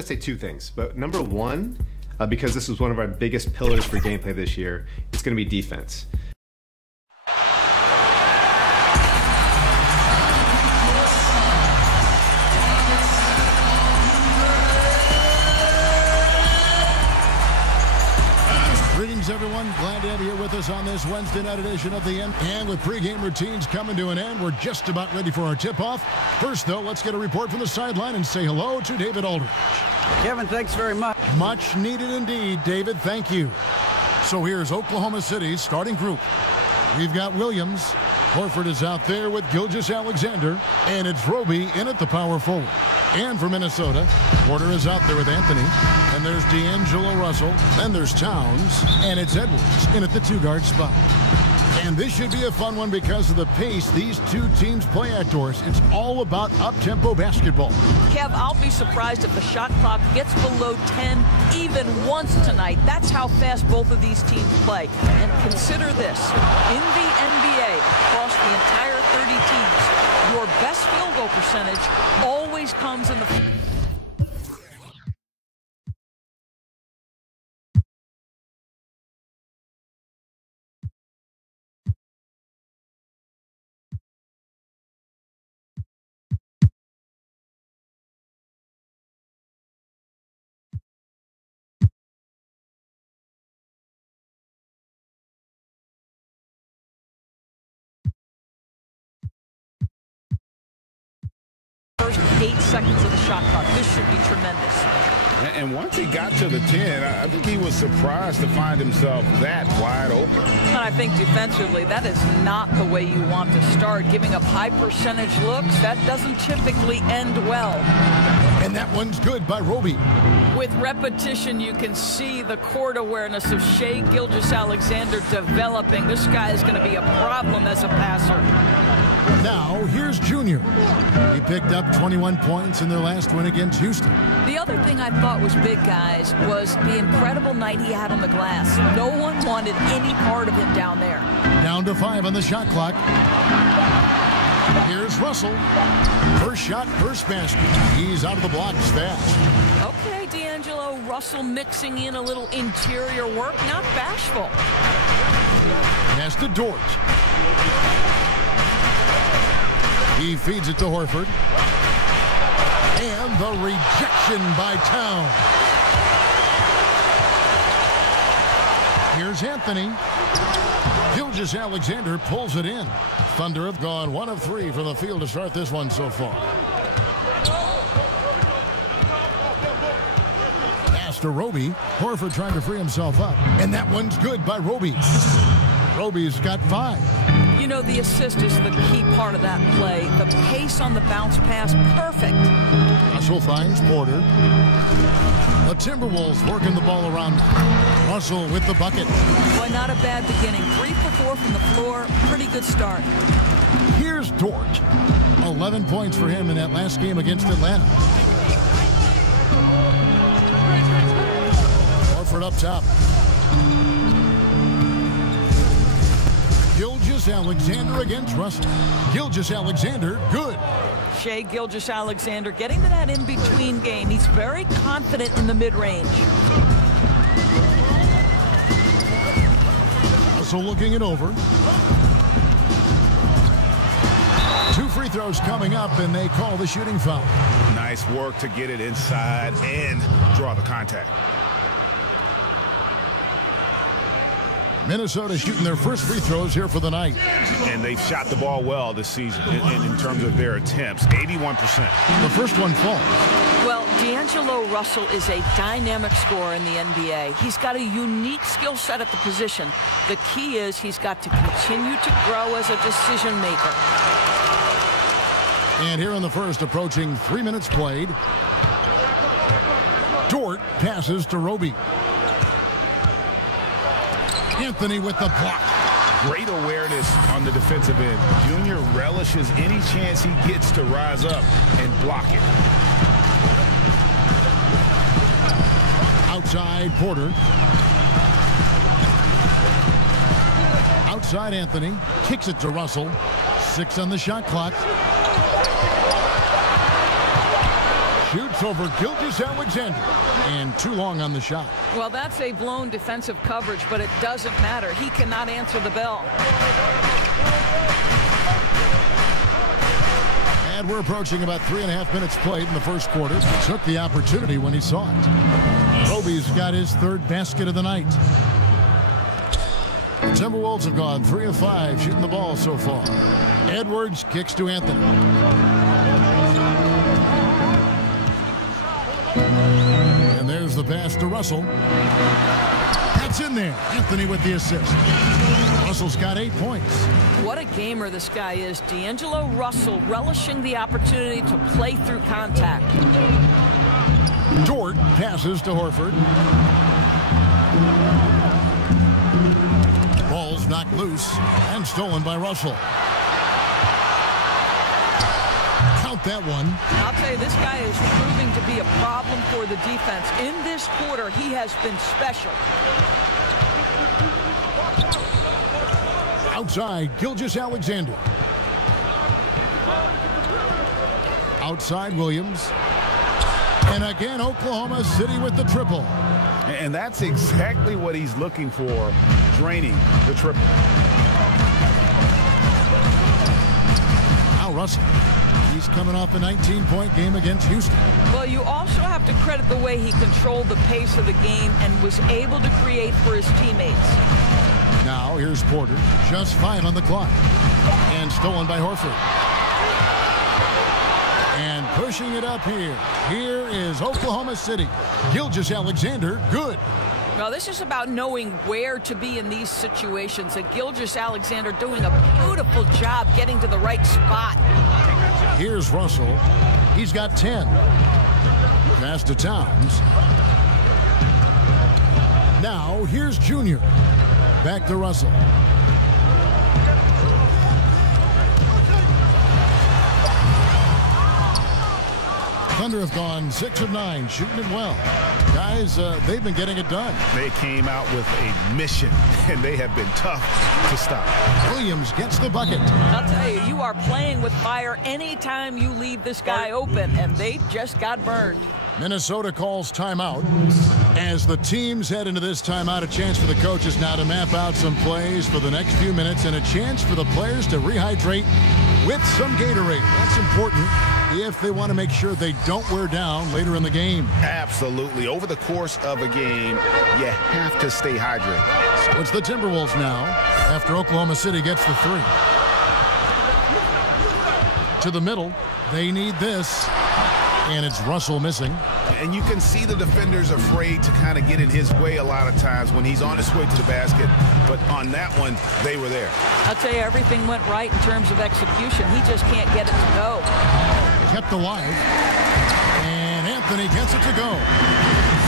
to say two things, but number one, because this was one of our biggest pillars for gameplay this year, it's going to be defense. Greetings, everyone. Glad to have you here with us on this Wednesday night edition of The End. And with pregame routines coming to an end, we're just about ready for our tip-off. First, though, let's get a report from the sideline and say hello to David Aldridge. Kevin, thanks very much. Much needed indeed, David. Thank you. So here's Oklahoma City's starting group. We've got Williams. Horford is out there with Gilgeous-Alexander. And it's Roby in at the power forward. And for Minnesota, Porter is out there with Anthony. And there's D'Angelo Russell. Then there's Towns. And it's Edwards in at the two-guard spot. And this should be a fun one because of the pace these two teams play outdoors. It's all about up-tempo basketball. Kev, I'll be surprised if the shot clock gets below 10 even once tonight. That's how fast both of these teams play. And consider this. In the NBA, across the entire 30 teams, your best field goal percentage always comes in the... first 8 seconds of the shot clock. This should be tremendous. And once he got to the 10, I think he was surprised to find himself that wide open. And I think defensively, that is not the way you want to start. Giving up high percentage looks, that doesn't typically end well. And that one's good by Roby. With repetition, you can see the court awareness of Shai Gilgeous-Alexander developing. This guy is going to be a problem as a passer. Now, here's Junior. He picked up 21 points in their last win against Houston. The other thing I thought was big, guys, was the incredible night he had on the glass. No one wanted any part of him down there. Down to 5 on the shot clock. Here's Russell. First shot, first basket. He's out of the blocks fast. Okay, D'Angelo Russell mixing in a little interior work, not bashful. Pass to Dort. He feeds it to Horford. And the rejection by Towns. Here's Anthony. Gilgeous-Alexander pulls it in. Thunder have gone 1 of 3 from the field to start this one so far. Pass to Roby. Horford trying to free himself up. And that one's good by Roby. Roby's got 5. You know, the assist is the key part of that play. The pace on the bounce pass, perfect. Russell finds Porter. The Timberwolves working the ball around. Russell with the bucket. Boy, not a bad beginning. 3 for 4 from the floor. Pretty good start. Here's Dort. 11 points for him in that last game against Atlanta. Horford up top. Gilgeous-Alexander against Russell. Gilgeous-Alexander, good. Shai Gilgeous-Alexander getting to that in-between game. He's very confident in the mid-range. Russell looking it over. 2 free throws coming up, and they call the shooting foul. Nice work to get it inside and draw the contact. Minnesota shooting their first free throws here for the night. And they've shot the ball well this season in terms of their attempts, 81%. The first one falls. Well, D'Angelo Russell is a dynamic scorer in the NBA. He's got a unique skill set at the position. The key is he's got to continue to grow as a decision maker. And here in the first, approaching 3 minutes played. Dort passes to Roby. Anthony with the block. Great awareness on the defensive end. Junior relishes any chance he gets to rise up and block it. Outside Porter. Outside Anthony. Kicks it to Russell. 6 on the shot clock. shoots over Gilgeous-Alexander. And too long on the shot. Well, that's a blown defensive coverage, but it doesn't matter. He cannot answer the bell. And we're approaching about 3.5 minutes played in the first quarter. Took the opportunity when he saw it. Roby's got his third basket of the night. The Timberwolves have gone 3 of 5 shooting the ball so far. Edwards kicks to Anthony. And there's the pass to Russell. That's in there. Anthony with the assist. Russell's got 8 points. What a gamer this guy is. D'Angelo Russell relishing the opportunity to play through contact. Dort passes to Horford. Ball's knocked loose and stolen by Russell. Count that one. I'll tell you, this guy is proving to be a problem for the defense. In this quarter, he has been special. Outside, Gilgeous-Alexander. Outside, Williams. And again, Oklahoma City with the triple. And that's exactly what he's looking for, draining the triple. Now Russell. He's coming off a 19-point game against Houston. Well, you also have to credit the way he controlled the pace of the game and was able to create for his teammates. Now here's Porter. Just 5 on the clock. And stolen by Horford. And pushing it up here. Here is Oklahoma City. Gilgeous-Alexander, good. Well, this is about knowing where to be in these situations. And Gilgeous-Alexander doing a beautiful job getting to the right spot. Here's Russell. He's got 10. Pass to Towns. Now here's Junior. Back to Russell. Thunder have gone 6 of 9, shooting it well. Guys, they've been getting it done. They came out with a mission, and they have been tough to stop. Williams gets the bucket. I'll tell you, you are playing with fire anytime you leave this guy open, and they just got burned. Minnesota calls timeout. As the teams head into this timeout, a chance for the coaches now to map out some plays for the next few minutes and a chance for the players to rehydrate with some Gatorade. That's important if they want to make sure they don't wear down later in the game. Absolutely. Over the course of a game, you have to stay hydrated. So it's the Timberwolves now after Oklahoma City gets the 3. To the middle. They need this. And it's Russell missing. And you can see the defenders afraid to kind of get in his way a lot of times when he's on his way to the basket. But on that one, they were there. I'll tell you, everything went right in terms of execution. He just can't get it to go. Kept alive. And Anthony gets it to go.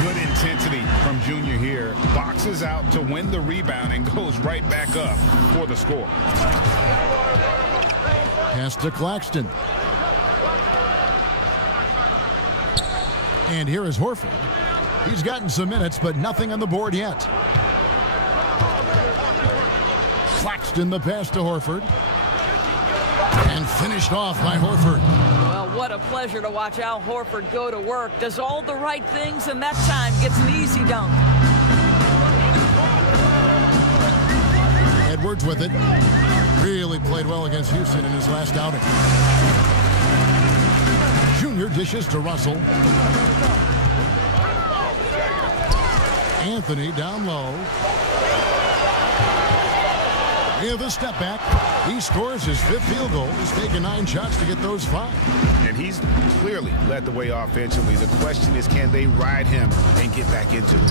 Good intensity from Junior here. Boxes out to win the rebound and goes right back up for the score. Pass to Claxton. And here is Horford. He's gotten some minutes, but nothing on the board yet. Claxton the pass to Horford. And finished off by Horford. Well, what a pleasure to watch Al Horford go to work. Does all the right things, and that time gets an easy dunk. Edwards with it. Really played well against Houston in his last outing. Junior dishes to Russell. Anthony down low. With a step back. He scores his 5th field goal. He's taken 9 shots to get those 5. And he's clearly led the way offensively. The question is, can they ride him and get back into it?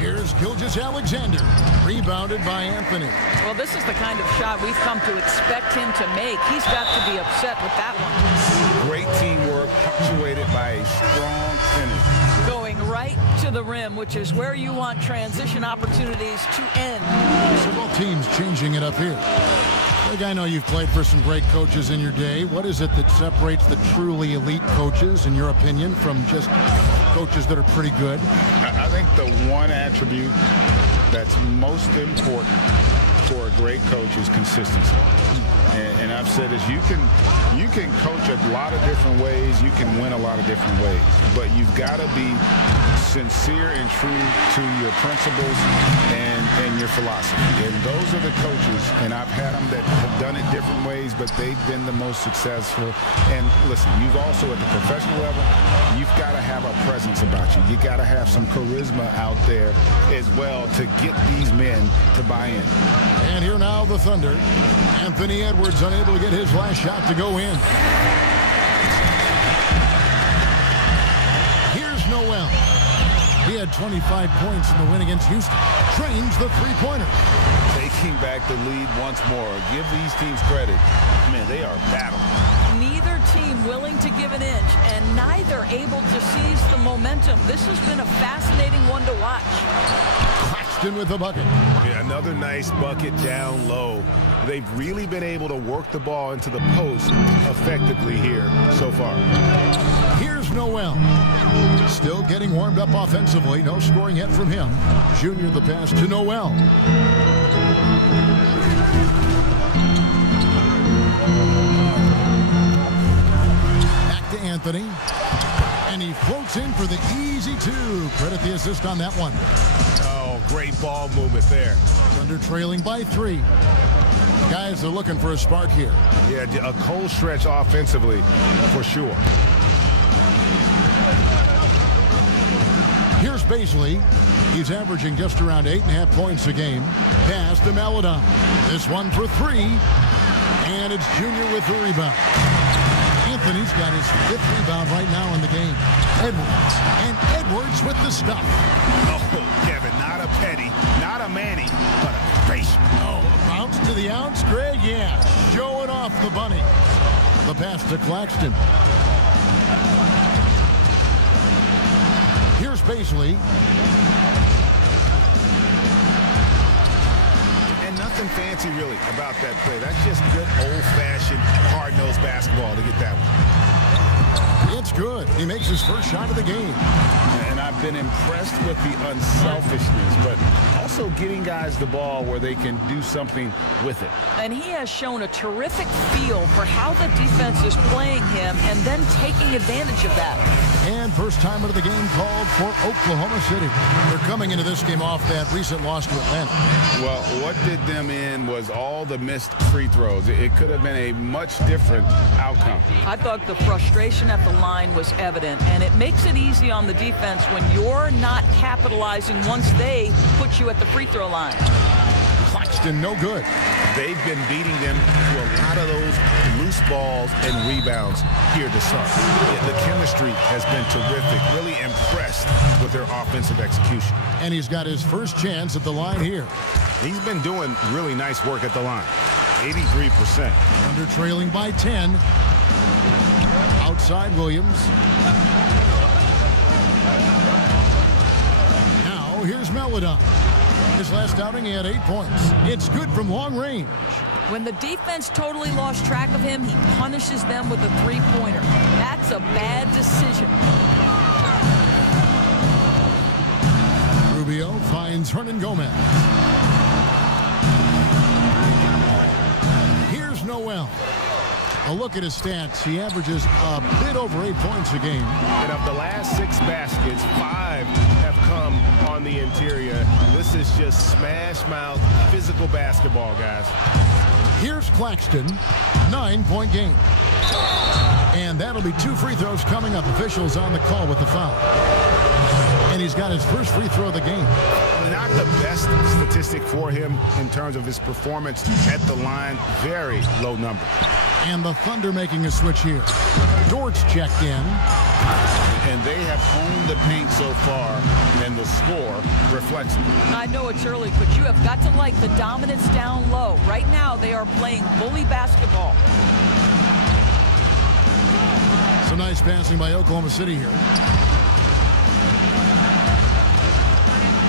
Here's Gilgeous-Alexander. Rebounded by Anthony. Well, this is the kind of shot we've come to expect him to make. He's got to be upset with that one. Great teamwork, punctuated by a strong finish. Going right to the rim, which is where you want transition opportunities to end. So both teams changing it up here. Greg, I know you've played for some great coaches in your day. What is it that separates the truly elite coaches, in your opinion, from just coaches that are pretty good? I think the one attribute that's most important for a great coach is consistency. And I've said this, you can coach a lot of different ways. You can win a lot of different ways. But you've got to be sincere and true to your principles and your philosophy. And those are the coaches, and I've had them that have done it different ways, but they've been the most successful. And listen, you've also at the professional level, you've got to have a presence about you. You got to have some charisma out there as well to get these men to buy in. And here now the Thunder. Anthony Edwards unable to get his last shot to go in. Here's Noel. He had 25 points in the win against Houston. Trains the three-pointer. Taking back the lead once more. Give these teams credit. Man, they are battling. Neither team willing to give an inch, and neither able to seize the momentum. This has been a fascinating one to watch. Claxton with the bucket. Yeah, another nice bucket down low. They've really been able to work the ball into the post effectively here so far. Here's Noel. Still getting warmed up offensively. No scoring yet from him. Junior the pass to Noel. Back to Anthony. And he floats in for the easy two. Credit the assist on that one. Oh, great ball movement there. Thunder trailing by 3. Guys are looking for a spark here. Yeah, a cold stretch offensively for sure. Here's Bazley. He's averaging just around 8.5 points a game. Pass to Maledon. This one for 3. And it's Junior with the rebound. Anthony's got his 5th rebound right now in the game. Edwards. And Edwards with the stuff. Oh, Kevin, not a Petty, not a Manny, but a Frazier. Oh, a bounce to the ounce, Greg. Yeah, showing off the bunny. The pass to Claxton. Here's Bazley. And nothing fancy really about that play. That's just good old-fashioned hard-nosed basketball to get that one. It's good. He makes his first shot of the game. And I've been impressed with the unselfishness, but also getting guys the ball where they can do something with it. And he has shown a terrific feel for how the defense is playing him and then taking advantage of that. And first time out of the game called for Oklahoma City. They're coming into this game off that recent loss to Atlanta. Well, what did them in was all the missed free throws. It could have been a much different outcome. I thought the frustration at the line was evident, and it makes it easy on the defense when you're not capitalizing once they put you at the free throw line. Claxton, no good. They've been beating them to a lot of those loose balls and rebounds here this summer. The chemistry has been terrific. Really impressed with their offensive execution. And he's got his first chance at the line here. He's been doing really nice work at the line. 83%. Under trailing by 10. Outside Williams. Now here's Maledon. His last outing, he had 8 points. It's good from long range. When the defense totally lost track of him, he punishes them with a three-pointer. That's a bad decision. Rubio finds Hernan Gomez. Here's Noel. A look at his stats. He averages a bit over 8 points a game. And of the last 6 baskets, 5 have come on the interior. This is just smash mouth physical basketball, guys. Here's Claxton, 9-point game. And that'll be 2 free throws coming up. Officials on the call with the foul. And he's got his first free throw of the game. Not the best statistic for him in terms of his performance at the line. Very low number. And the Thunder making a switch here. Dortz checked in. And they have owned the paint so far, and the score reflects it. I know it's early, but you have got to like the dominance down low. Right now, they are playing bully basketball. Some nice passing by Oklahoma City here.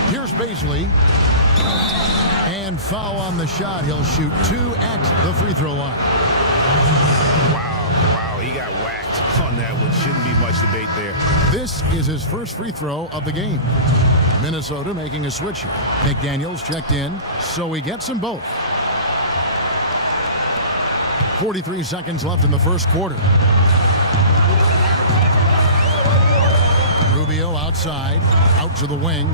Here's Bazley. And foul on the shot. He'll shoot 2 at the free throw line. Wow, he got whacked on that one. Shouldn't be much debate there. This is his first free throw of the game. Minnesota making a switch here. McDaniels checked in, so he gets them both. 43 seconds left in the first quarter. Rubio outside, out to the wing.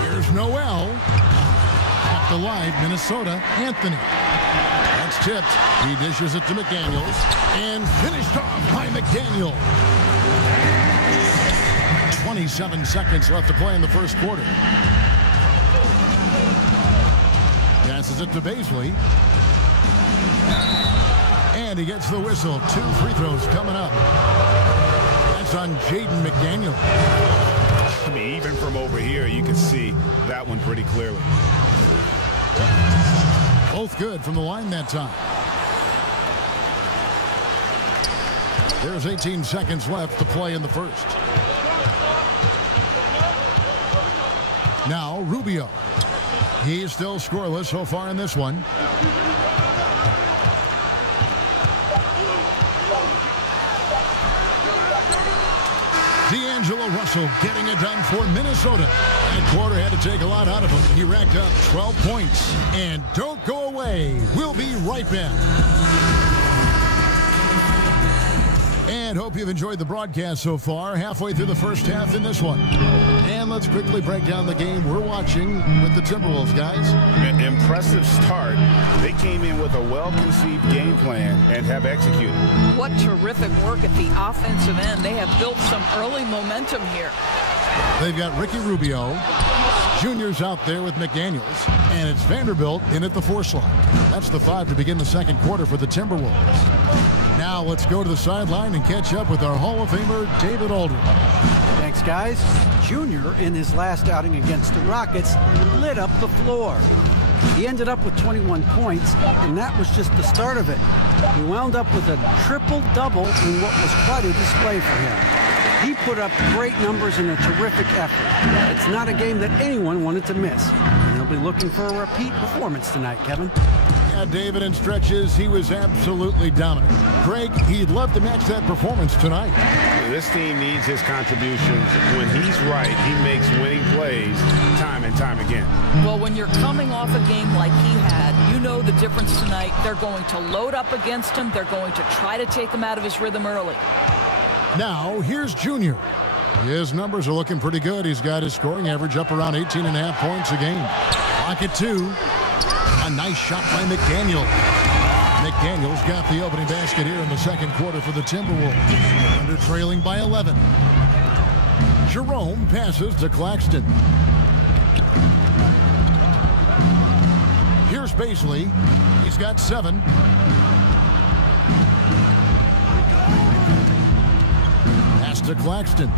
Here's Noel. At the line, Minnesota, Anthony. That's tipped. He dishes it to McDaniels. And finished off by McDaniel. 27 seconds left to play in the first quarter. Passes it to Bazley. And he gets the whistle. 2 free throws coming up. That's on Jaden McDaniel. I mean, even from over here, you can see that one pretty clearly. Both good from the line that time. There's 18 seconds left to play in the first. Now Rubio. He's still scoreless so far in this one. D'Angelo Russell getting it done for Minnesota. That quarter had to take a lot out of him. He racked up 12 points. And don't go away. We'll be right back. And hope you've enjoyed the broadcast so far. Halfway through the first half in this one. And let's quickly break down the game we're watching with the Timberwolves, guys. An impressive start. They came in with a well-conceived game plan and have executed. What terrific work at the offensive end. They have built some early momentum here. They've got Ricky Rubio. Junior's out there with McDaniels. And it's Vanderbilt in at the 4 slot. That's the 5 to begin the second quarter for the Timberwolves. Now let's go to the sideline and catch up with our Hall of Famer, David Aldridge. Thanks, guys. Junior, in his last outing against the Rockets, lit up the floor. He ended up with 21 points, and that was just the start of it. He wound up with a triple-double in what was quite a display for him. He put up great numbers in a terrific effort. It's not a game that anyone wanted to miss. And he'll be looking for a repeat performance tonight, Kevin. Yeah, David, in stretches, he was absolutely dominant. Greg, he'd love to match that performance tonight. This team needs his contributions. When he's right, he makes winning plays time and time again. Well, when you're coming off a game like he had, you know the difference tonight. They're going to load up against him. They're going to try to take him out of his rhythm early. Now, here's Junior. His numbers are looking pretty good. He's got his scoring average up around 18.5 points a game. Pocket 2. A nice shot by McDaniel. McDaniel's got the opening basket here in the second quarter for the Timberwolves. Under trailing by 11. Jerome passes to Claxton. Here's Bazley. He's got 7. Pass to Claxton.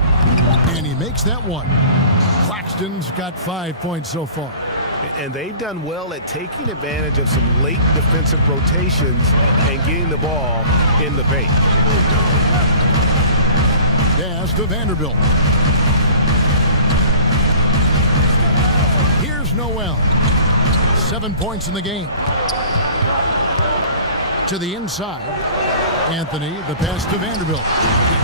And he makes that one. Claxton's got 5 points so far. And they've done well at taking advantage of some late defensive rotations and getting the ball in the paint. Pass to Vanderbilt. Here's Noel. 7 points in the game. To the inside. Anthony, the pass to Vanderbilt.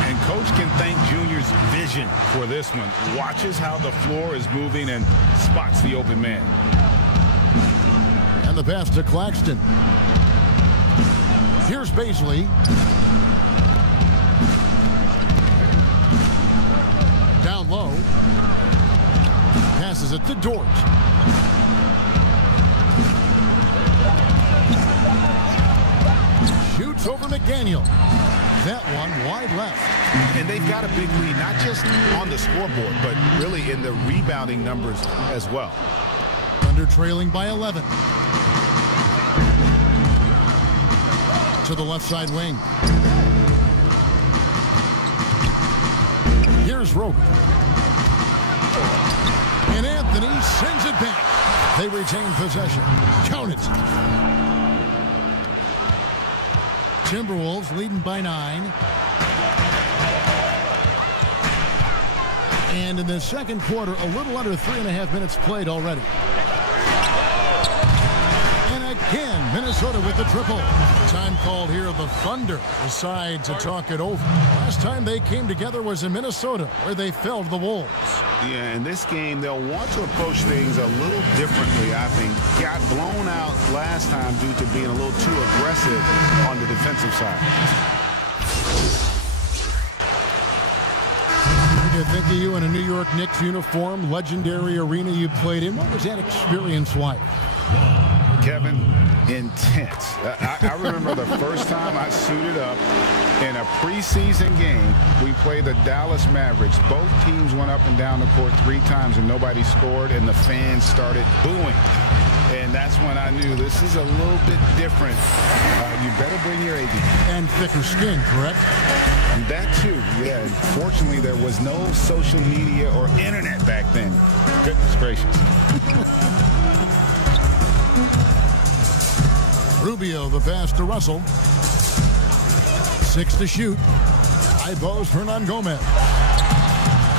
And Coach can thank Junior's vision for this one. Watches how the floor is moving and spots the open man. And the pass to Claxton. Here's Bazley. Down low. Passes it to Dort. Shoots over McDaniel. That one wide left. And they've got a big lead, not just on the scoreboard, but really in the rebounding numbers as well. Under trailing by 11. To the left side wing. Here's Roby. And Anthony sends it back. They retain possession. Count it. Timberwolves leading by 9. And in the second quarter, a little under 3.5 minutes played already. And a Again, Minnesota with the triple. Time called here. The Thunder decide to talk it over. Last time they came together was in Minnesota, where they fell to the Wolves. Yeah, in this game, they'll want to approach things a little differently, I think. Got blown out last time due to being a little too aggressive on the defensive side. I think of you in a New York Knicks uniform, legendary arena you played in. What was that experience like? Kevin, intense. I remember the first time I suited up in a preseason game. We played the Dallas Mavericks. Both teams went up and down the court 3 times and nobody scored, and the fans started booing. And that's when I knew this is a little bit different. You better bring your AD. And thicker skin, correct? And that too, yeah. Fortunately, there was no social media or internet back then. Goodness gracious. Rubio, the pass to Russell. 6 to shoot. High post, Hernangomez.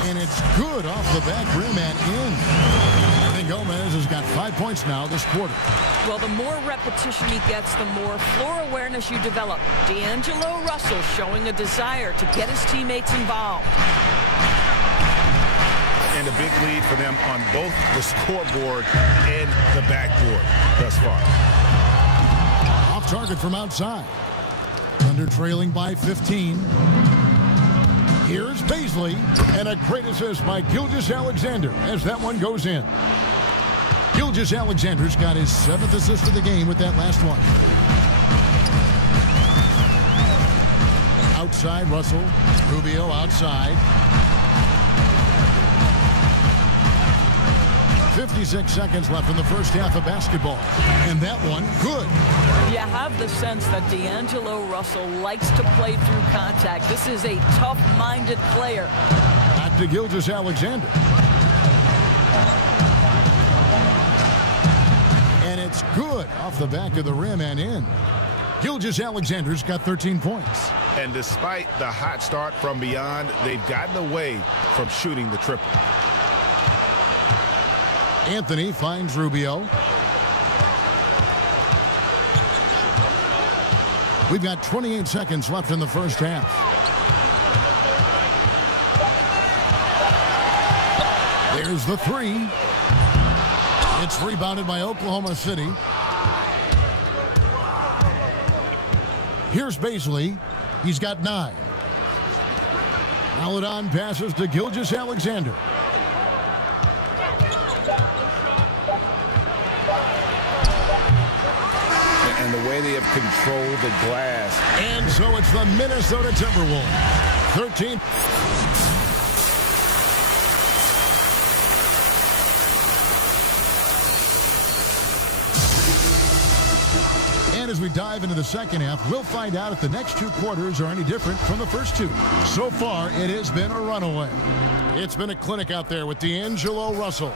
And it's good off the back rim and in. Gomez has got 5 points now this quarter. Well, the more repetition he gets, the more floor awareness you develop. D'Angelo Russell showing a desire to get his teammates involved. And a big lead for them on both the scoreboard and the backboard thus far. Off target from outside. Thunder trailing by 15. Here's Paisley, and a great assist by Gilgeous-Alexander as that one goes in. Gilgeous-Alexander's got his 7th assist of the game with that last one. Outside, Russell. Rubio outside. 56 seconds left in the first half of basketball. And that one, good. You have the sense that D'Angelo Russell likes to play through contact. This is a tough-minded player. Back to Gilgeous-Alexander. And it's good off the back of the rim and in. Gilgeous-Alexander's got 13 points. And despite the hot start from beyond, they've gotten away from shooting the triple. Anthony finds Rubio. We've got 28 seconds left in the first half. There's the 3. It's rebounded by Oklahoma City. Here's Paisley. He's got 9. Maledon passes to Gilgeous-Alexander. And the way they have controlled the glass. And so it's the Minnesota Timberwolves. 13. And as we dive into the second half, we'll find out if the next 2 quarters are any different from the first 2. So far, it has been a runaway. It's been a clinic out there with D'Angelo Russell.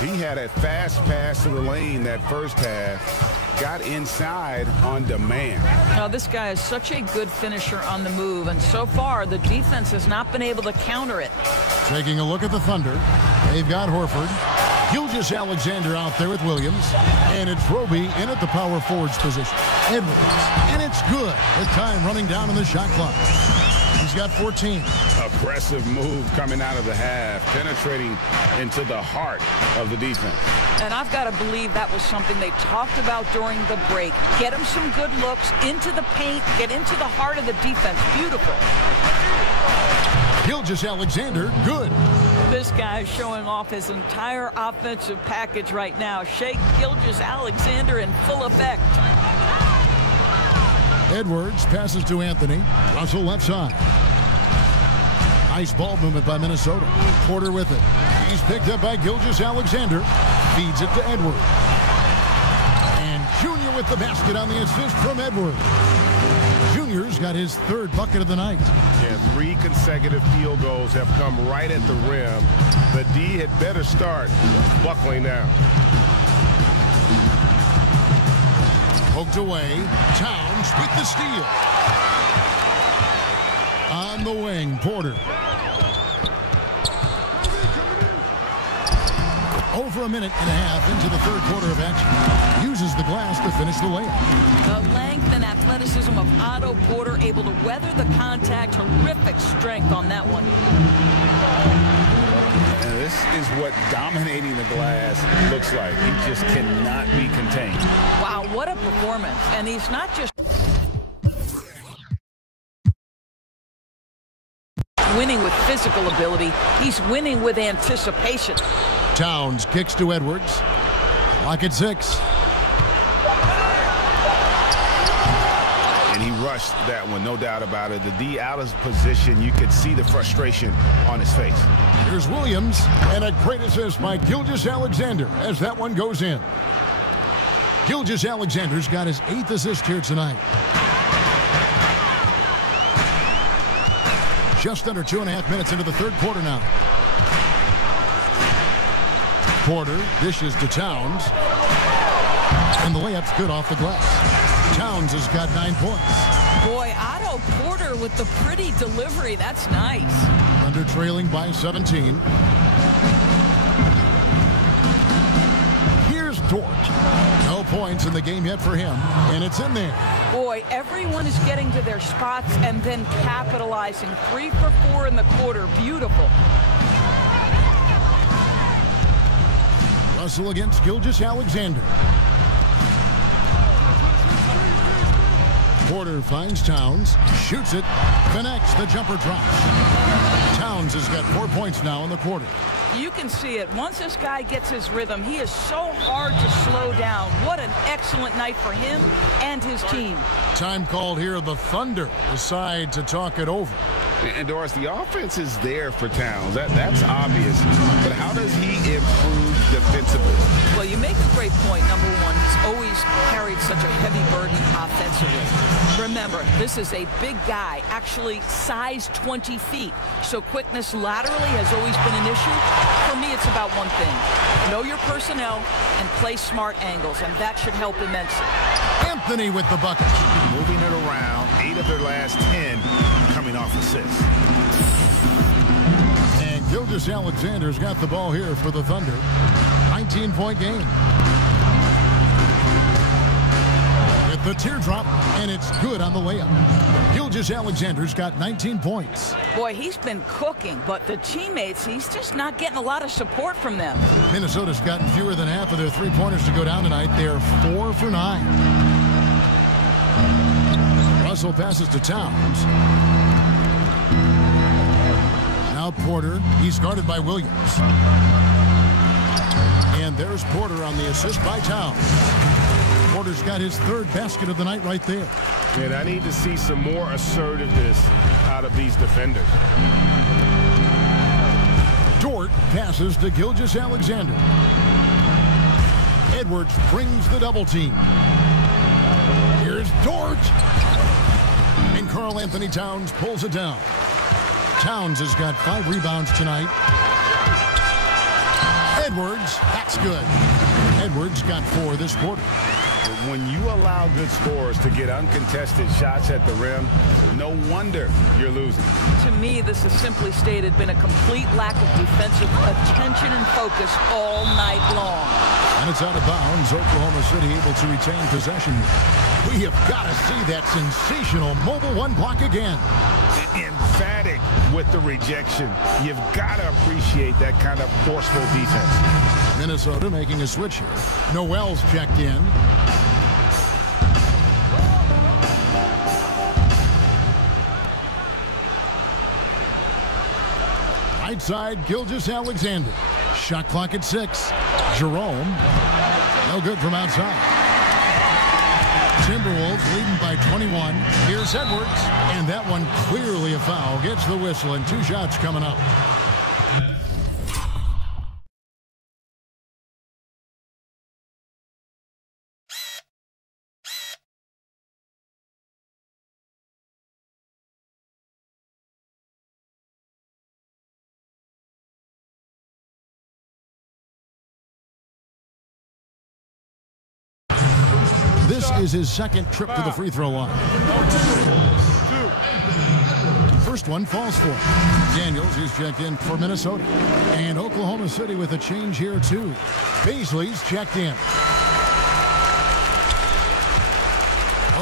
He had a fast pass to the lane that first half. Got inside on demand. Now, this guy is such a good finisher on the move, and so far the defense has not been able to counter it. Taking a look at the Thunder, they've got Horford. Gilgeous-Alexander out there with Williams. And it's Roby in at the power forwards position. Edwards. And it's good. With time running down on the shot clock. He's got 14. Aggressive move coming out of the half, penetrating into the heart of the defense. And I've got to believe that was something they talked about during the break. Get him some good looks into the paint, get into the heart of the defense. Beautiful. Gilgeous-Alexander, good. This guy's showing off his entire offensive package right now. Shea Gilgeous-Alexander in full effect. Edwards passes to Anthony. Russell left side. Nice ball movement by Minnesota. Porter with it. He's picked up by Gilgeous-Alexander. Feeds it to Edwards. And Junior with the basket on the assist from Edwards. Junior's got his 3rd bucket of the night. Yeah, 3 consecutive field goals have come right at the rim. The D had better start buckling down. Poked away. Towns with the steal. On the wing, Porter. over a minute and a half into the third quarter of action. Uses the glass to finish the layup. The length and athleticism of Otto Porter, able to weather the contact. Terrific strength on that one. And this is what dominating the glass looks like. He just cannot be contained. Wow, what a performance. And he's not just winning with physical ability. He's winning with anticipation. Towns kicks to Edwards. Clock at 6. And he rushed that one, no doubt about it. The D out of position, you could see the frustration on his face. Here's Williams, and a great assist by Gilgeous-Alexander as that one goes in. Gilgeous-Alexander's got his 8th assist here tonight. Just under 2.5 minutes into the third quarter now. Porter dishes to Towns. And the layup's good off the glass. Towns has got 9 points. Boy, Otto Porter with the pretty delivery. That's nice. Thunder trailing by 17. Here's Dort. No points in the game yet for him, and it's in there. Boy, everyone is getting to their spots and then capitalizing. 3 for 4 in the quarter. Beautiful. Russell against Gilgeous-Alexander. Porter finds Towns, shoots it, connects, the jumper drops. Towns has got 4 points now in the quarter. You can see it. Once this guy gets his rhythm, he is so hard to slow down. What an excellent night for him and his team. Time called here. The Thunder decide to talk it over. And Doris, the offense is there for Towns. That's obvious. But how does he improve defensively? Well, you make a great point. Number one, he's always carried such a heavy burden offensively. Remember, this is a big guy, actually size 20 feet. So quickness laterally has always been an issue. For me, it's about one thing. Know your personnel and play smart angles, and that should help immensely. Anthony with the bucket. Moving it around, 8 of their last 10 coming off assists. And Gilgeous-Alexander's got the ball here for the Thunder. 19-point game. With the teardrop, and it's good on the layup. Gilgeous-Alexander's got 19 points. Boy, he's been cooking, but the teammates, he's just not getting a lot of support from them. Minnesota's gotten fewer than half of their three-pointers to go down tonight. They're 4 for 9. Russell passes to Towns. Now Porter. He's guarded by Williams. And there's Porter on the assist by Towns. Porter's got his 3rd basket of the night right there. And I need to see some more assertiveness out of these defenders. Dort passes to Gilgeous-Alexander. Edwards brings the double team. Here's Dort. And Karl Anthony Towns pulls it down. Towns has got 5 rebounds tonight. Edwards, that's good. Edwards got 4 this quarter. When you allow good scorers to get uncontested shots at the rim, no wonder you're losing. To me, this has simply stated been a complete lack of defensive attention and focus all night long. And it's out of bounds. Oklahoma City able to retain possession. We have got to see that sensational mobile 1 block again. Emphatic with the rejection. You've got to appreciate that kind of forceful defense. Minnesota making a switch here. Noel's checked in. Right side, Gilgeous-Alexander. Shot clock at 6. Jerome. No good from outside. Timberwolves leading by 21. Here's Edwards. And that one clearly a foul. Gets the whistle, and 2 shots coming up. This is his 2nd trip to the free throw line. first one falls for Daniels. He's checked in for Minnesota. And Oklahoma City with a change here, too. Baisley's checked in.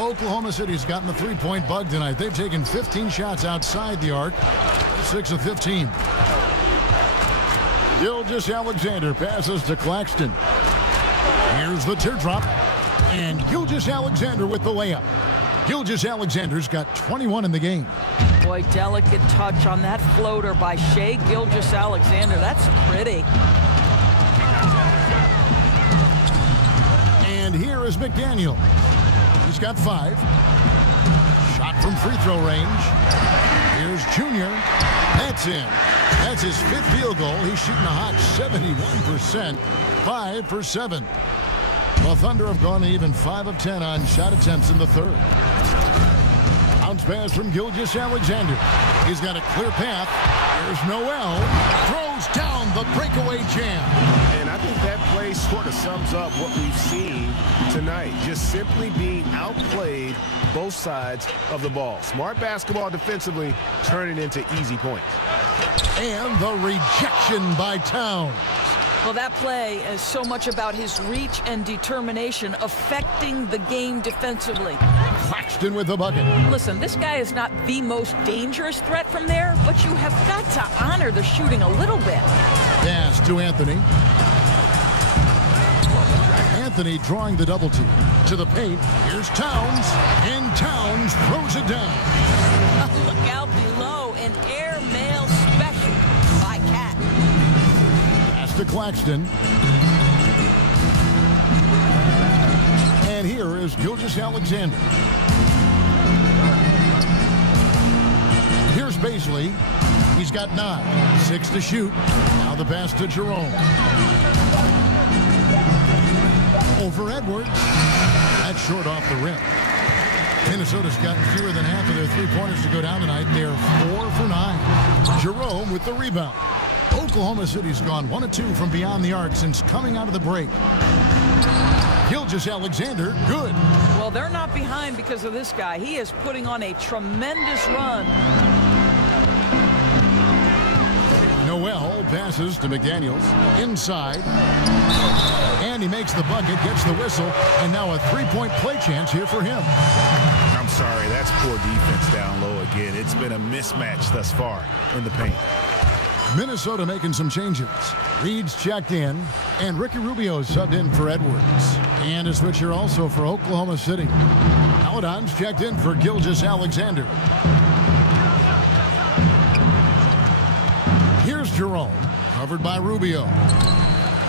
Oklahoma City's gotten the three-point bug tonight. They've taken 15 shots outside the arc, 6 of 15. Gilgeous-Alexander passes to Claxton. Here's the teardrop, and Gilgeous-Alexander with the layup. Gilgeous-Alexander's got 21 in the game. Boy, delicate touch on that floater by Shai Gilgeous-Alexander. That's pretty. And here is McDaniel. He's got 5. Shot from free throw range. Here's Junior. That's in. That's his 5th field goal. He's shooting a hot 71%. 5 for 7. The Thunder have gone even 5 of 10 on shot attempts in the third. Bounce pass from Gilgeous-Alexander. He's got a clear path. Here's Noel. Throws down the breakaway jam. And I think that play sort of sums up what we've seen tonight. Just simply being outplayed both sides of the ball. Smart basketball defensively, turning into easy points. And the rejection by Towns. Well, that play is so much about his reach and determination affecting the game defensively. Claxton with the bucket. Listen, this guy is not the most dangerous threat from there, but you have got to honor the shooting a little bit. Pass to Anthony. Anthony drawing the double team. To the paint. Here's Towns. And Towns throws it down. Look out below. An airmail special by Cat. Pass to Claxton. And here is Gilgeous-Alexander. Here's Baisley. He's got 9. 6 to shoot. Now the pass to Jerome. Over Edwards. That's short off the rim. Minnesota's gotten fewer than half of their three-pointers to go down tonight. They're 4 for 9. Jerome with the rebound. Oklahoma City's gone 1 of 2 from beyond the arc since coming out of the break. Gilgeous-Alexander, good. Well, they're not behind because of this guy. He is putting on a tremendous run. Noel passes to McDaniels. Inside. And he makes the bucket, gets the whistle, and now a three-point play chance here for him. I'm sorry, that's poor defense down low again. It's been a mismatch thus far in the paint. Minnesota making some changes. Reed's checked in, and Ricky Rubio subbed in for Edwards. And a switcher also for Oklahoma City. Paladon's checked in for Gilgeous-Alexander. Here's Jerome, covered by Rubio.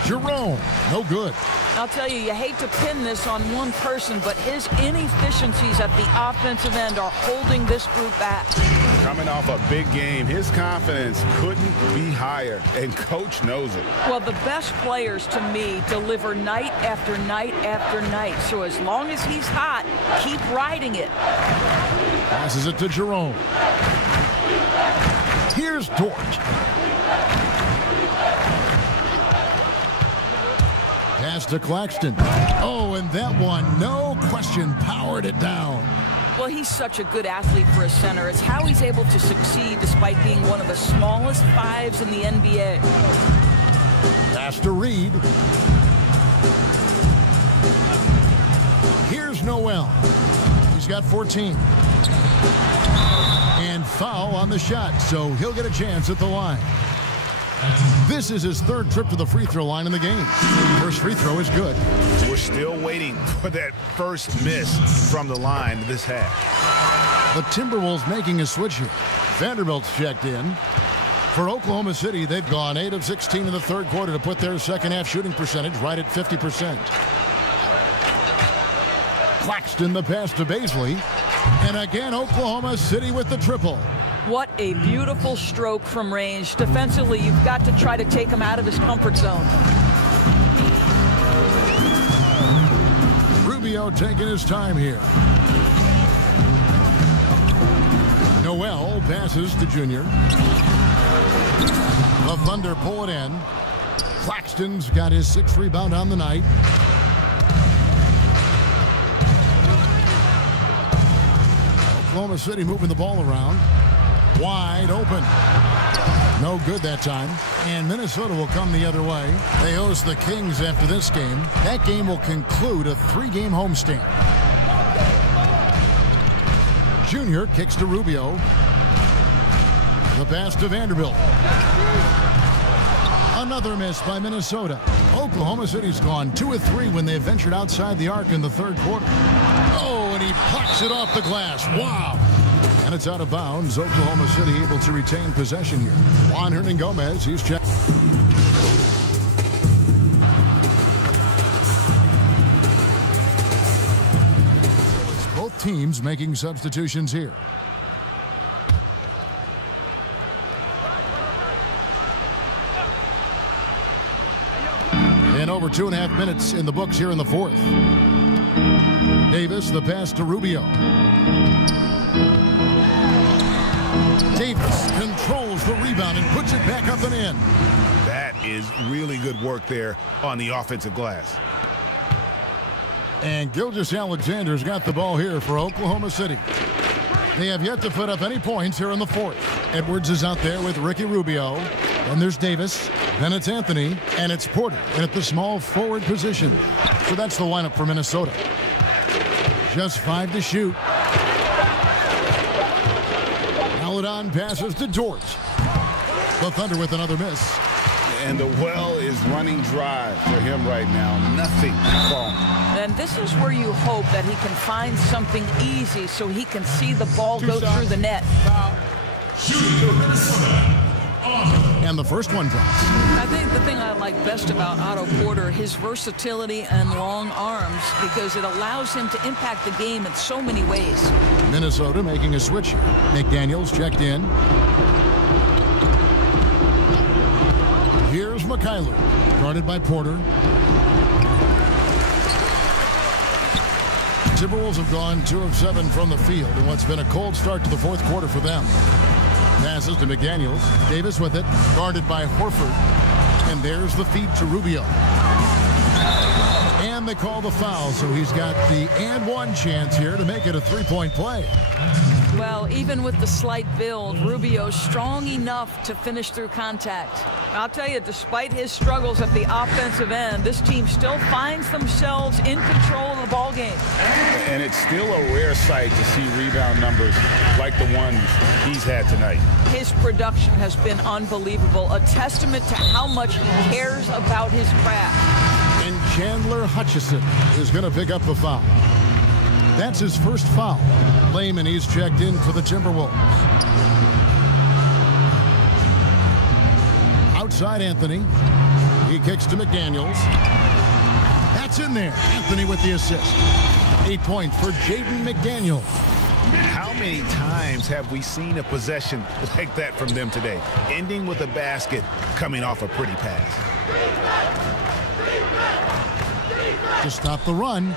Jerome, no good. I'll tell you, you hate to pin this on one person, but his inefficiencies at the offensive end are holding this group back. Coming off a big game, his confidence couldn't be higher, and coach knows it. Well, the best players, to me, deliver night after night after night. So as long as he's hot, keep riding it. Passes it to Jerome. Here's Dort. Pass to Claxton. Oh, and that one, no question, powered it down. Well, he's such a good athlete for a center. It's how he's able to succeed despite being one of the smallest 5s in the NBA. Pass to Reed. Here's Noel. He's got 14. And foul on the shot, so he'll get a chance at the line. This is his 3rd trip to the free throw line in the game. First free throw is good. We're still waiting for that first miss from the line this half. The Timberwolves making a switch here. Vanderbilt's checked in. For Oklahoma City, they've gone 8 of 16 in the 3rd quarter to put their second half shooting percentage right at 50%. Claxton the pass to Baisley. And again, Oklahoma City with the triple. What a beautiful stroke from range. Defensively, you've got to try to take him out of his comfort zone. Rubio taking his time here. Noel passes to Junior. The Thunder pull it in. Claxton's got his 6th rebound on the night. Oklahoma City moving the ball around. Wide open. No good that time. And Minnesota will come the other way. They host the Kings after this game. That game will conclude a 3-game homestand. Junior kicks to Rubio. The pass to Vanderbilt. Another miss by Minnesota. Oklahoma City's gone 2 of 3 when they ventured outside the arc in the third quarter. Oh, and he pucks it off the glass. Wow. And it's out of bounds. Oklahoma City able to retain possession here. Juan Hernangomez, he's checked. Both teams making substitutions here. And over 2.5 minutes in the books here in the fourth. Davis, the pass to Rubio. Davis controls the rebound and puts it back up and in. That is really good work there on the offensive glass. And Gilgeous-Alexander's got the ball here for Oklahoma City. They have yet to put up any points here in the fourth. Edwards is out there with Ricky Rubio. And there's Davis. Then it's Anthony. And it's Porter at the small forward position. So that's the lineup for Minnesota. Just 5 to shoot. Paladon passes to George. The Thunder with another miss. And the well is running dry for him right now. Nothing falling. And this is where you hope that he can find something easy so he can see the ball go through the net. And the first one drops. I think the thing I like best about Otto Porter, his versatility and long arms, because it allows him to impact the game in so many ways. Minnesota making a switch here. McDaniels checked in. Here's Mikhailuk, guarded by Porter. Timberwolves have gone 2 of 7 from the field in what's been a cold start to the fourth quarter for them. Passes to McDaniels. Davis with it, guarded by Horford. And there's the feed to Rubio. And they call the foul, so he's got the and one chance here to make it a 3-point play. Well, even with the slight build, Rubio's strong enough to finish through contact. I'll tell you, despite his struggles at the offensive end, this team still finds themselves in control of the ball game. And it's still a rare sight to see rebound numbers like the ones he's had tonight. His production has been unbelievable, a testament to how much he cares about his craft. And Chandler Hutchison is going to pick up the foul. That's his first foul. Layman, he's checked in for the Timberwolves. Outside Anthony. He kicks to McDaniels. That's in there. Anthony with the assist. 8 points for Jaden McDaniels. How many times have we seen a possession like that from them today? Ending with a basket, coming off a pretty pass. To stop the run.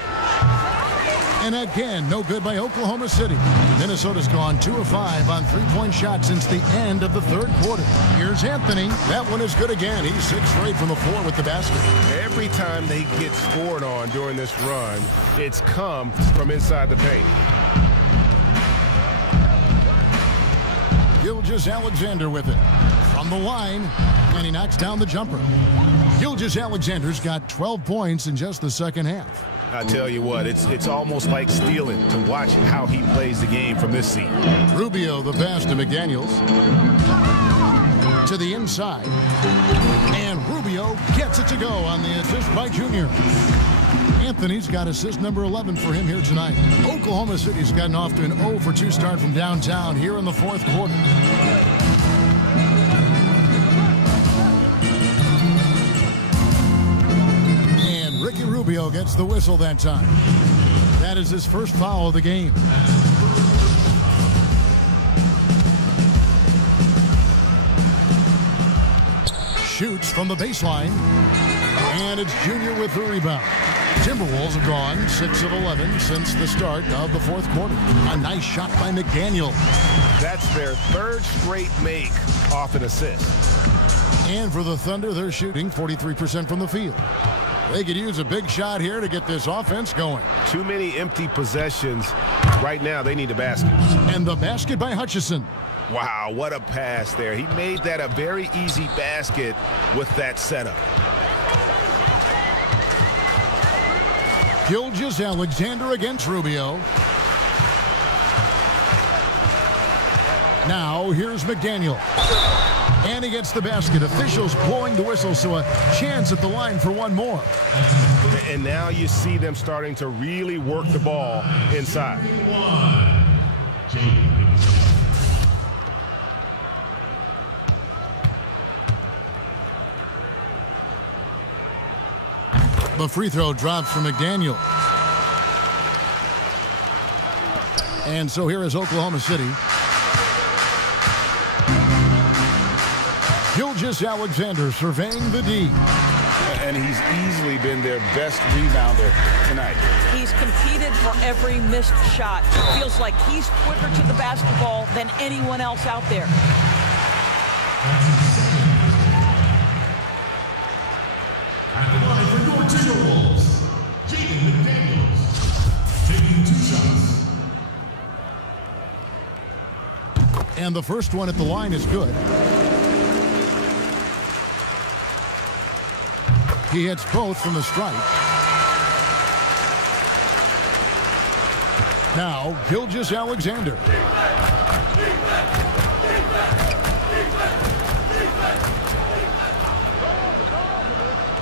And again, no good by Oklahoma City. Minnesota's gone 2 of 5 on 3-point shots since the end of the third quarter. Here's Anthony. That one is good again. He's 6 straight from the floor with the basket. Every time they get scored on during this run, it's come from inside the paint. Gilgeous-Alexander with it. From the line, and he knocks down the jumper. Gilgeous-Alexander's got 12 points in just the second half. I tell you what, it's almost like stealing to watch how he plays the game from this seat. Rubio, the pass to McDaniels. To the inside. And Rubio gets it to go on the assist by Junior. Anthony's got assist number 11 for him here tonight. Oklahoma City's gotten off to an 0-for-2 start from downtown here in the fourth quarter. Ricky Rubio gets the whistle that time. That is his first foul of the game. Shoots from the baseline. And it's Junior with the rebound. Timberwolves have gone 6 of 11 since the start of the fourth quarter. A nice shot by McDaniel. That's their third straight make off an assist. And for the Thunder, they're shooting 43% from the field. They could use a big shot here to get this offense going. Too many empty possessions. Right now, they need a basket. And the basket by Hutchison. Wow, what a pass there. He made that a very easy basket with that setup. Gilgeous-Alexander against Rubio. Now here's McDaniel. And he gets the basket. Officials blowing the whistle, so a chance at the line for one more. And now you see them starting to really work the ball inside. The free throw drops from McDaniel. And so here is Oklahoma City. Gilgeous-Alexander surveying the D. And he's easily been their best rebounder tonight. He's competed for every missed shot. Feels like he's quicker to the basketball than anyone else out there. At the line for your Timberwolves, Jaden McDaniels, taking 2 shots. And the first one at the line is good. He hits both from the stripe. Now, Gilgeous-Alexander.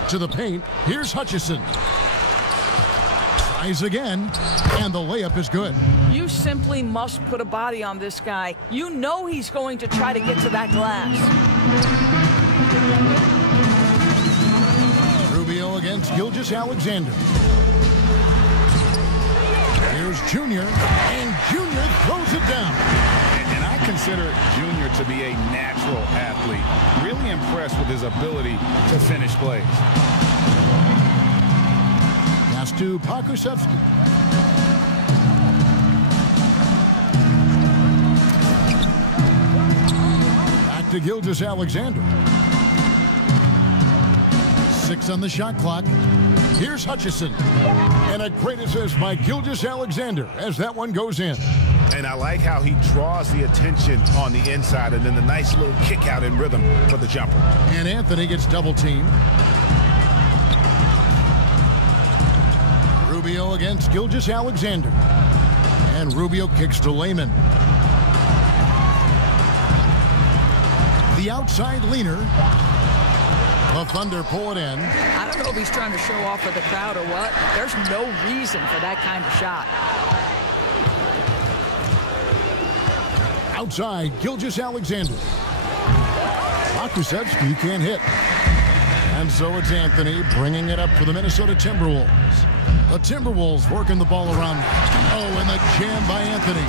To the paint. Here's Hutchison. Tries again, and the layup is good. You simply must put a body on this guy. You know he's going to try to get to that glass. Rubio against Gilgeous-Alexander. Here's Junior, and Junior throws it down. And I consider Junior to be a natural athlete. Really impressed with his ability to finish plays. Pass to Pokusevski. Back to Gilgeous-Alexander. 6 on the shot clock. Here's Hutchison. And a great assist by Gilgeous-Alexander as that one goes in. And I like how he draws the attention on the inside and then the nice little kick out in rhythm for the jumper. And Anthony gets double teamed. Rubio against Gilgeous-Alexander. And Rubio kicks to Layman. The outside leaner. The Thunder pull it in. I don't know if he's trying to show off for the crowd or what. There's no reason for that kind of shot. Outside, Gilgeous-Alexander. Pokusevski can't hit. And so it's Anthony bringing it up for the Minnesota Timberwolves. The Timberwolves working the ball around. Oh, and the jam by Anthony.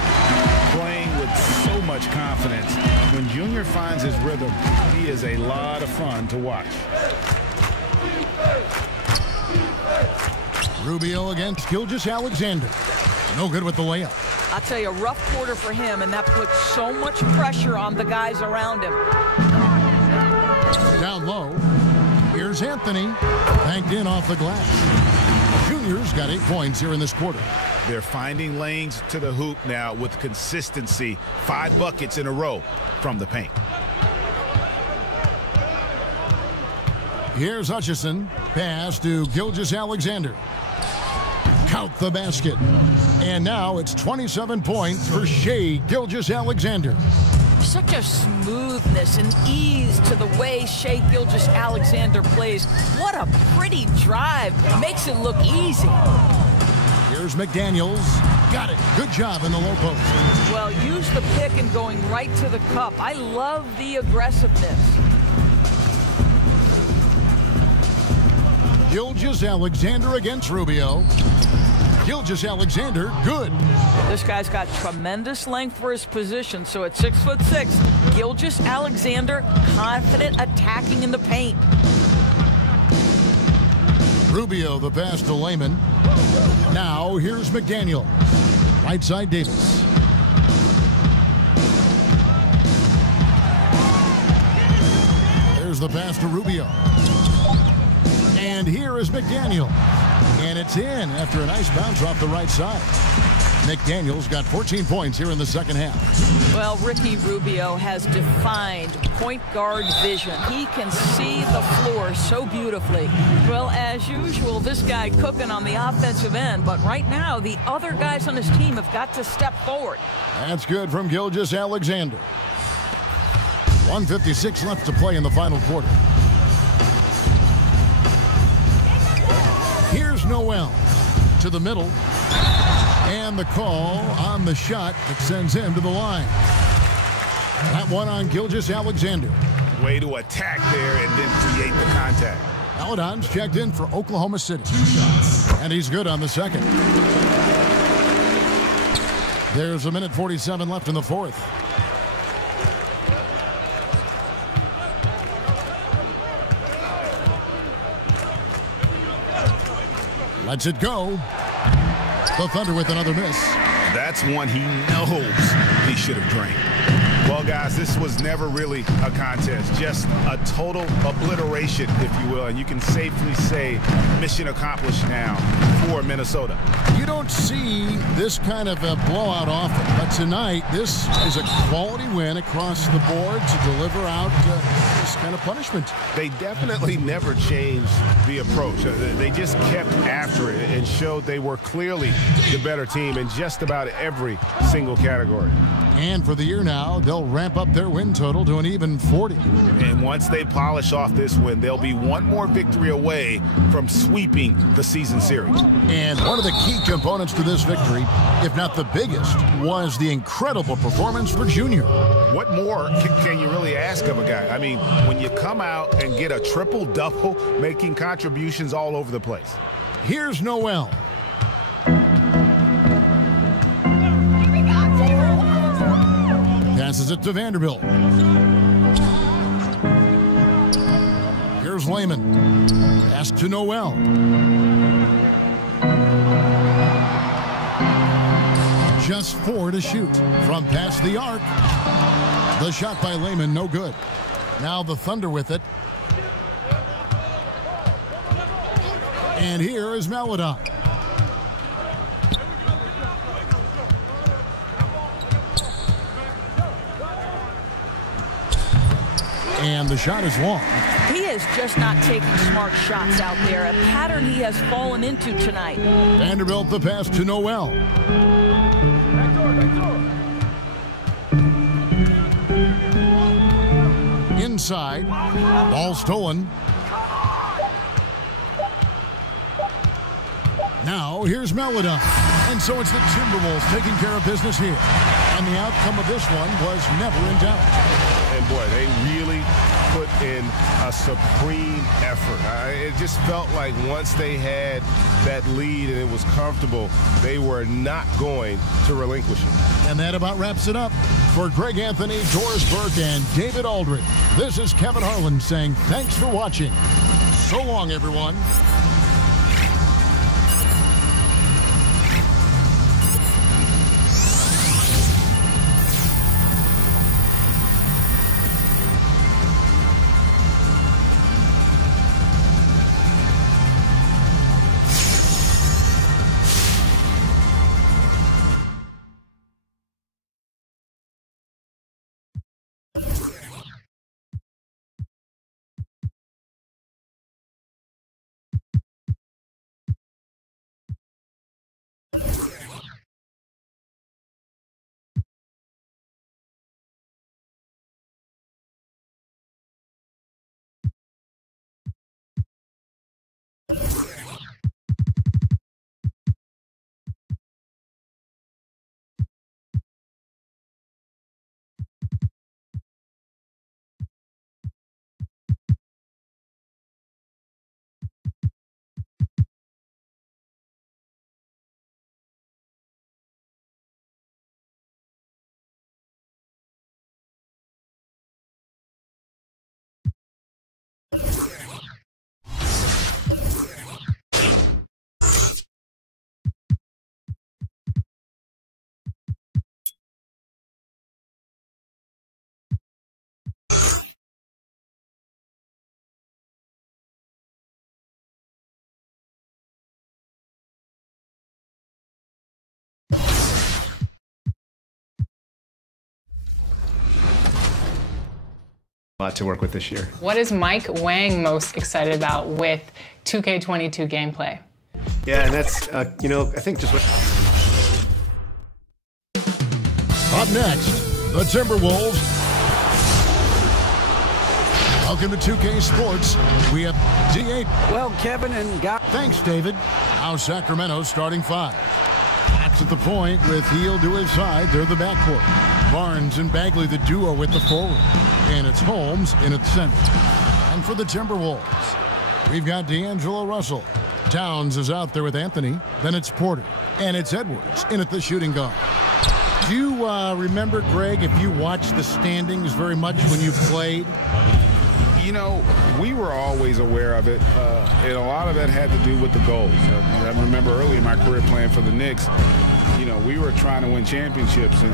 Playing with so much confidence. When Junior finds his rhythm, he is a lot of fun to watch. Rubio against Gilgeous-Alexander. No good with the layup. I'll tell you, a rough quarter for him, and that puts so much pressure on the guys around him. Down low. Here's Anthony. Banked in off the glass. Junior's got 8 points here in this quarter. They're finding lanes to the hoop now with consistency. 5 buckets in a row from the paint. Here's Hutchison. Pass to Gilgeous-Alexander. Count the basket. And now it's 27 points for Shai Gilgeous-Alexander. Such a smoothness and ease to the way Shai Gilgeous-Alexander plays. What a pretty drive. Makes it look easy. Here's McDaniels. Got it. Good job in the low post. Well, use the pick and going right to the cup. I love the aggressiveness. Gilgeous-Alexander against Rubio. Gilgeous-Alexander, good. This guy's got tremendous length for his position, so at 6'6", Gilgeous-Alexander confident attacking in the paint. Rubio the pass to Layman. Now here's McDaniel. Right side Davis. There's the pass to Rubio. And here is McDaniel. And it's in after a nice bounce off the right side. McDaniels got 14 points here in the second half. Well, Ricky Rubio has defined point guard vision. He can see the floor so beautifully. Well, as usual, this guy cooking on the offensive end, but right now the other guys on his team have got to step forward. That's good from Gilgeous-Alexander. 1:56 left to play in the final quarter. Here's Noel to the middle. And the call on the shot that sends him to the line. That one on Gilgeous-Alexander. Way to attack there and then create the contact. Aladon's checked in for Oklahoma City. And he's good on the second. There's 1:47 left in the fourth. Lets it go. The Thunder with another miss. That's one he knows he should have drained. Well, guys, this was never really a contest, just a total obliteration, if you will, and you can safely say mission accomplished now for Minnesota. You don't see this kind of a blowout often, but tonight this is a quality win across the board to deliver out this kind of punishment. They definitely never changed the approach. They just kept after it and showed they were clearly the better team in just about every single category. And for the year now, they'll ramp up their win total to an even 40. And once they polish off this win, they'll be one more victory away from sweeping the season series. And one of the key components to this victory, if not the biggest, was the incredible performance for Junior. What more can you really ask of a guy? I mean, when you come out and get a triple-double, making contributions all over the place. Here's Noel. Passes it to Vanderbilt. Here's Layman. Pass to Noel. Just 4 to shoot from past the arc. The shot by Layman, no good. Now the Thunder with it. And here is Maladon. And the shot is long. He is just not taking smart shots out there, a pattern he has fallen into tonight. Vanderbilt the pass to Noel. Inside, ball stolen. Now here's Maladon. And so it's the Timberwolves taking care of business here. And the outcome of this one was never in doubt. And boy, they really put in a supreme effort. It just felt like once they had that lead and it was comfortable, they were not going to relinquish it. And that about wraps it up. For Greg Anthony, Doris Burke, and David Aldridge, this is Kevin Harlan saying thanks for watching. So long, everyone. A lot to work with this year. What is Mike Wang most excited about with 2K22 gameplay? Yeah, and that's, you know, I think just what... Up next, the Timberwolves. Welcome to 2K Sports. We have D8. Well, Kevin and Guy. Thanks, David. Now Sacramento's starting five. Fox at the point with Hield to his side. They're the backcourt. Barnes and Bagley, the duo with the forward. And it's Holmes in its center. And for the Timberwolves, we've got D'Angelo Russell. Towns is out there with Anthony. Then it's Porter. And it's Edwards in at the shooting guard. Do you remember, Greg, if you watched the standings very much when you played? You know, we were always aware of it, and a lot of that had to do with the goals. I remember early in my career playing for the Knicks, you know, we were trying to win championships, and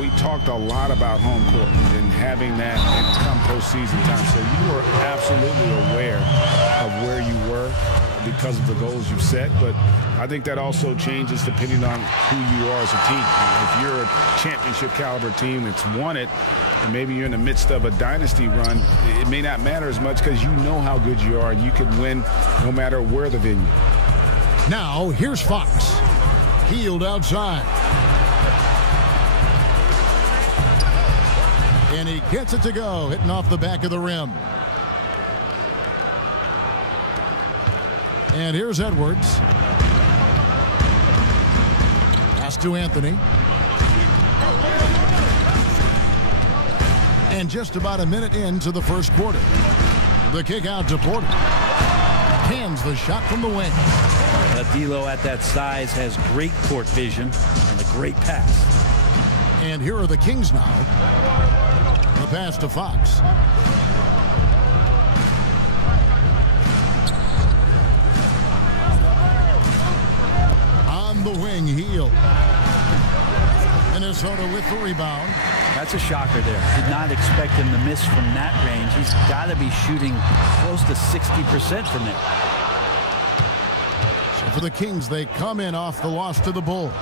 we talked a lot about home court and having that come postseason time. So you were absolutely aware of where you were because of the goals you set, but I think that also changes depending on who you are as a team. If you're a championship caliber team that's won it, and maybe you're in the midst of a dynasty run, it may not matter as much because you know how good you are and you can win no matter where the venue. Now, here's Fox. Hield outside. And he gets it to go, hitting off the back of the rim. And here's Edwards. Pass to Anthony. And just about a minute into the first quarter. The kick out to Porter. Hands the shot from the wing. D'Lo at that size has great court vision and a great pass. And here are the Kings now. The pass to Fox. On the wing, Hield. Minnesota with the rebound. That's a shocker there. Did not expect him to miss from that range. He's got to be shooting close to 60% from there. So for the Kings, they come in off the loss to the Bulls.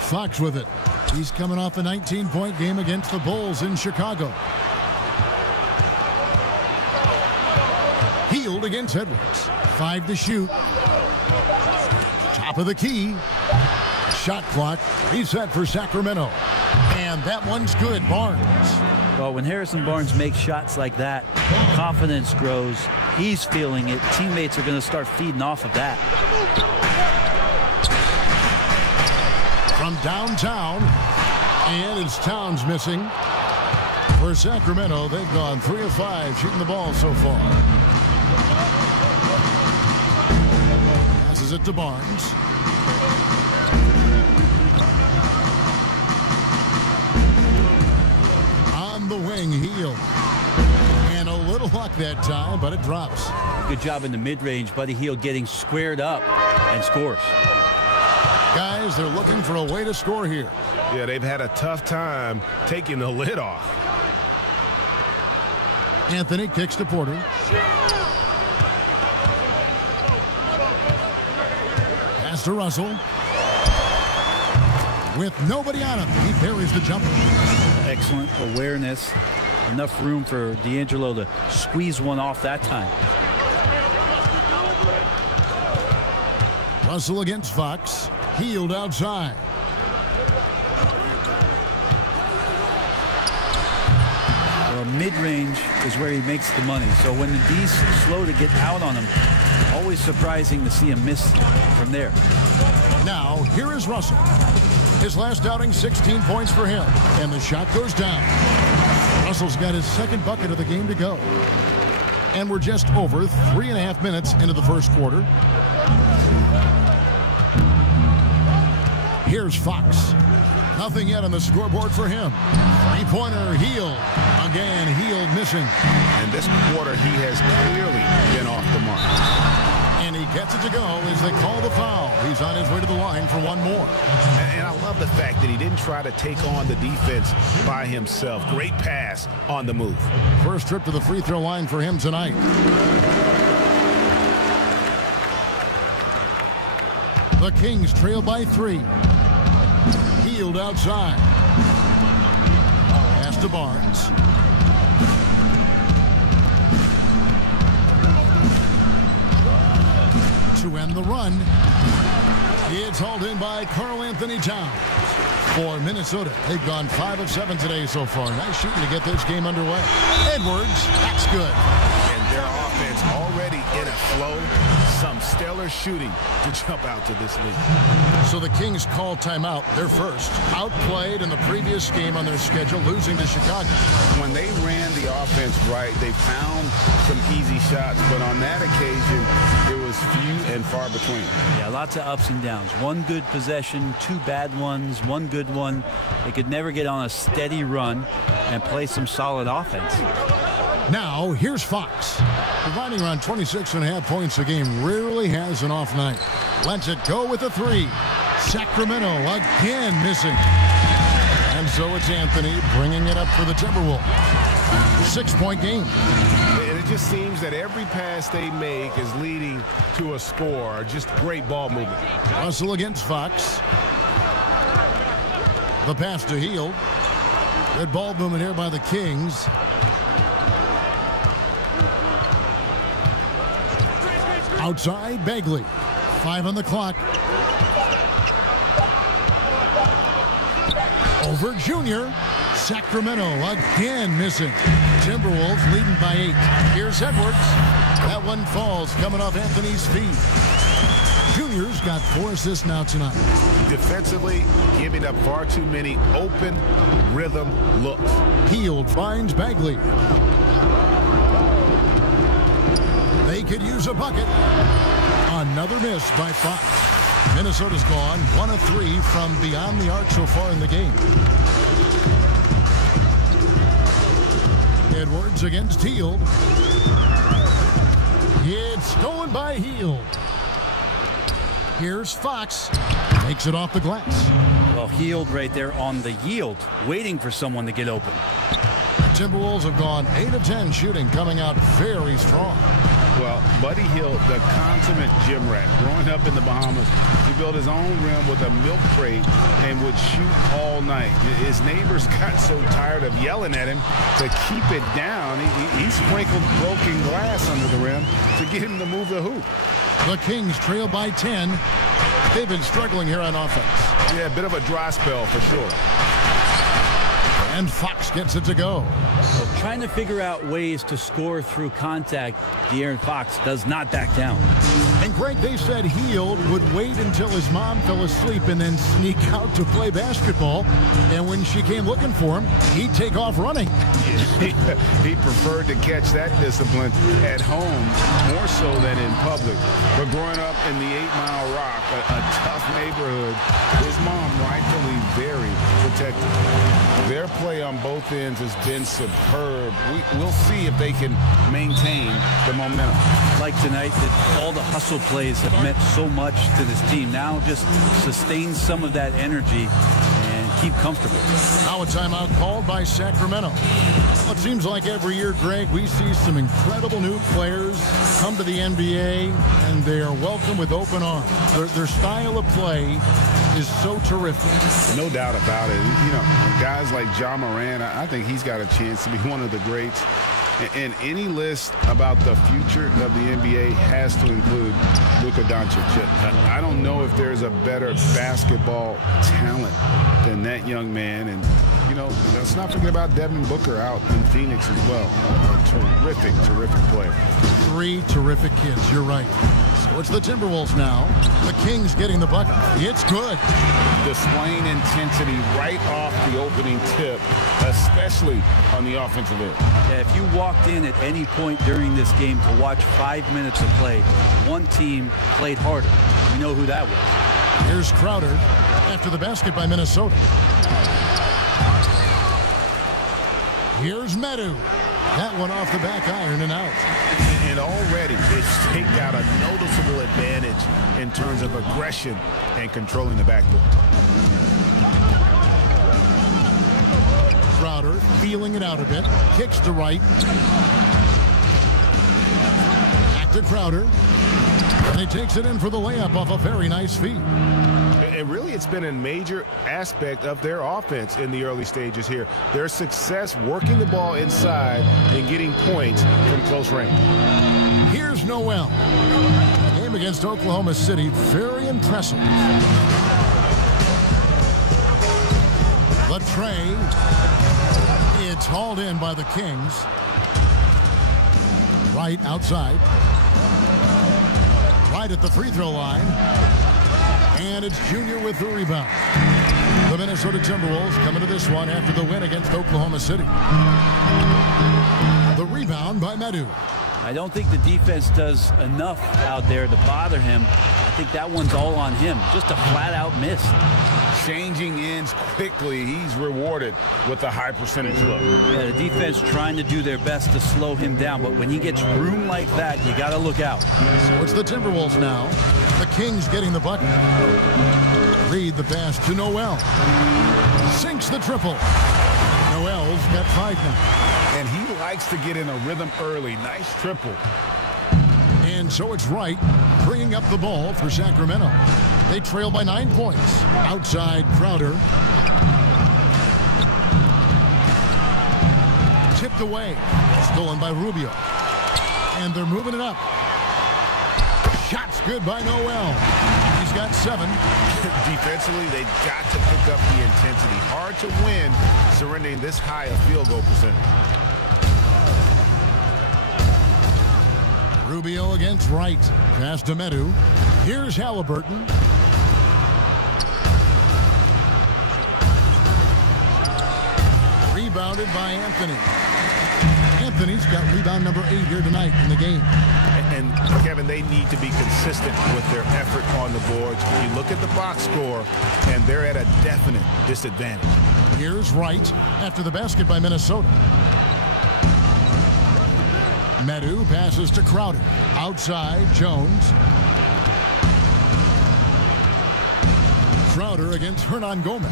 Fox with it. He's coming off a 19-point game against the Bulls in Chicago. Hield against Edwards. 5 to shoot. Top of the key. Shot clock reset for Sacramento. And that one's good. Barnes. Well, when Harrison Barnes makes shots like that, confidence grows. He's feeling it. Teammates are going to start feeding off of that. From downtown, and it's Towns missing. For Sacramento, they've gone 3 of 5 shooting the ball so far. Passes it to Barnes. On the wing, Hield. And a little luck that time, but it drops. Good job in the mid-range. Buddy Hield getting squared up and scores. Guys, they're looking for a way to score here. Yeah, they've had a tough time taking the lid off. Anthony kicks to Porter. Pass to Russell. With nobody on him, he buries the jumper. Excellent awareness. Enough room for D'Angelo to squeeze one off that time. Russell against Fox. Hield outside. Well, mid-range is where he makes the money. So when the D's slow to get out on him, always surprising to see him miss from there. Now, here is Russell. His last outing, 16 points for him. And the shot goes down. Russell's got his second bucket of the game to go. And we're just over 3.5 minutes into the first quarter. Here's Fox. Nothing yet on the scoreboard for him. Three-pointer, Hield. Again, Hield missing. And this quarter, he has clearly been off the mark. And he gets it to go as they call the foul. He's on his way to the line for one more. And I love the fact that he didn't try to take on the defense by himself. Great pass on the move. First trip to the free throw line for him tonight. The Kings trail by 3. Hield outside. to Barnes. To end the run, it's hauled in by Karl-Anthony Towns. For Minnesota, they've gone 5 of 7 today so far. Nice shooting to get this game underway. Edwards, that's good. And their offense already in a flow. Some stellar shooting to jump out to this lead. So the Kings call timeout. They're first. Outplayed in the previous game on their schedule, losing to Chicago. When they ran the offense right, they found some easy shots, but on that occasion, it was few and far between. Yeah, lots of ups and downs. One good possession, 2 bad ones, 1 good one. They could never get on a steady run and play some solid offense. Now, here's Fox. Providing around 26.5 points a game, rarely has an off night. Lets it go with a 3. Sacramento again missing. And so it's Anthony bringing it up for the Timberwolves. 6-point game. And it just seems that every pass they make is leading to a score. Just great ball movement. Russell against Fox. The pass to Hield. Good ball movement here by the Kings. Outside, Bagley. 5 on the clock. Over Junior. Sacramento again missing. Timberwolves leading by 8. Here's Edwards. That one falls, coming off Anthony's feet. Junior's got 4 assists now tonight. Defensively, giving up far too many open rhythm looks. Hield finds Bagley. They could use a bucket. Another miss by Fox. Minnesota's gone 1 of 3 from beyond the arc so far in the game. Edwards against Hield. It's stolen by Hield. Here's Fox. Makes it off the glass. Well, Hield right there on the yield, waiting for someone to get open. The Timberwolves have gone 8 of 10 shooting, coming out very strong. Well, Buddy Hield, the consummate gym rat, growing up in the Bahamas, he built his own rim with a milk crate and would shoot all night. His neighbors got so tired of yelling at him to keep it down. He sprinkled broken glass under the rim to get him to move the hoop. The Kings trail by 10. They've been struggling here on offense. Yeah, a bit of a dry spell for sure. And Fox gets it to go. Well, trying to figure out ways to score through contact, De'Aaron Fox does not back down. And Greg, they said Hield would wait until his mom fell asleep and then sneak out to play basketball. And when she came looking for him, he'd take off running. He preferred to catch that discipline at home more so than in public. But growing up in the 8 Mile Rock, a tough neighborhood, his mom rightfully very protective. Their play on both ends has been superb. We'll see if they can maintain the momentum. Like tonight, that all the hustle plays have meant so much to this team. Now just sustain some of that energy and keep comfortable. Now a timeout called by Sacramento. Well, it seems like every year, Greg, we see some incredible new players come to the NBA, and they are welcome with open arms. Their style of play is so terrific. No doubt about it. You know, guys like Ja Morant, I think he's got a chance to be one of the greats. And any list about the future of the NBA has to include Luka Doncic. I don't know if there's a better basketball talent than that young man. And, you know, let's not forget about Devin Booker out in Phoenix as well. A terrific, terrific player. 3 terrific kids, you're right. So it's the Timberwolves now. The Kings getting the bucket. It's good. Displaying intensity right off the opening tip, especially on the offensive end. Yeah, if you walked in at any point during this game to watch 5 minutes of play, one team played harder. You know who that was. Here's Crowder after the basket by Minnesota. Here's Medu. That one off the back iron and out. And already it's taken out a noticeable advantage in terms of aggression and controlling the backboard. Crowder feeling it out a bit. Kicks to right. Back to Crowder. And he takes it in for the layup off a very nice feed. And really, it's been a major aspect of their offense in the early stages here. Their success working the ball inside and getting points from close range. Here's Noel. Game against Oklahoma City, very impressive. The tray. It's hauled in by the Kings. Right outside. Right at the free throw line. And it's Junior with the rebound. The Minnesota Timberwolves coming to this one after the win against Oklahoma City. The rebound by Medu. I don't think the defense does enough out there to bother him. I think that one's all on him. Just a flat-out miss. Changing ends quickly. He's rewarded with a high percentage look. Yeah, the defense trying to do their best to slow him down, but when he gets room like that, you got to look out. So it's the Timberwolves now. The Kings getting the bucket. Reed the pass to Noel. Sinks the triple. Noel's got 5 now. And he likes to get in a rhythm early. Nice triple. And so it's Wright bringing up the ball for Sacramento. They trail by 9 points. Outside Crowder. Tipped away. Stolen by Rubio. And they're moving it up. Shots good by Noel. He's got 7. Defensively, they've got to pick up the intensity. Hard to win surrendering this high a field goal percentage. Rubio against Wright. Pass to Medu. Here's Halliburton. Rebounded by Anthony. Anthony's got rebound number 8 here tonight in the game. And Kevin, they need to be consistent with their effort on the boards. You look at the box score, and they're at a definite disadvantage. Here's Wright after the basket by Minnesota. Medu passes to Crowder. Outside, Jones. Crowder against Hernan Gomez.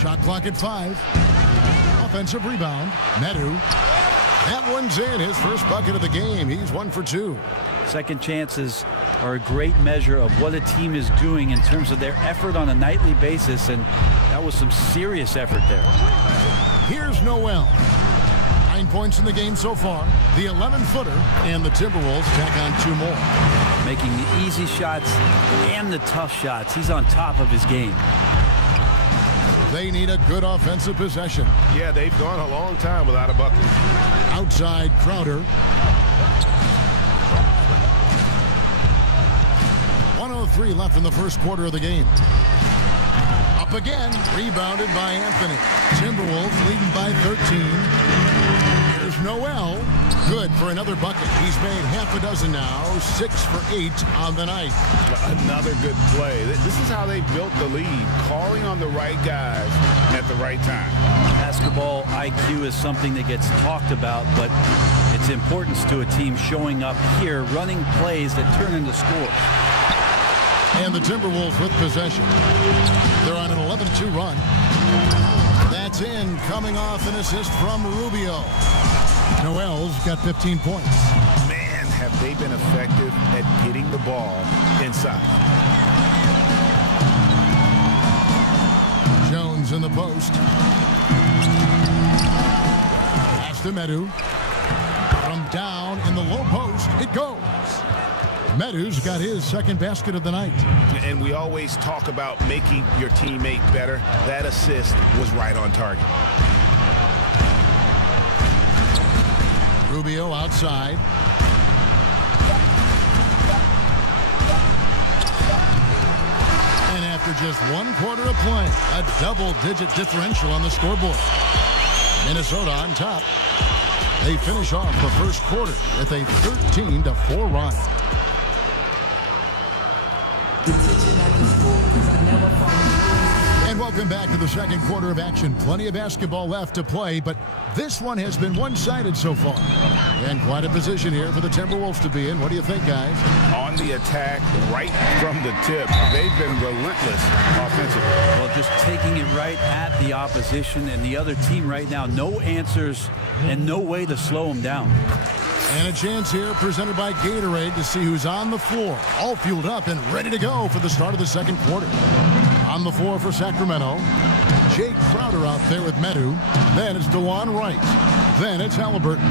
Shot clock at 5. Offensive rebound. Medu. That one's in. His first bucket of the game. He's 1 for 2. Second chances are a great measure of what a team is doing in terms of their effort on a nightly basis, and that was some serious effort there. Here's Noel. 9 points in the game so far. The 11-footer, and the Timberwolves tack on 2 more. Making the easy shots and the tough shots. He's on top of his game. They need a good offensive possession. Yeah, they've gone a long time without a bucket. Outside Crowder. 1:03 left in the first quarter of the game. Up again. Rebounded by Anthony. Timberwolves leading by 13. Here's Noel. Good for another bucket. He's made half a dozen now. 6 for 8 on the night. Another good play. This is how they built the lead. Calling on the right guys at the right time. Basketball IQ is something that gets talked about, but its importance to a team showing up here, running plays that turn into scores. And the Timberwolves with possession. They're on an 11-2 run. That's in, coming off an assist from Rubio. Noel's got 15 points. Man, have they been effective at getting the ball inside. Jones in the post. Pass to Medu. From down in the low post, it goes. Medu's got his second basket of the night. And we always talk about making your teammate better. That assist was right on target. Rubio outside. And after just 1 quarter of play, a double-digit differential on the scoreboard. Minnesota on top. They finish off the first quarter with a 13-4 run. And welcome back to the second quarter of action. Plenty of basketball left to play, but this one has been one-sided so far. And quite a position here for the Timberwolves to be in. What do you think, guys? On the attack, right from the tip. They've been relentless offensively. Well, just taking it right at the opposition and the other team right now. No answers and no way to slow them down. And a chance here presented by Gatorade to see who's on the floor, all fueled up and ready to go for the start of the second quarter. On the floor for Sacramento, Jake Crowder out there with Medu. Then it's DeLon Wright. Then it's Halliburton.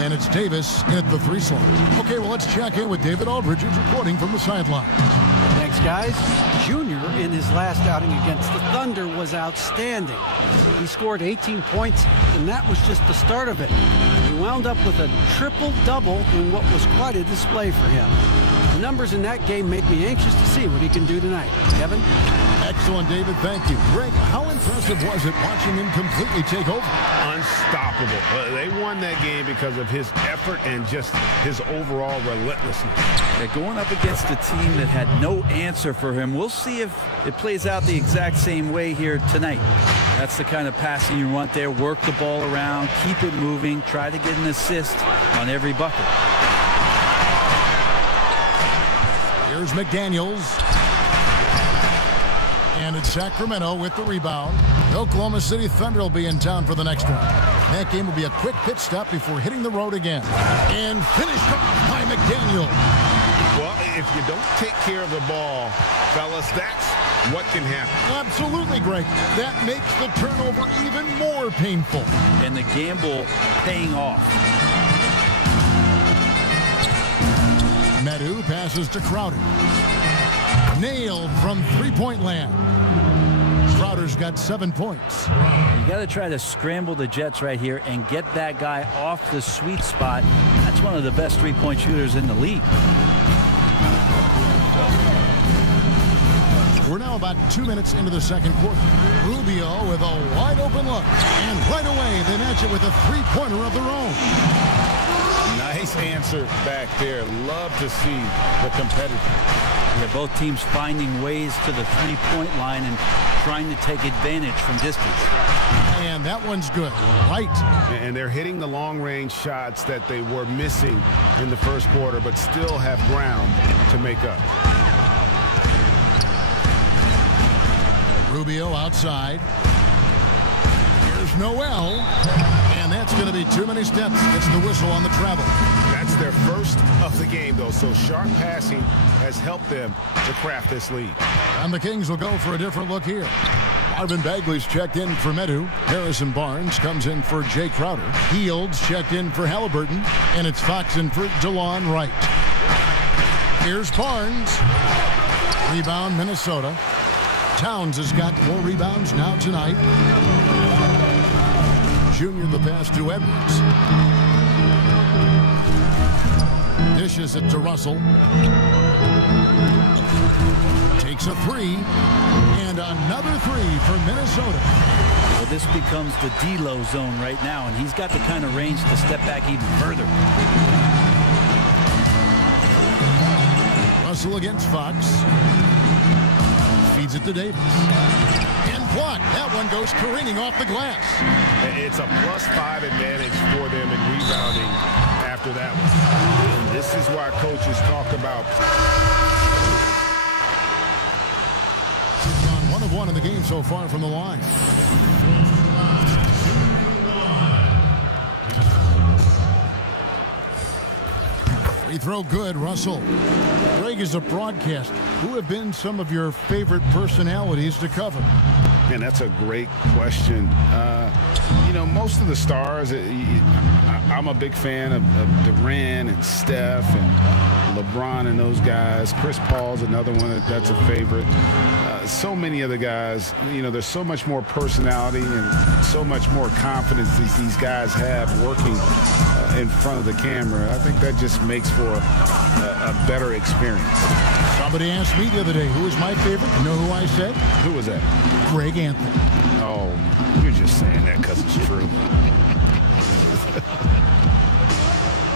And it's Davis in at the 3 slot. Okay, well, let's check in with David Aldridge, who's reporting from the sideline. Thanks, guys. Junior, in his last outing against the Thunder, was outstanding. He scored 18 points, and that was just the start of it. He wound up with a triple-double in what was quite a display for him. The numbers in that game make me anxious to see what he can do tonight. Kevin? Excellent, David. Thank you. Greg, how impressive was it watching him completely take over? Unstoppable. They won that game because of his effort and just his overall relentlessness. Going up against a team that had no answer for him. We'll see if it plays out the exact same way here tonight. That's the kind of passing you want there. Work the ball around, keep it moving, try to get an assist on every bucket. Here's McDaniels. And it's Sacramento with the rebound. The Oklahoma City Thunder will be in town for the next one. That game will be a quick pit stop before hitting the road again. And finished off by McDaniel. Well, if you don't take care of the ball, fellas, that's what can happen. Absolutely, Greg. That makes the turnover even more painful. And the gamble paying off. Medu passes to Crowder. Nailed from three-point land. Crowder's got 7 points. You got to try to scramble the Jets right here and get that guy off the sweet spot. That's one of the best three-point shooters in the league. We're now about 2 minutes into the second quarter. Rubio with a wide-open look. And right away, they match it with a three-pointer of their own. Nice answer back there. Love to see the competitor. Yeah, both teams finding ways to the three-point line and trying to take advantage from distance. And that one's good. Right. And they're hitting the long-range shots that they were missing in the first quarter, but still have ground to make up. Rubio outside. Here's Noel. And that's going to be too many steps. It's the whistle on the travel. That's their first of the game, though, so sharp passing has helped them to craft this lead. And the Kings will go for a different look here. Marvin Bagley's checked in for Medu. Harrison Barnes comes in for Jay Crowder. Fields checked in for Halliburton. And it's Fox in for DeLon Wright. Here's Barnes. Rebound, Minnesota. Towns has got more rebounds now tonight. Junior the pass to Edwards. Dishes it to Russell. Takes a three. And another three for Minnesota. Well, this becomes the D-Lo zone right now, and he's got the kind of range to step back even further. Russell against Fox. Feeds it to Davis. And blocked. That one goes careening off the glass. It's a +5 advantage for them in rebounding after that one. And this is why coaches talk about. It's on 1 of 1 in the game so far from the line. Free throw good, Russell. Greg, is a broadcast. Who have been some of your favorite personalities to cover? Man, that's a great question. You know, most of the stars, I'm a big fan of Durant and Steph and LeBron and those guys. Chris Paul's another one that's a favorite. So many other guys, you know, there's so much more personality and so much more confidence these guys have working in front of the camera. I think that just makes for a better experience. Somebody asked me the other day, who was my favorite? You know who I said? Who was that? Greg Anthony. Oh, you're just saying that because it's true.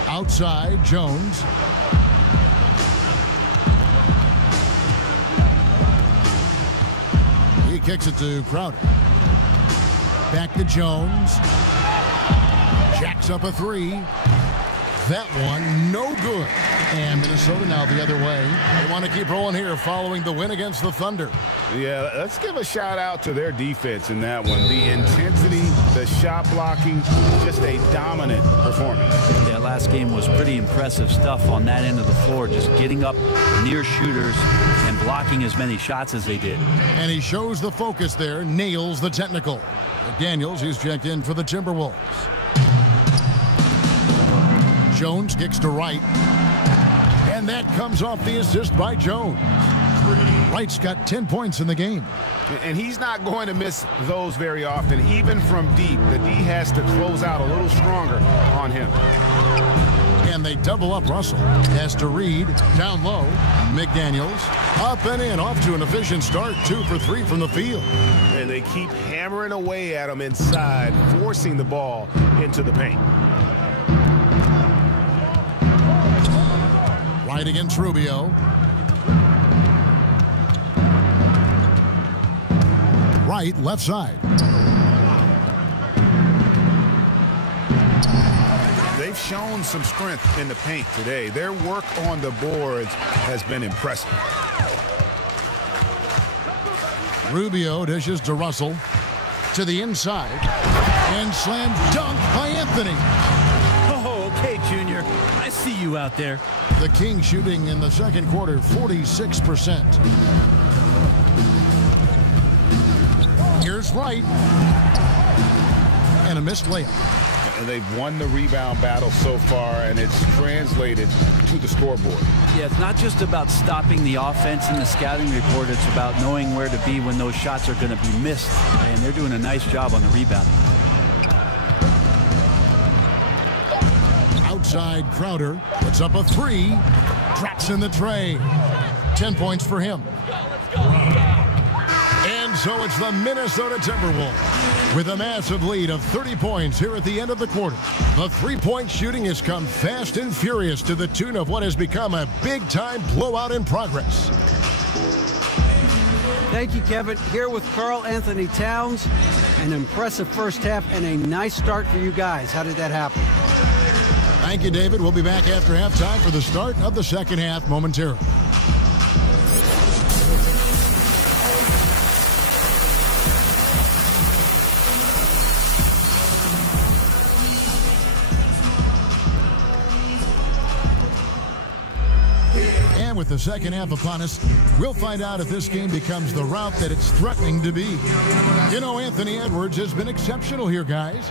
Outside, Jones. He kicks it to Crowder. Back to Jones. Jacks up a three. That one, no good. And Minnesota now the other way. They want to keep rolling here following the win against the Thunder. Yeah, let's give a shout out to their defense in that one. The intensity, the shot blocking, just a dominant performance. Yeah, last game was pretty impressive stuff on that end of the floor, just getting up near shooters and blocking as many shots as they did. And he shows the focus there, nails the technical. McDaniels, who's checked in for the Timberwolves. Jones kicks to Wright. And that comes off the assist by Jones. Wright's got 10 points in the game. And he's not going to miss those very often. Even from deep, the D has to close out a little stronger on him. And they double up Russell. Has to Reed, down low. McDaniels, up and in, off to an efficient start. 2 for 3 from the field. And they keep hammering away at him inside, forcing the ball into the paint. Right against Rubio. Right, left side. They've shown some strength in the paint today. Their work on the boards has been impressive. Rubio dishes to Russell. To the inside. And slam dunk by Anthony. Oh, okay, Junior. I see you out there. The Kings shooting in the second quarter, 46%. Here's Wright. And a missed layup. And they've won the rebound battle so far, and it's translated to the scoreboard. Yeah, it's not just about stopping the offense in the scouting report. It's about knowing where to be when those shots are going to be missed. And they're doing a nice job on the rebound. Outside, Crowder puts up a 3. Drops in the tray. 10 points for him. And so it's the Minnesota Timberwolves with a massive lead of 30 points here at the end of the quarter. The three-point shooting has come fast and furious to the tune of what has become a big-time blowout in progress. Thank you, Kevin. Here with Karl Anthony Towns. An impressive first half and a nice start for you guys. How did that happen? Thank you, David. We'll be back after halftime for the start of the second half momentarily. And with the second half upon us, we'll find out if this game becomes the rout that it's threatening to be. You know, Anthony Edwards has been exceptional here, guys.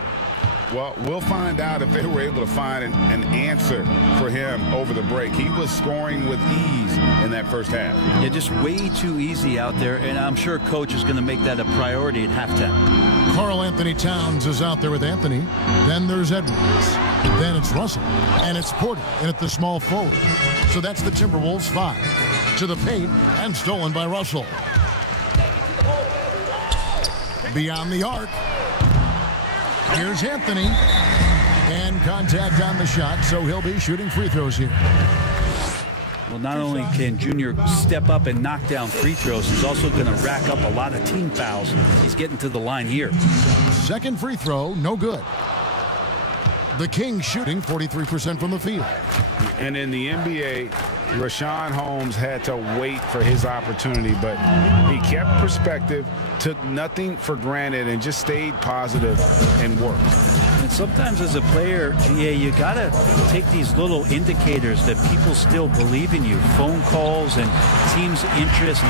Well, we'll find out if they were able to find an answer for him over the break. He was scoring with ease in that first half. Yeah, just way too easy out there, and I'm sure Coach is going to make that a priority at halftime. Karl Anthony Towns is out there with Anthony. Then there's Edwards. Then it's Russell. And it's Porter in at the small forward. So that's the Timberwolves 5. To the paint and stolen by Russell. Beyond the arc. Here's Anthony. And contact on the shot, so he'll be shooting free throws here. Well, not only can Junior step up and knock down free throws, he's also going to rack up a lot of team fouls. He's getting to the line here. Second free throw, no good. The Kings shooting 43% from the field. And in the NBA, Richaun Holmes had to wait for his opportunity, but he kept perspective, took nothing for granted, and just stayed positive and worked. And sometimes as a player, GA, you got to take these little indicators that people still believe in you. Phone calls and team's interest,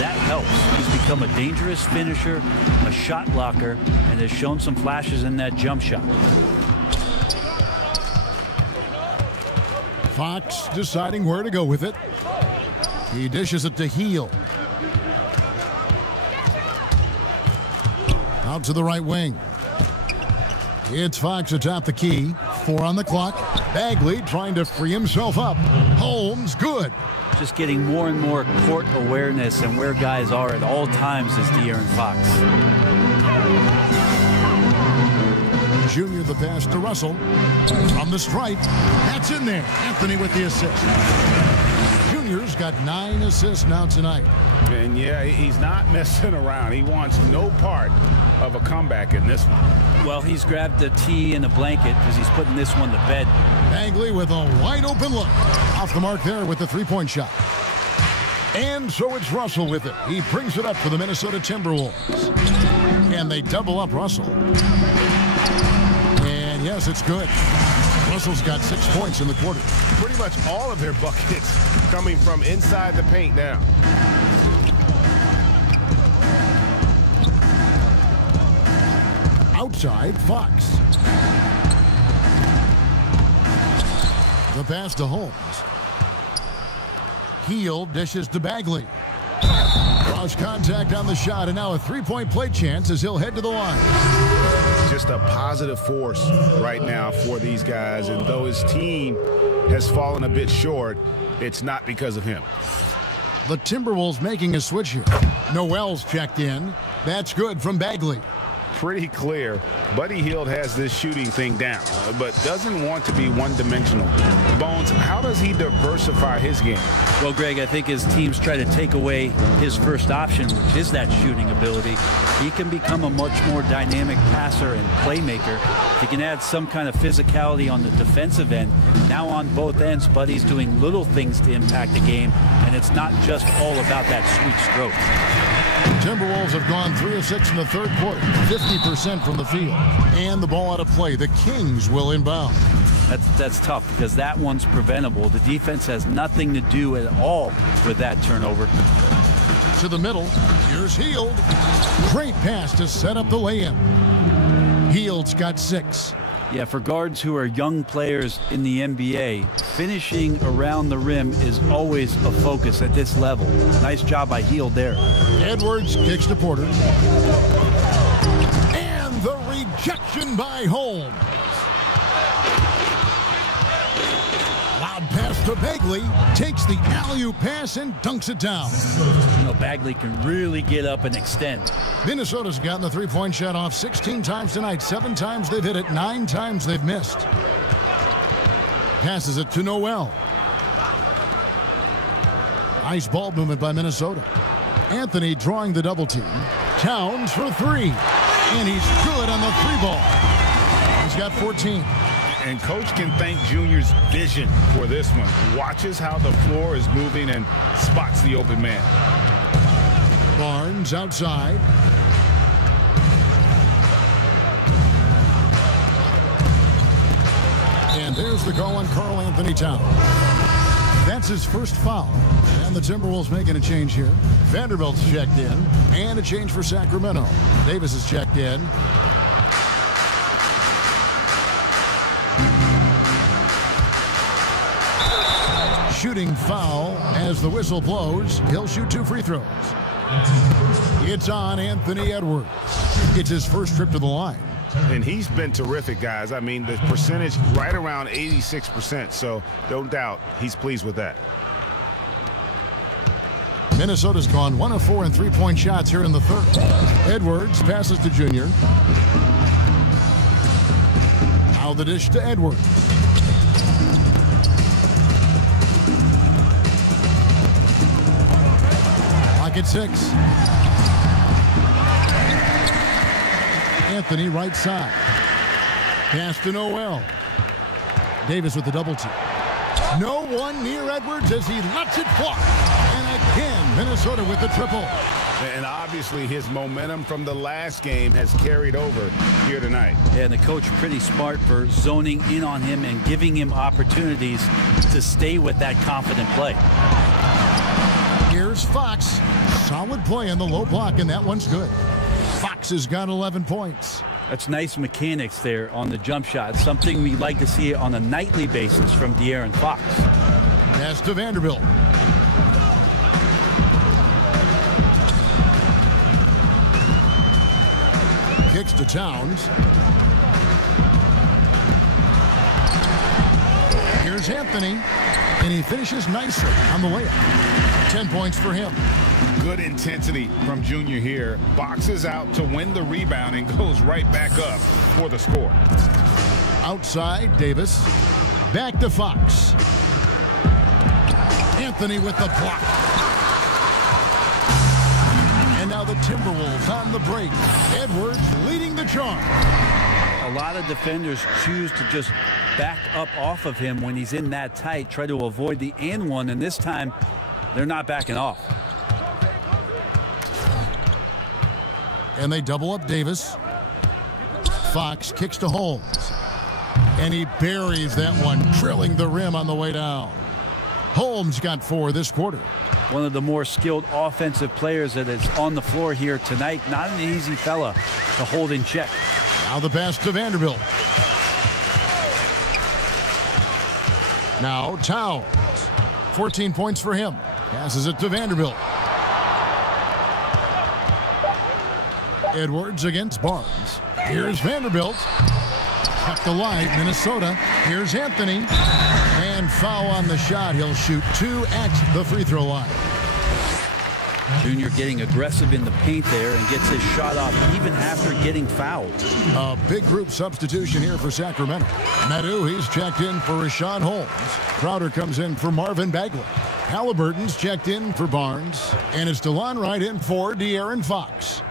that helps. He's become a dangerous finisher, a shot blocker, and has shown some flashes in that jump shot. Fox deciding where to go with it. He dishes it to Heel. Out to the right wing. It's Fox atop the key. 4 on the clock. Bagley trying to free himself up. Holmes, good. Just getting more and more court awareness and where guys are at all times is De'Aaron Fox. Junior the pass to Russell. From the stripe. That's in there. Anthony with the assist. Junior's got 9 assists now tonight. And yeah, he's not messing around. He wants no part of a comeback in this one. Well, he's grabbed a tee and a blanket because he's putting this one to bed. Bagley with a wide open look. Off the mark there with the three-point shot. And so it's Russell with it. He brings it up for the Minnesota Timberwolves. And they double up Russell. And yes, it's good. Russell's got 6 points in the quarter. Pretty much all of their buckets coming from inside the paint now. Outside, Fox. The pass to Holmes. Hield dishes to Bagley. Cross contact on the shot, and now a three-point play chance as he'll head to the line. Just a positive force right now for these guys, and though his team has fallen a bit short, it's not because of him. The Timberwolves making a switch here. Noel's checked in. That's good from Bagley. Pretty clear. Buddy Hield has this shooting thing down, but doesn't want to be one-dimensional. Bones, how does he diversify his game? Well, Greg, I think his teams try to take away his first option, which is that shooting ability. He can become a much more dynamic passer and playmaker. He can add some kind of physicality on the defensive end. Now on both ends, Buddy's doing little things to impact the game, and it's not just all about that sweet stroke. Timberwolves have gone 3 of 6 in the third quarter, 50% from the field, and the ball out of play. The Kings will inbound. That's tough because that one's preventable. The defense has nothing to do at all with that turnover. To the middle, here's Hield. Great pass to set up the lay-in. Hield's got 6. Yeah, for guards who are young players in the NBA, finishing around the rim is always a focus at this level. Nice job by Hield there. Edwards kicks to Porter. And the rejection by Holmes. Loud pass to Bagley. Takes the alley-oop pass and dunks it down. You know, Bagley can really get up and extend. Minnesota's gotten the three-point shot off 16 times tonight. 7 times they've hit it, 9 times they've missed. Passes it to Noel. Nice ball movement by Minnesota. Anthony drawing the double team. Towns for 3. And he's good on the 3-ball. He's got 14. And Coach can thank Junior's vision for this one. Watches how the floor is moving and spots the open man. Barnes outside. And there's the call on Karl Anthony Towns. That's his first foul. And the Timberwolves making a change here. Vanderbilt's checked in. And a change for Sacramento. Davis is checked in. Shooting foul as the whistle blows. He'll shoot 2 free throws. It's on Anthony Edwards. It's his first trip to the line. And he's been terrific, guys. I mean, the percentage right around 86%, so don't doubt he's pleased with that. Minnesota's gone 1 of 4 in three-point shots here in the third. Edwards passes to Junior. Now the dish to Edwards. At 6. Anthony right side. Pass to Noel. Davis with the double team. No one near Edwards as he lets it fly. And again, Minnesota with the triple. And obviously his momentum from the last game has carried over here tonight. And the coach pretty smart for zoning in on him and giving him opportunities to stay with that confident play. Here's Fox. Solid play in the low block, and that one's good. Fox has got 11 points. That's nice mechanics there on the jump shot. Something we like to see on a nightly basis from De'Aaron Fox. Pass to Vanderbilt. Kicks to Towns. Here's Anthony, and he finishes nicely on the layup. 10 points for him. Good intensity from Junior here. Boxes out to win the rebound and goes right back up for the score. Outside, Davis. Back to Fox. Anthony with the block. And now the Timberwolves on the break. Edwards leading the charge. A lot of defenders choose to just back up off of him when he's in that tight, try to avoid the and one, and this time they're not backing off. And they double up Davis. Fox kicks to Holmes. And he buries that one, drilling the rim on the way down. Holmes got 4 this quarter. One of the more skilled offensive players that is on the floor here tonight. Not an easy fella to hold in check. Now the pass to Vanderbilt. Now Towns. 14 points for him. Passes it to Vanderbilt. Edwards against Barnes. Here's Vanderbilt. Kept alive, Minnesota. Here's Anthony. And foul on the shot. He'll shoot 2 at the free throw line. Junior getting aggressive in the paint there and gets his shot off even after getting fouled. A big group substitution here for Sacramento. Medu, he's checked in for Rashawn Holmes. Crowder comes in for Marvin Bagley. Halliburton's checked in for Barnes. And it's DeLon Wright in for De'Aaron Fox.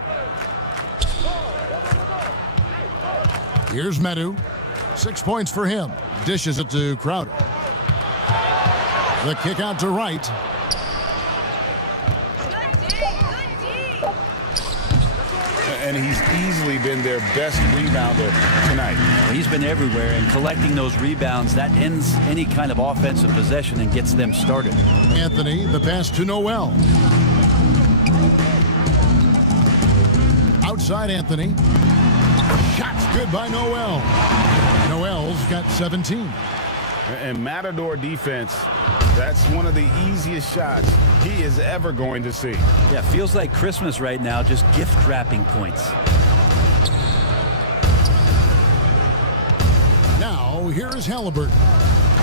Here's Medu. 6 points for him. Dishes it to Crowder. The kick out to Wright. And he's easily been their best rebounder tonight. He's been everywhere, and collecting those rebounds, that ends any kind of offensive possession and gets them started. Anthony, the pass to Noel. Outside Anthony. Shots good by Noel. Noel's got 17. And Matador defense, that's one of the easiest shots he is ever going to see. Yeah, feels like Christmas right now, just gift wrapping points. Now, here is Halliburton.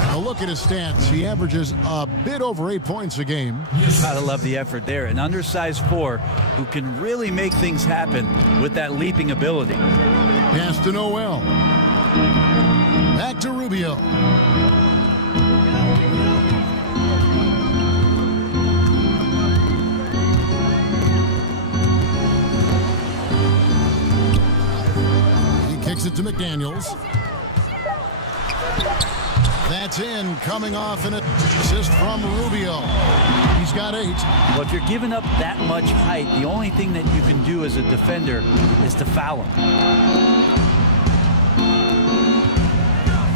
A look at his stats. He averages a bit over 8 points a game. Gotta love the effort there. An undersized 4 who can really make things happen with that leaping ability. Pass to Noel. Back to Rubio. He kicks it to McDaniels. That's in, coming off an assist from Rubio. He's got 8. Well, if you're giving up that much height, the only thing that you can do as a defender is to foul him.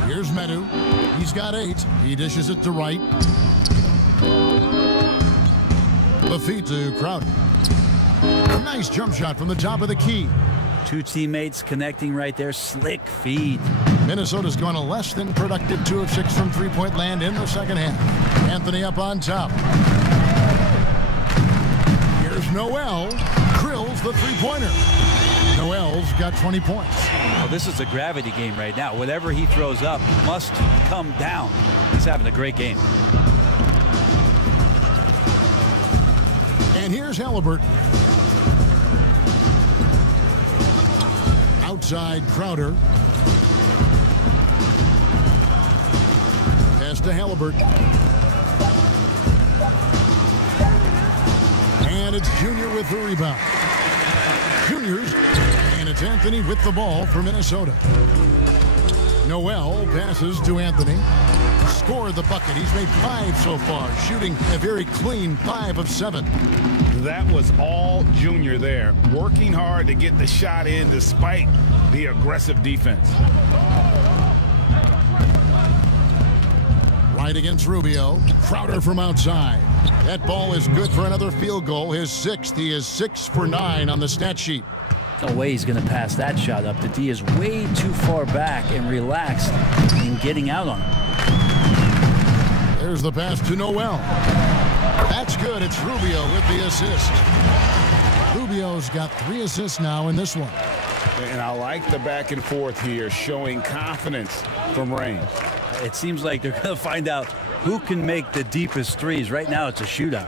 Here's Medu. He's got 8. He dishes it to Wright. The feed to Crowder. A nice jump shot from the top of the key. 2 teammates connecting right there. Slick feed. Minnesota's gone a less than productive 2 of 6 from three-point land in the second half. Anthony up on top. Here's Noel. Drills the three-pointer. Noel's got 20 points. Well, this is a gravity game right now. Whatever he throws up must come down. He's having a great game. And here's Halliburton. Outside Crowder. Pass to Halliburton. And it's Junior with the rebound. Juniors. And it's Anthony with the ball for Minnesota. Noel passes to Anthony. Scored the bucket. He's made 5 so far, shooting a very clean 5 of 7. That was all Junior there, working hard to get the shot in despite the aggressive defense. Right against Rubio. Crowder from outside. That ball is good for another field goal. His 6th. He is 6 for 9 on the stat sheet. No way he's going to pass that shot up. The D is way too far back and relaxed in getting out on him. There's the pass to Noel. That's good. It's Rubio with the assist. Rubio's got 3 assists now in this one. And I like the back and forth here, showing confidence from range. It seems like they're going to find out who can make the deepest threes. Right now, it's a shootout.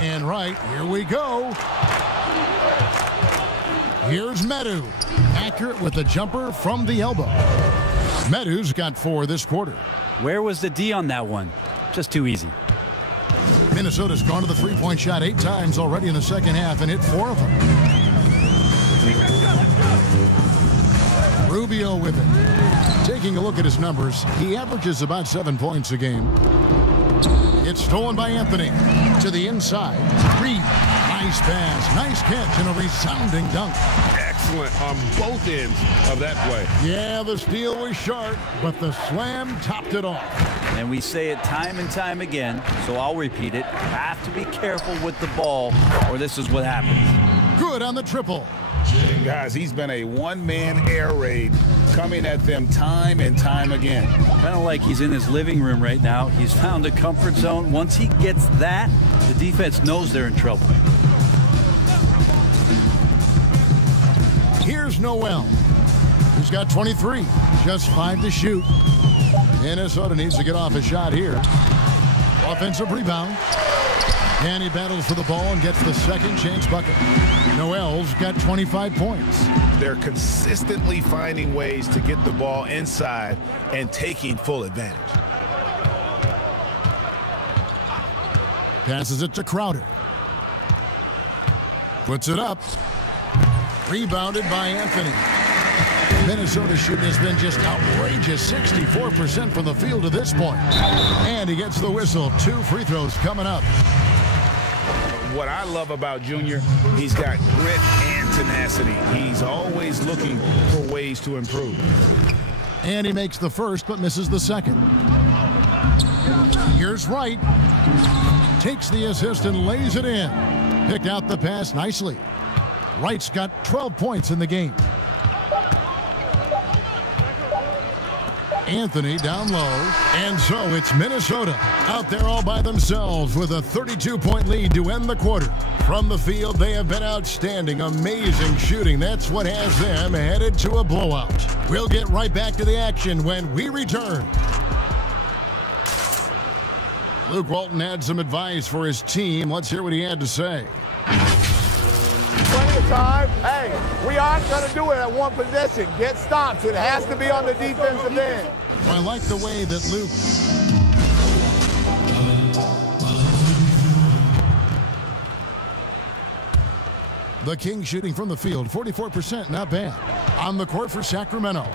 And right, here we go. Here's Medu. Accurate with the jumper from the elbow. Medu's got 4 this quarter. Where was the D on that one? Just too easy. Minnesota's gone to the three-point shot 8 times already in the second half and hit 4 of them. Rubio with it. Taking a look at his numbers, he averages about 7 points a game. It's stolen by Anthony to the inside. 3 by Nice pass, nice catch, and a resounding dunk. Excellent on both ends of that play. Yeah, the steal was sharp, but the slam topped it off. And we say it time and time again, so I'll repeat it. Have to be careful with the ball, or this is what happens. Good on the triple. And guys, he's been a one-man air raid coming at them time and time again. Kind of like he's in his living room right now. He's found a comfort zone. Once he gets that, the defense knows they're in trouble. Here's Noel, who's got 23, just 5 to shoot. Minnesota needs to get off a shot here. Offensive rebound. And he battles for the ball and gets the second chance bucket. Noel's got 25 points. They're consistently finding ways to get the ball inside and taking full advantage. Passes it to Crowder. Puts it up. Rebounded by Anthony. Minnesota's shooting has been just outrageous. 64% from the field to this point. And he gets the whistle. 2 free throws coming up. What I love about Junior, he's got grit and tenacity. He's always looking for ways to improve. And he makes the first but misses the second. Here's Wright. Takes the assist and lays it in. Picked out the pass nicely. Wright's got 12 points in the game. Anthony down low, and so it's Minnesota out there all by themselves with a 32-point lead to end the quarter. From the field, they have been outstanding, amazing shooting. That's what has them headed to a blowout. We'll get right back to the action when we return. Luke Walton had some advice for his team. Let's hear what he had to say. Plenty of time. Hey, we aren't going to do it at one possession. Get stops. It has to be on the defensive end. I like the way that Luke the Kings shooting from the field, 44%, not bad. On the court for Sacramento,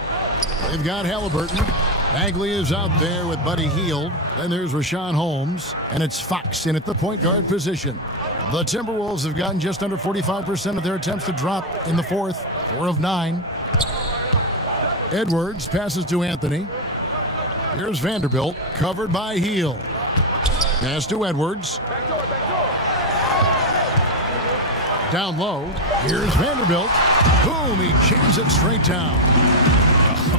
they've got Halliburton. Bagley is out there with Buddy Hield. Then there's Rashawn Holmes, and it's Fox in at the point guard position. The Timberwolves have gotten just under 45% of their attempts to drop in the fourth, 4 of 9. Edwards passes to Anthony. Here's Vanderbilt, covered by Hield. Pass to Edwards. Down low, here's Vanderbilt. Boom, he jams it straight down.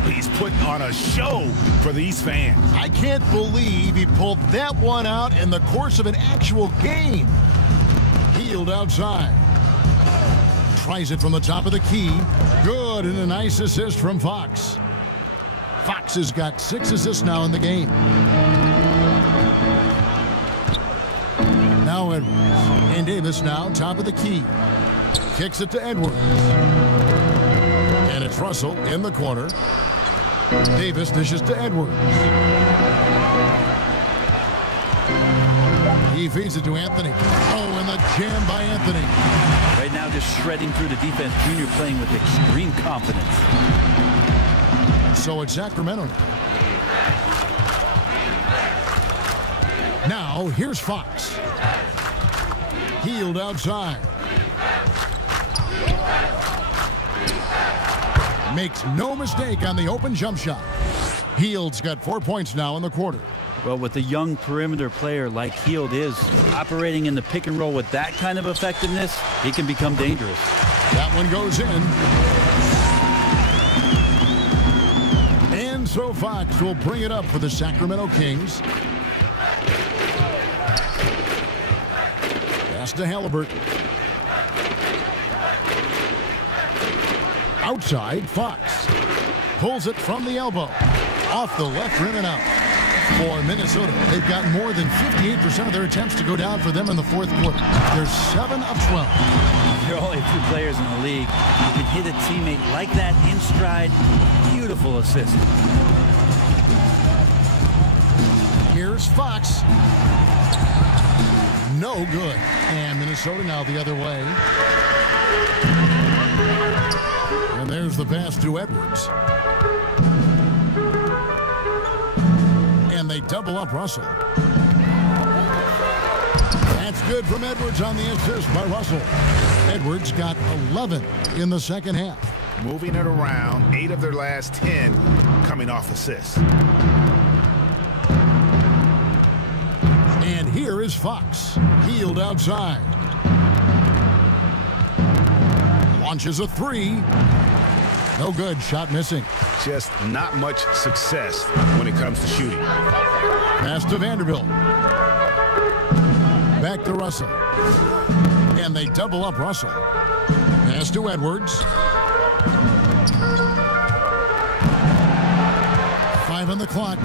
He's putting on a show for these fans. I can't believe he pulled that one out in the course of an actual game. Hield outside. Tries it from the top of the key. Good, and a nice assist from Fox. Fox has got 6 assists now in the game. Now Edwards. And Davis now, top of the key. Kicks it to Edwards. And it's Russell in the corner. Davis dishes to Edwards. He feeds it to Anthony. Oh, and the jam by Anthony. Right now, just shredding through the defense. Junior playing with extreme confidence. So it's Sacramento now. Here's Fox. Hield outside. Makes no mistake on the open jump shot. Hield's got 4 points now in the quarter. Well, with a young perimeter player like Hield is, operating in the pick and roll with that kind of effectiveness, he can become dangerous. That one goes in. And so Fox will bring it up for the Sacramento Kings. Pass to Halliburton. Outside, Fox pulls it from the elbow. Off the left rim and out. For Minnesota, they've got more than 58% of their attempts to go down for them in the fourth quarter. They're 7 of 12. There are only 2 players in the league who can hit a teammate like that in stride. Beautiful assist. Here's Fox. No good. And Minnesota now the other way. And there's the pass to Edwards. And they double up Russell. That's good from Edwards on the assist by Russell. Edwards got 11 in the second half. Moving it around, 8 of their last 10 coming off assists. And here is Fox. Healed outside. Launches a 3. No good. Shot missing. Just not much success when it comes to shooting. Pass to Vanderbilt. Back to Russell. And they double up Russell. Pass to Edwards. 5 on the clock.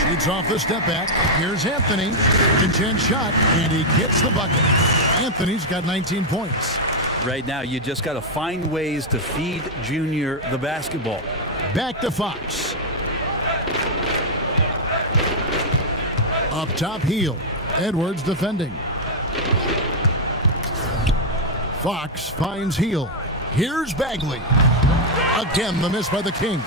Shoots off the step back. Here's Anthony. Intense shot, and he gets the bucket. Anthony's got 19 points. Right now, you just got to find ways to feed Junior the basketball. Back to Fox. Up top, Heel. Edwards defending. Fox finds Heel. Here's Bagley. Again, the miss by the Kings.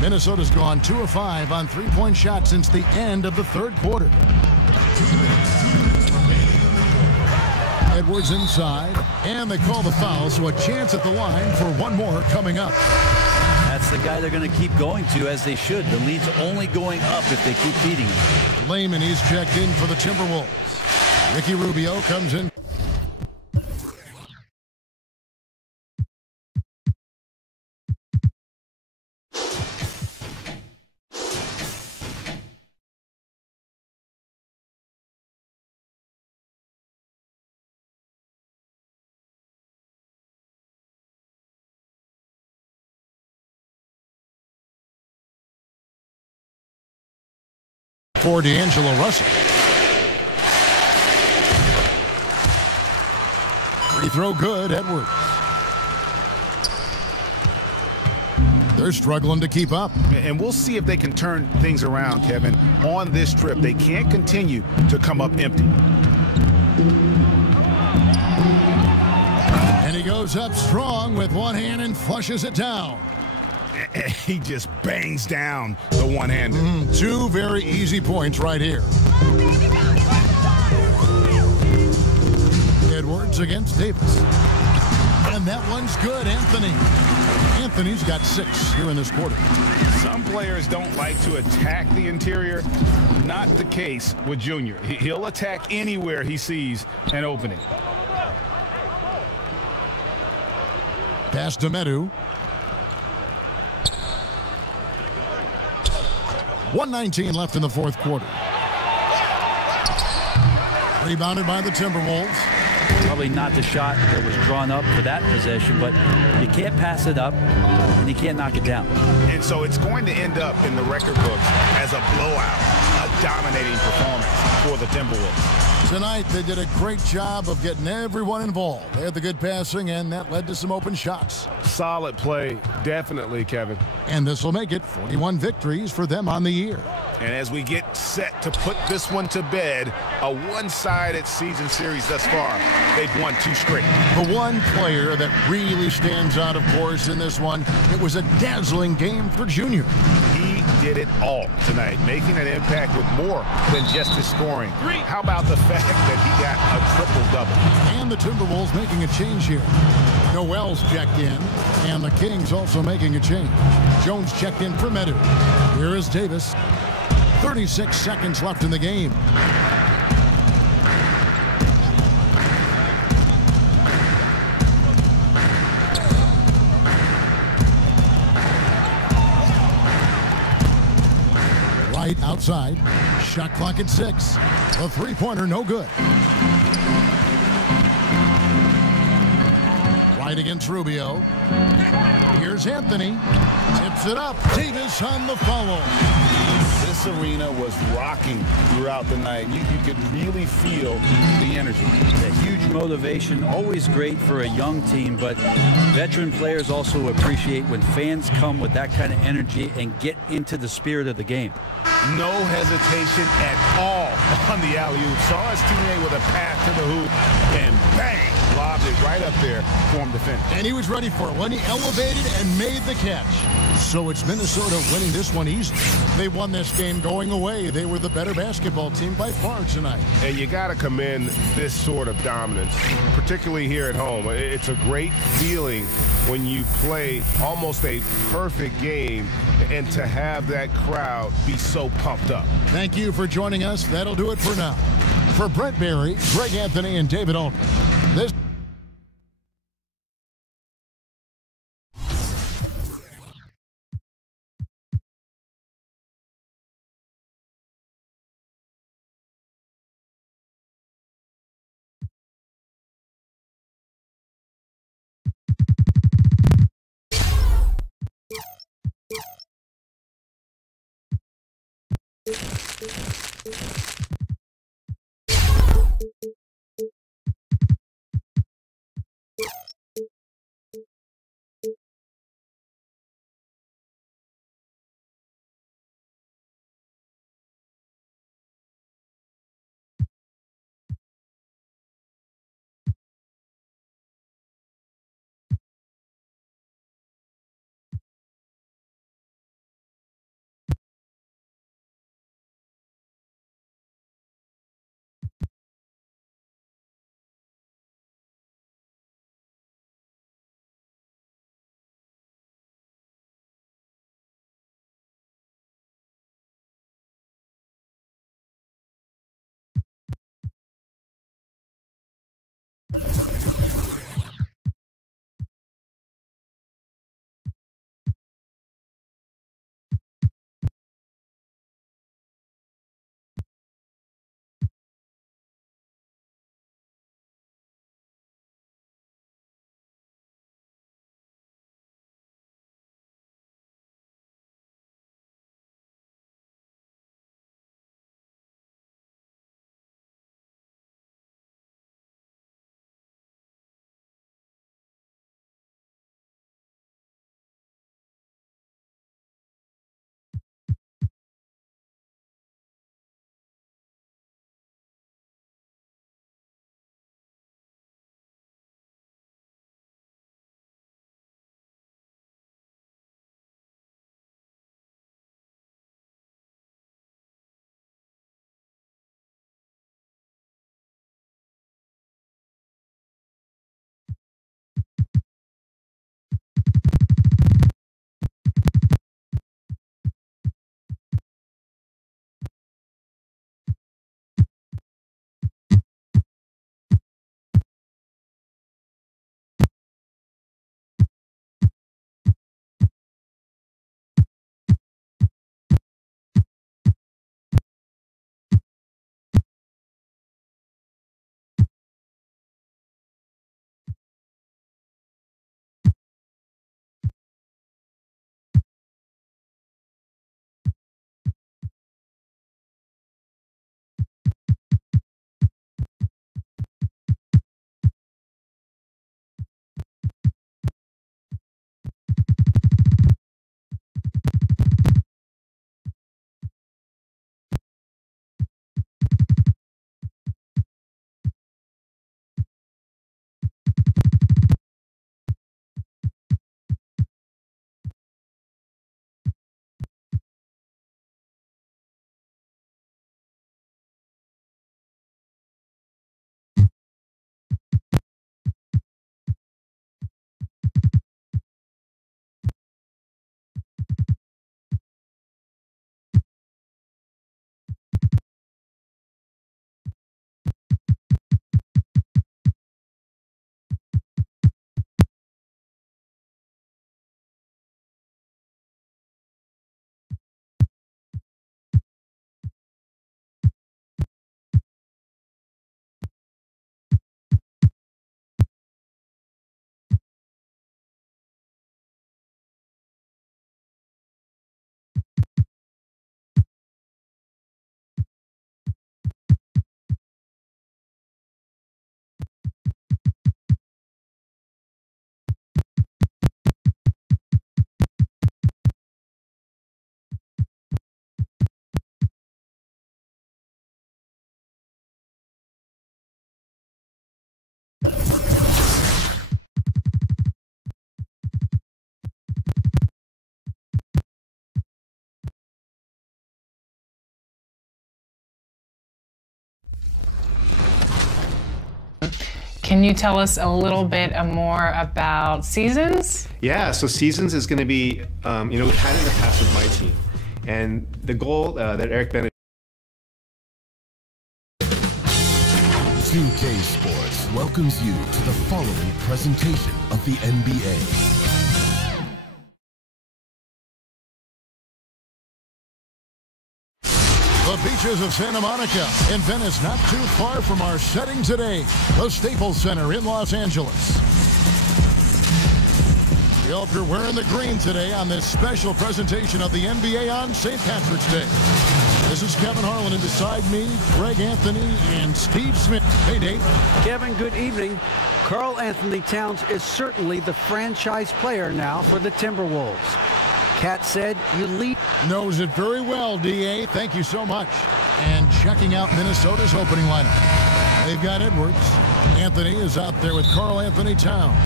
Minnesota's gone 2 of 5 on three-point shots since the end of the third quarter. Edwards inside, and they call the foul, so a chance at the line for one more coming up. That's the guy they're going to keep going to, as they should. The lead's only going up if they keep feeding him. Layman, he's checked in for the Timberwolves. Ricky Rubio comes in. For D'Angelo Russell. Free throw good, Edwards. They're struggling to keep up. And we'll see if they can turn things around, Kevin, on this trip. They can't continue to come up empty. And he goes up strong with one hand and flushes it down. He just bangs down the one-hander. 2 very easy points right here. Edwards against Davis. And that one's good, Anthony. Anthony's got 6 here in this quarter. Some players don't like to attack the interior. Not the case with Junior. He'll attack anywhere he sees an opening. Pass to Medu. 1:19 left in the fourth quarter. Rebounded by the Timberwolves. Probably not the shot that was drawn up for that possession, but you can't pass it up and you can't knock it down. And so it's going to end up in the record books as a blowout, a dominating performance for the Timberwolves. Tonight, they did a great job of getting everyone involved. They had the good passing, and that led to some open shots. Solid play, definitely, Kevin. And this will make it 41 victories for them on the year. And as we get set to put this one to bed, a one-sided season series thus far. They've won 2 straight. The one player that really stands out, of course, in this one, it was a dazzling game for Junior. He did it all tonight, making an impact with more than just his scoring. How about the fact that he got a triple-double? And the Timberwolves making a change here. Noel's checked in, and the Kings also making a change. Jones checked in for Medu. Here is Davis. 36 seconds left in the game. Right outside. Shot clock at 6. The three-pointer no good. Right against Rubio. Here's Anthony. Tips it up. Davis on the follow. This arena was rocking throughout the night. You could really feel the energy. A huge motivation, always great for a young team, but veteran players also appreciate when fans come with that kind of energy and get into the spirit of the game. No hesitation at all on the alley-oop. Saw his teammate with a pass to the hoop, and bang, lobbed it right right up there for him to finish. And he was ready for it when he elevated and made the catch. So it's Minnesota winning this one easily. They won this game going away. They were the better basketball team by far tonight. And you got to commend this sort of dominance, particularly here at home. It's a great feeling when you play almost a perfect game and to have that crowd be so pumped up. Thank you for joining us. That'll do it for now. For Brent Barry, Greg Anthony, and David Aldridge, this Can you tell us a little bit more about Seasons? Yeah, so Seasons is going to be, we've had it in the past with my team. And the goal that Eric Bennett 2K Sports welcomes you to the following presentation of the NBA. The beaches of Santa Monica and Venice, not too far from our setting today, the Staples Center in Los Angeles. We hope you're wearing the green today on this special presentation of the NBA on St. Patrick's Day. This is Kevin Harlan, and beside me, Greg Anthony and Steve Smith. Hey, Dave. Kevin, good evening. Karl Anthony Towns is certainly the franchise player now for the Timberwolves. Cat said you lead. Knows it very well, D.A. Thank you so much. And checking out Minnesota's opening lineup. They've got Edwards. Anthony is out there with Karl Anthony Towns.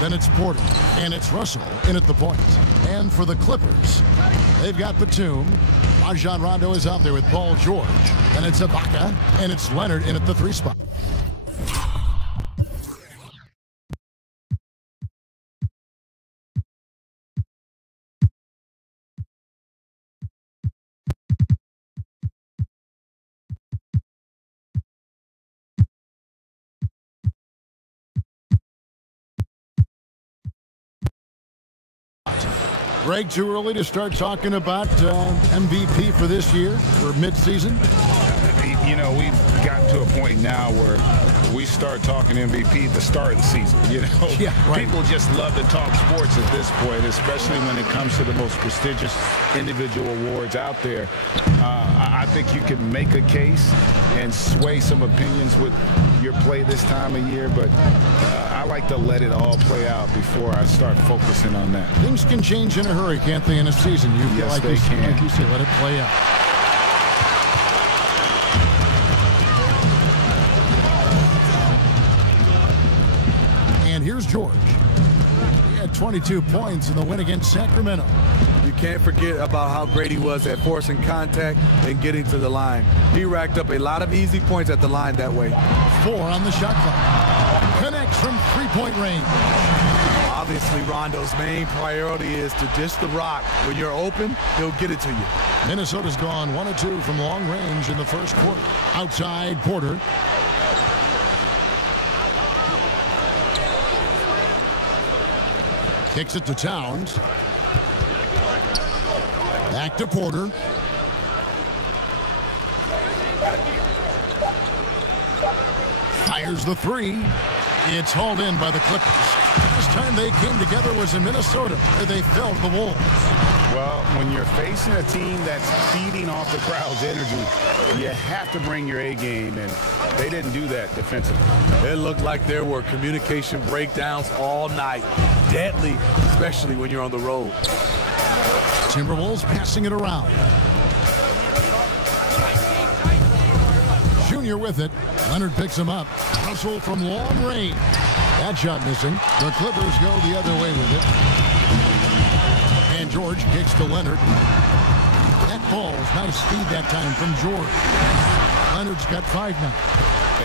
Then it's Porter. And it's Russell in at the point. And for the Clippers, they've got Batum. Rajon Rondo is out there with Paul George. Then it's Ibaka. And it's Leonard in at the 3 spot. Greg, too early to start talking about MVP for this year or mid-season? We've gotten to a point now where we start talking MVP at the start of the season. Yeah, right. People just love to talk sports at this point, especially when it comes to the most prestigious individual awards out there. I think you can make a case and sway some opinions with your play this time of year, but I like to let it all play out before I start focusing on that. Things can change in a hurry, can't they, in a season? You feel yes, they can. Like you say, let it play out. And here's George. He had 22 points in the win against Sacramento. You can't forget about how great he was at forcing contact and getting to the line. He racked up a lot of easy points at the line that way. 4 on the shot clock. Connects from 3-point range. Obviously, Rondo's main priority is to dish the rock. When you're open, he'll get it to you. Minnesota's gone 1 of 2 from long range in the first quarter. Outside, Porter. Kicks it to Towns. Back to Porter. Fires the 3. It's hauled in by the Clippers. Last time they came together was in Minnesota, where they felled the Wolves. Well, when you're facing a team that's feeding off the crowd's energy, you have to bring your A game, and they didn't do that defensively. It looked like there were communication breakdowns all night. Deadly, especially when you're on the road. Timberwolves passing it around. Junior with it. Leonard picks him up. Russell from long range. That shot missing. The Clippers go the other way with it. And George kicks to Leonard. That falls. Nice speed that time from George. Leonard's got 5 now.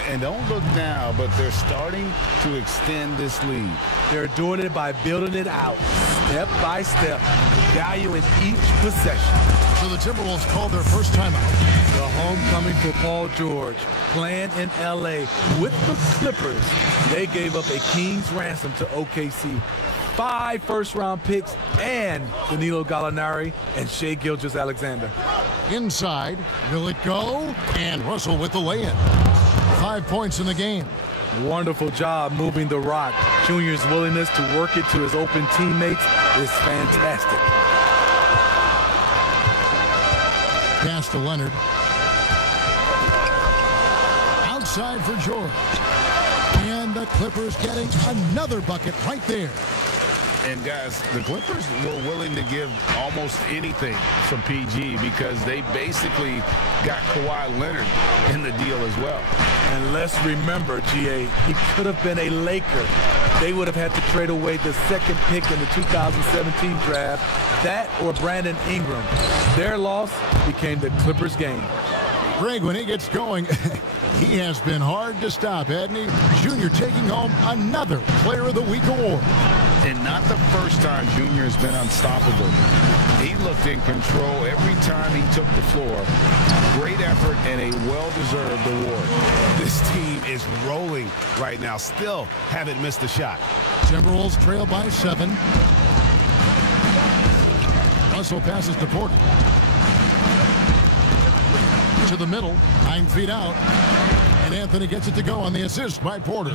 And don't look now, but they're starting to extend this lead. They're doing it by building it out, step by step, valuing each possession. So the Timberwolves called their first timeout. The homecoming for Paul George, playing in L.A. with the Clippers. They gave up a king's ransom to OKC. 5 first-round picks and Danilo Gallinari and Shai Gilgeous-Alexander. Inside, will it go? And Russell with the lay-in. 5 points in the game. Wonderful job moving the rock. Junior's willingness to work it to his open teammates is fantastic. Pass to Leonard. Outside for George. And the Clippers getting another bucket right there. And guys, the Clippers were willing to give almost anything for PG because they basically got Kawhi Leonard in the deal as well. And let's remember, GA, he could have been a Laker. They would have had to trade away the 2nd pick in the 2017 draft, that or Brandon Ingram. Their loss became the Clippers' game. Greg, when he gets going, he has been hard to stop, hasn't he? Junior taking home another Player of the Week award. And not the first time Junior has been unstoppable. He looked in control every time he took the floor. Great effort and a well-deserved award. This team is rolling right now. Still haven't missed a shot. Timberwolves trail by 7. Russell passes to Porter. To the middle, 9 feet out. And Anthony gets it to go on the assist by Porter.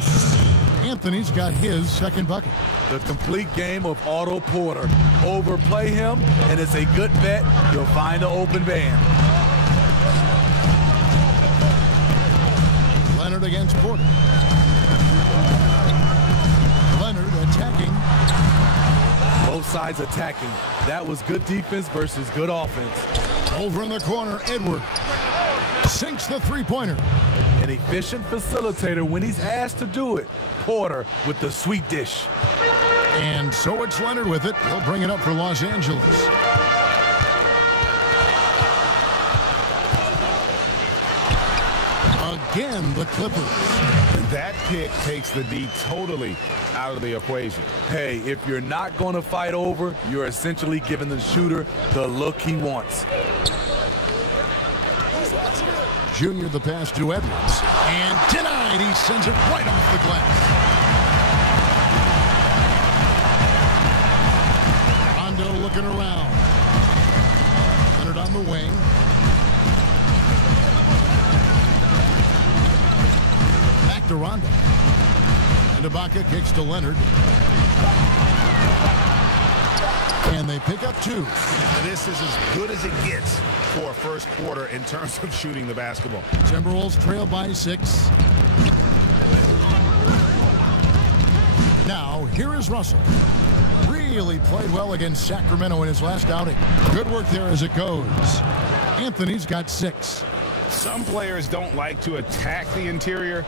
Anthony's got his second bucket. The complete game of Otto Porter. Overplay him, and it's a good bet. You'll find an open man. Leonard against Porter. Leonard attacking. Both sides attacking. That was good defense versus good offense. Over in the corner, Edward sinks the three-pointer. An efficient facilitator when he's asked to do it. Porter with the sweet dish. And so it's Leonard with it. He'll bring it up for Los Angeles. Again, the Clippers. That pick takes the D totally out of the equation. Hey, if you're not going to fight over, you're essentially giving the shooter the look he wants. Junior the pass to Edwards. And denied. He sends it right off the glass. Rondo looking around. Leonard on the wing. Back to Rondo. And Ibaka kicks to Leonard. And they pick up 2. This is as good as it gets for a first quarter in terms of shooting the basketball. Timberwolves trail by 6. Now, here is Russell. Really played well against Sacramento in his last outing. Good work there as it goes. Anthony's got 6. Some players don't like to attack the interior.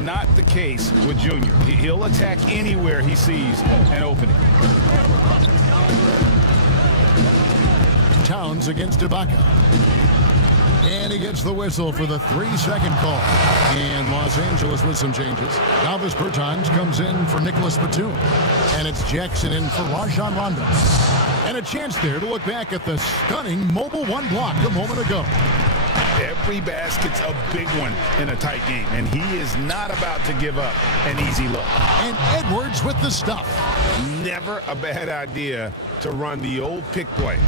Not the case with Junior. He'll attack anywhere he sees an opening. Towns against Ibaka. And he gets the whistle for the 3-second call. And Los Angeles with some changes. Galvis Bertans comes in for Nicholas Batum. And it's Jackson in for Rajon Rondo. And a chance there to look back at the stunning Mobile 1 block a moment ago. Every basket's a big one in a tight game, and he is not about to give up an easy look. And Edwards with the stuff. Never a bad idea to run the old pick play.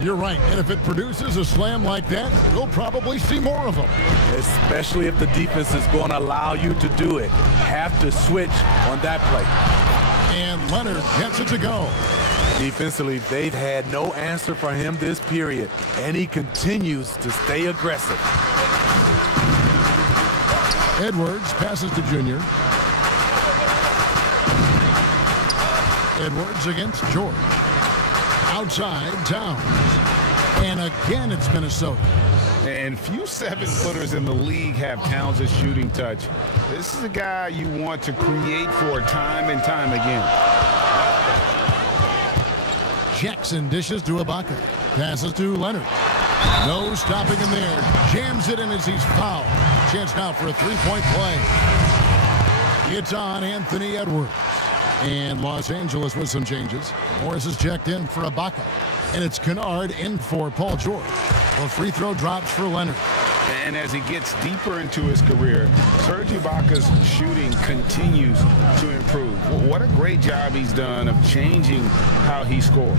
You're right. And if it produces a slam like that, we'll probably see more of them. Especially if the defense is going to allow you to do it. Have to switch on that play. And Leonard gets it to go. Defensively, they've had no answer for him this period, and he continues to stay aggressive. Edwards passes to Junior. Edwards against George. Outside, Towns. And again, it's Minnesota. And few 7-footers in the league have Towns' shooting touch. This is a guy you want to create for time and time again. Jackson dishes to Ibaka. Passes to Leonard. No stopping him there. Jams it in as he's fouled. Chance now for a 3-point play. It's on Anthony Edwards. And Los Angeles with some changes. Morris is checked in for Ibaka. And it's Kennard in for Paul George. Well, free throw drops for Leonard. And as he gets deeper into his career, Serge Ibaka's shooting continues to improve. What a great job he's done of changing how he scores.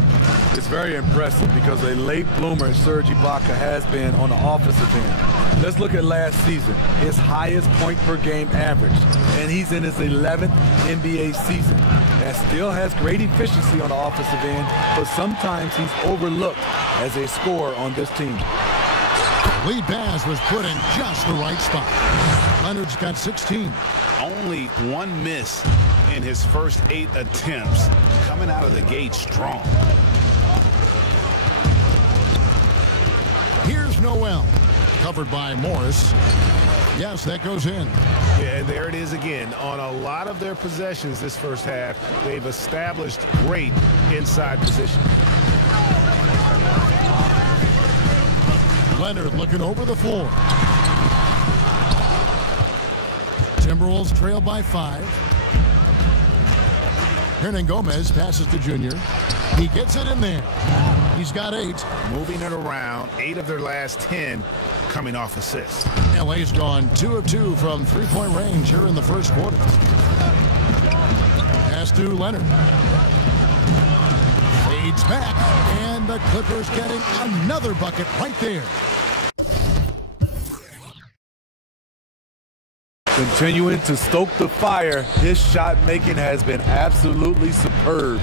It's very impressive because a late bloomer Serge Ibaka has been on the offensive end. Let's look at last season, his highest point per game average, and he's in his 11th NBA season. That still has great efficiency on the offensive end, but sometimes he's overlooked as a scorer on this team. Lead pass was put in just the right spot. Leonard's got 16. Only 1 miss in his first 8 attempts. Coming out of the gate strong. Here's Noel. Covered by Morris. Yes, that goes in. Yeah, and there it is again. On a lot of their possessions this first half, they've established great inside position. Leonard looking over the floor. Timberwolves trail by 5. Hernangomez passes to Junior. He gets it in there. He's got 8. Moving it around, 8 of their last 10 coming off assists. LA's gone 2 of 2 from three-point range here in the first quarter. Pass to Leonard. Fades back, and the Clippers getting another bucket right there. Continuing to stoke the fire, his shot making has been absolutely superb.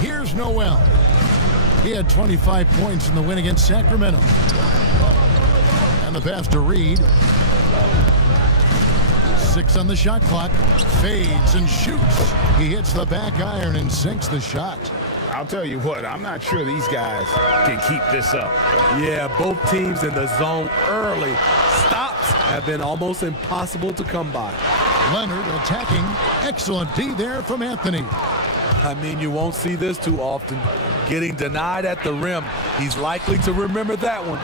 Here's Noel. He had 25 points in the win against Sacramento. And the pass to Reed. 6 on the shot clock. Fades and shoots. He hits the back iron and sinks the shot. I'll tell you what, I'm not sure these guys can keep this up. Yeah, both teams in the zone early. Stops have been almost impossible to come by. Leonard attacking. Excellent D there from Anthony. I mean, you won't see this too often. Getting denied at the rim. He's likely to remember that one.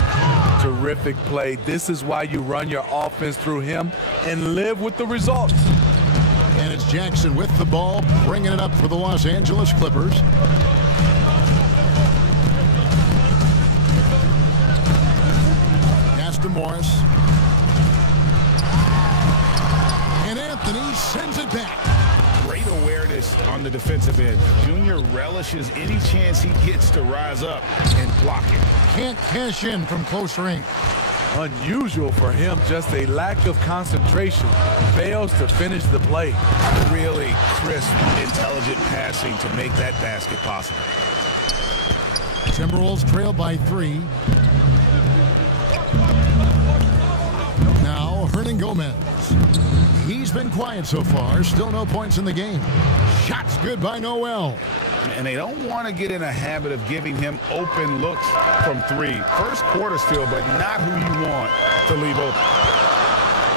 Terrific play. This is why you run your offense through him and live with the results. And it's Jackson with the ball, bringing it up for the Los Angeles Clippers. Pass to Morris. And Anthony sends it back. Great awareness on the defensive end. Junior relishes any chance he gets to rise up and block it. Can't cash in from close range. Unusual for him, just a lack of concentration. Fails to finish the play. Really crisp, intelligent passing to make that basket possible. Timberwolves trail by 3. Now Hernangomez. He's been quiet so far. Still no points in the game. Shots good by Noel. And they don't want to get in a habit of giving him open looks from 3. First quarter still, but not who you want to leave open.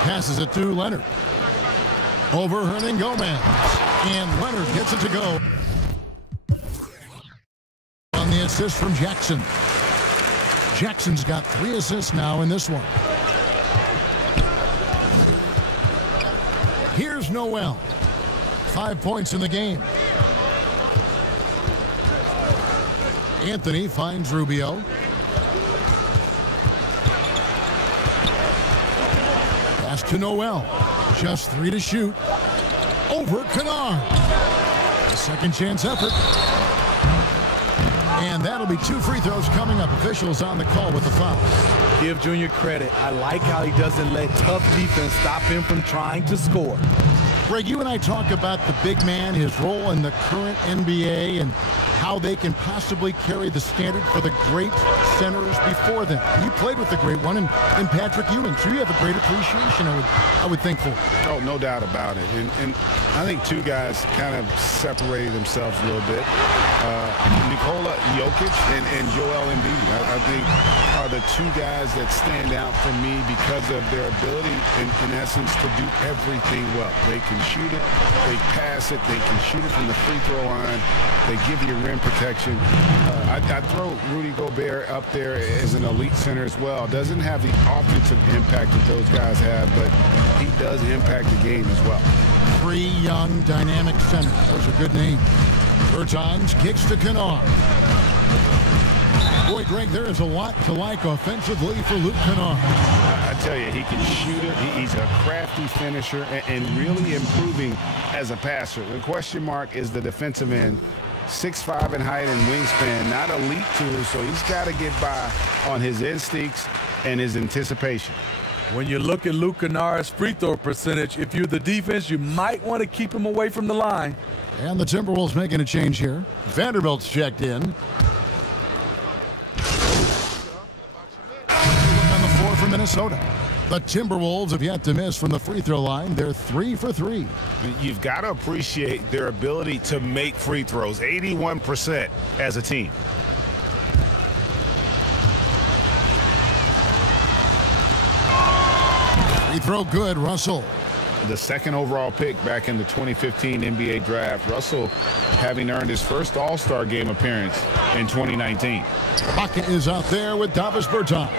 Passes it to Leonard. Over Hernangomez. And Leonard gets it to go. On the assist from Jackson. Jackson's got 3 assists now in this one. Here's Noel. 5 points in the game. Anthony finds Rubio. Pass to Noel. Just 3 to shoot. Over Kennard. A second chance effort. And that'll be 2 free throws coming up. Officials on the call with the foul. Give Junior credit. I like how he doesn't let tough defense stop him from trying to score. Greg, you and I talk about the big man, his role in the current NBA, and how they can possibly carry the standard for the great centers before them. You played with the great one in Patrick Ewing, so you have a great appreciation, I would think, for. Oh, no doubt about it. And I think 2 guys kind of separated themselves a little bit. Nikola Jokic and Joel Embiid, I think, are the 2 guys that stand out for me because of their ability, in essence, to do everything well. They can shoot it, they pass it, they can shoot it from the free throw line, they give you rim protection. I'd throw Rudy Gobert up there as an elite center as well. Doesn't have the offensive impact that those guys have, but he does impact the game as well. 3 young, dynamic centers. Those are good names. Bertans kicks to Kennard. Boy, Greg, there is a lot to like offensively for Luke Kennard. I tell you, he can shoot it. He's a crafty finisher and really improving as a passer. The question mark is the defensive end. 6'5" in height and wingspan, not elite tools, so he's got to get by on his instincts and his anticipation. When you look at Luke Kennard's free throw percentage, if you're the defense, you might want to keep him away from the line. And the Timberwolves making a change here. Vanderbilt's checked in. On the floor for Minnesota. The Timberwolves have yet to miss from the free throw line. They're 3 for 3. You've got to appreciate their ability to make free throws. 81% as a team. Free throw good, Russell. the second overall pick back in the 2015 NBA draft. Russell having earned his first All-Star game appearance in 2019. Bucket is out there with Davis Bertans.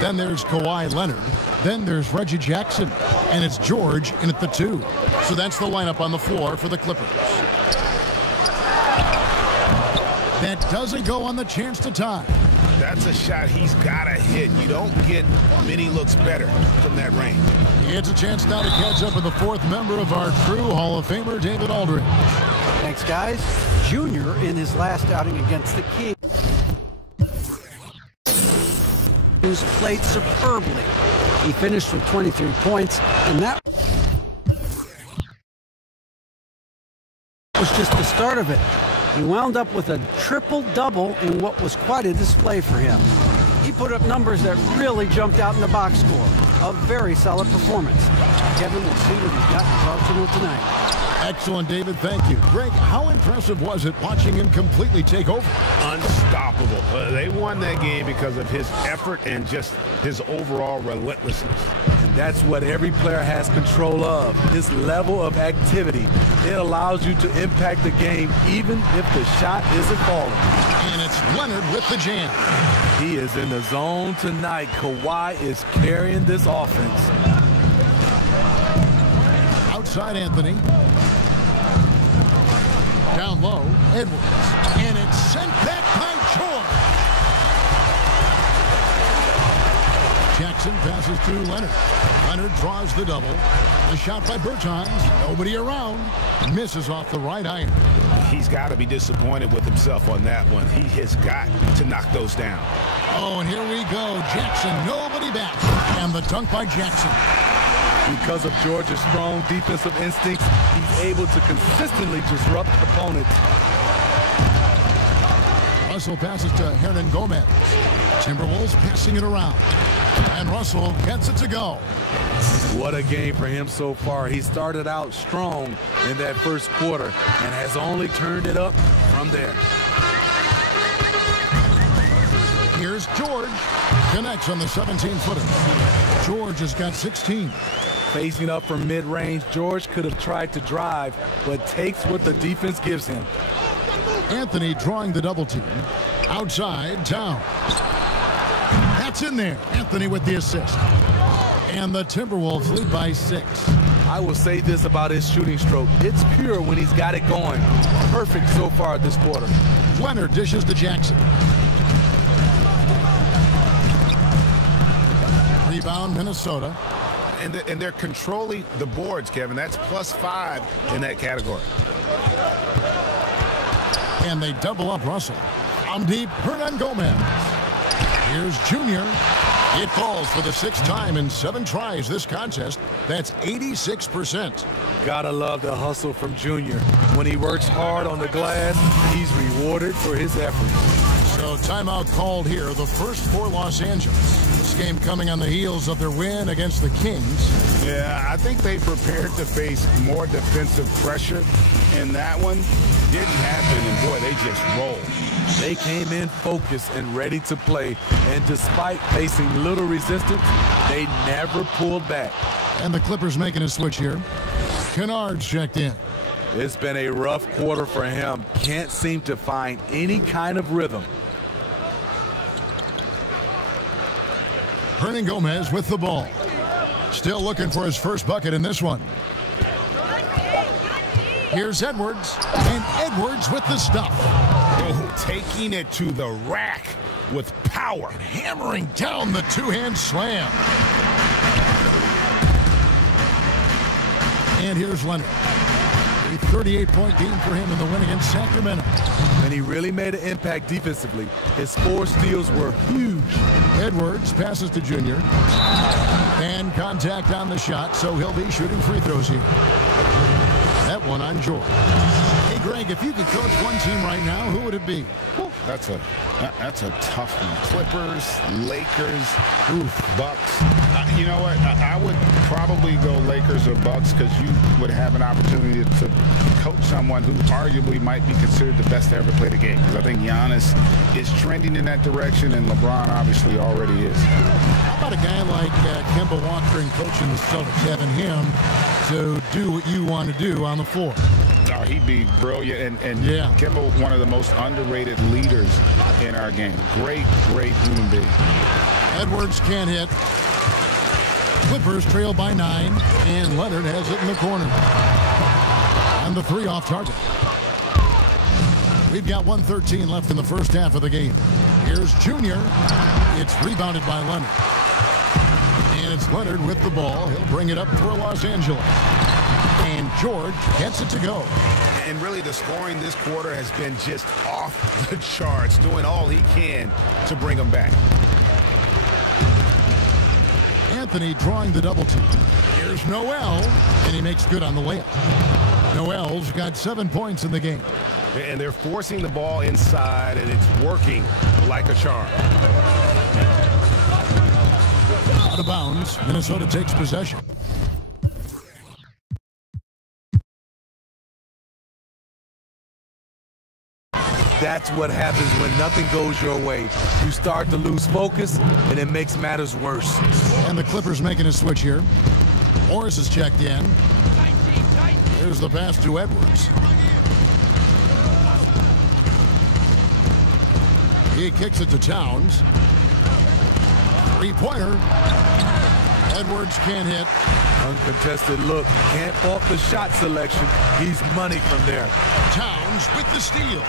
Then there's Kawhi Leonard. Then there's Reggie Jackson. And it's George in at the 2. So that's the lineup on the floor for the Clippers. That doesn't go on the chance to tie. That's a shot he's got to hit. You don't get many looks better from that range. It's a chance now to catch up with the 4th member of our crew, Hall of Famer David Aldridge. Thanks, guys. Junior in his last outing against the Kings played superbly. He finished with 23 points, and that was just the start of it. He wound up with a triple-double in what was quite a display for him. He put up numbers that really jumped out in the box score. A very solid performance. Kevin will see what he's got in his arsenal tonight. Excellent, David. Thank you. Greg, how impressive was it watching him completely take over? Unstoppable. They won that game because of his effort and just his overall relentlessness. And that's what every player has control of, this level of activity. It allows you to impact the game even if the shot isn't falling. And it's Leonard with the jam. He is in the zone tonight. Kawhi is carrying this offense. Outside Anthony. Down low, Edwards. And it's sent back by George. Jackson passes to Leonard. Leonard draws the double. The shot by Bertans. Nobody around. Misses off the right iron. He's got to be disappointed with himself on that one. He has got to knock those down. Oh, and here we go. Jackson, nobody back. And the dunk by Jackson. Because of George's strong defensive instincts, he's able to consistently disrupt opponents. Russell passes to Hernan Gomez. Timberwolves passing it around. And Russell gets it to go. What a game for him so far. He started out strong in that first quarter and has only turned it up from there. Here's George. Connects on the 17-footer. George has got 16. Facing up from mid-range, George could have tried to drive, but takes what the defense gives him. Anthony drawing the double team. Outside, Town. That's in there. Anthony with the assist. And the Timberwolves lead by 6. I will say this about his shooting stroke. It's pure when he's got it going. Perfect so far this quarter. Leonard dishes to Jackson. Rebound, Minnesota. And they're controlling the boards, Kevin. That's +5 in that category. And they double up Russell. On deep, Hernan Gomez. Here's Junior. It falls for the 6th time in 7 tries this contest. That's 86%. Gotta love the hustle from Junior. When he works hard on the glass, he's rewarded for his effort. So timeout called here, the first for Los Angeles. This game coming on the heels of their win against the Kings. Yeah, I think they prepared to face more defensive pressure, and that one didn't happen, and boy, they just rolled. They came in focused and ready to play, and despite facing little resistance, they never pulled back. And the Clippers making a switch here. Kennard's checked in. It's been a rough quarter for him. Can't seem to find any kind of rhythm. Hernan Gomez with the ball. Still looking for his first bucket in this one. Here's Edwards. And Edwards with the stuff. Oh, taking it to the rack with power. Hammering down the two-hand slam. And here's Leonard. A 38-point game for him in the win against Sacramento. And he really made an impact defensively. His 4 steals were huge. Edwards passes to Junior. And contact on the shot, so he'll be shooting free throws here. That one on George. Hey, Greg, if you could coach one team right now, who would it be? That's a tough one. Clippers, Lakers, Bucks. You know what? I would probably go Lakers or Bucks because you would have an opportunity to coach someone who arguably might be considered the best to ever play the game. Because I think Giannis is trending in that direction, and LeBron obviously already is. How about a guy like Kemba Walker and coaching the Celtics, having him to do what you want to do on the floor? Oh, he'd be brilliant, and yeah. Kemba, one of the most underrated leaders in our game. Great human being. Edwards can't hit. Clippers trail by 9, and Leonard has it in the corner. And the 3 off target. We've got 1:13 left in the first half of the game. Here's Junior. It's rebounded by Leonard. And it's Leonard with the ball. He'll bring it up for Los Angeles. And George gets it to go. And really the scoring this quarter has been just off the charts, doing all he can to bring them back. Anthony drawing the double team. Here's Noel, and he makes good on the layup. Noel's got 7 points in the game. And they're forcing the ball inside, and it's working like a charm. Out of bounds, Minnesota takes possession. That's what happens when nothing goes your way. You start to lose focus, and it makes matters worse. And the Clippers making a switch here. Morris is checked in. Here's the pass to Edwards. He kicks it to Towns. 3-pointer. Edwards can't hit. Uncontested look. Can't fault the shot selection. He's money from there. Towns with the steal.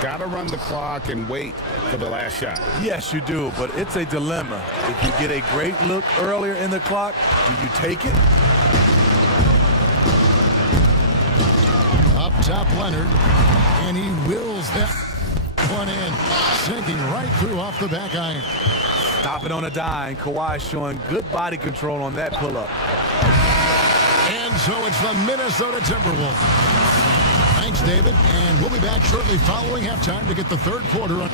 Got to run the clock and wait for the last shot. Yes, you do, but it's a dilemma. If you get a great look earlier in the clock, do you take it? Up top, Leonard, and he wills that one in, sinking right through off the back iron. Stop it on a dime. Kawhi showing good body control on that pull-up. And so it's the Minnesota Timberwolves. Thanks, David, and we'll be back shortly following halftime to get the third quarter on.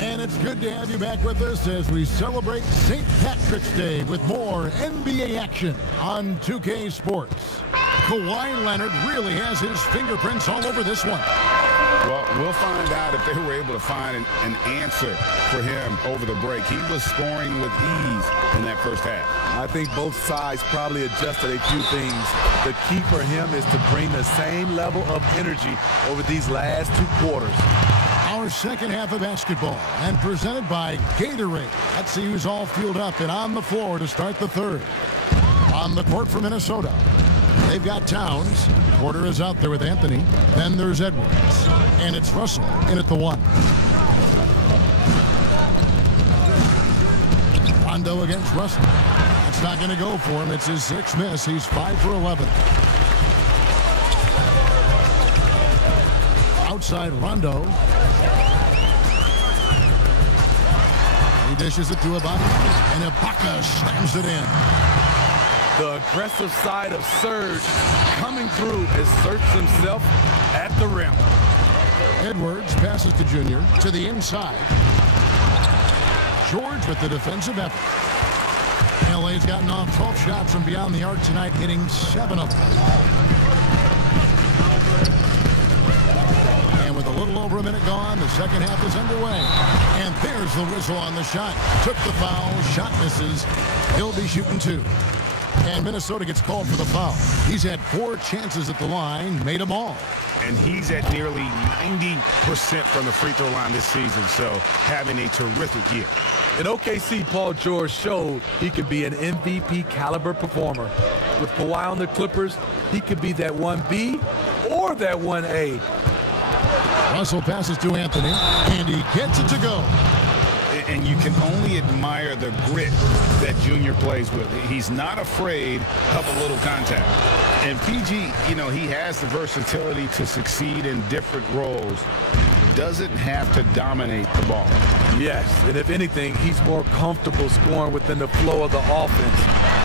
And it's good to have you back with us as we celebrate St. Patrick's Day with more NBA action on 2K Sports. Kawhi Leonard really has his fingerprints all over this one. Well, we'll find out if they were able to find an answer for him over the break. He was scoring with ease in that first half. I think both sides probably adjusted a few things. The key for him is to bring the same level of energy over these last 2 quarters. Our second half of basketball, and presented by Gatorade. Let's see who's all fueled up and on the floor to start the third. On the court for Minnesota, they've got Towns. Porter is out there with Anthony. Then there's Edwards. And it's Russell in at the 1. Rondo against Russell. That's not going to go for him. It's his 6th miss. He's 5 for 11. Outside Rondo. He dishes it to Ibaka. And Ibaka slams it in. The aggressive side of Serge coming through asserts himself at the rim. Edwards passes to Junior to the inside. George with the defensive effort. LA's gotten off 12 shots from beyond the arc tonight, hitting 7 of them. And with a little over a minute gone, the second half is underway. And there's the whistle on the shot. Took the foul, shot misses. He'll be shooting 2. And Minnesota gets called for the foul. He's had 4 chances at the line, made them all. And he's at nearly 90% from the free throw line this season, so having a terrific year. In OKC, Paul George showed he could be an MVP caliber performer. With Kawhi on the Clippers, he could be that 1B or that 1A. Russell passes to Anthony, and he gets it to go. And you can only admire the grit that Junior plays with. He's not afraid of a little contact. And PG, you know, he has the versatility to succeed in different roles. Doesn't have to dominate the ball. Yes, and if anything, he's more comfortable scoring within the flow of the offense.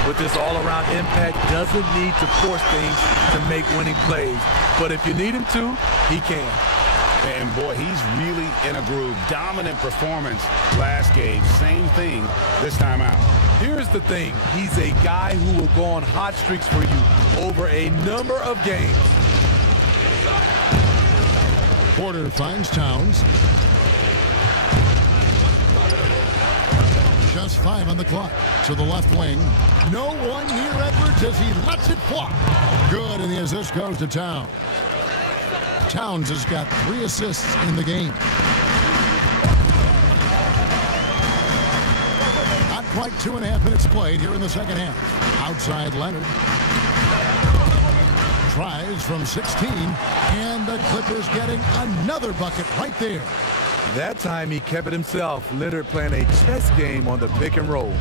With his all-around impact, doesn't need to force things to make winning plays. But if you need him to, he can. And boy, he's really in a groove. Dominant performance last game. Same thing this time out. Here's the thing. He's a guy who will go on hot streaks for you over a number of games. Porter finds Towns. Just 5 on the clock. To the left wing. No one near Edwards as he lets it fly. Good, and the assist goes to Towns. Towns has got 3 assists in the game. Not quite 2.5 minutes played here in the second half. Outside Leonard. Tries from 16, and the Clippers getting another bucket right there. That time he kept it himself. Leonard playing a chess game on the pick and roll.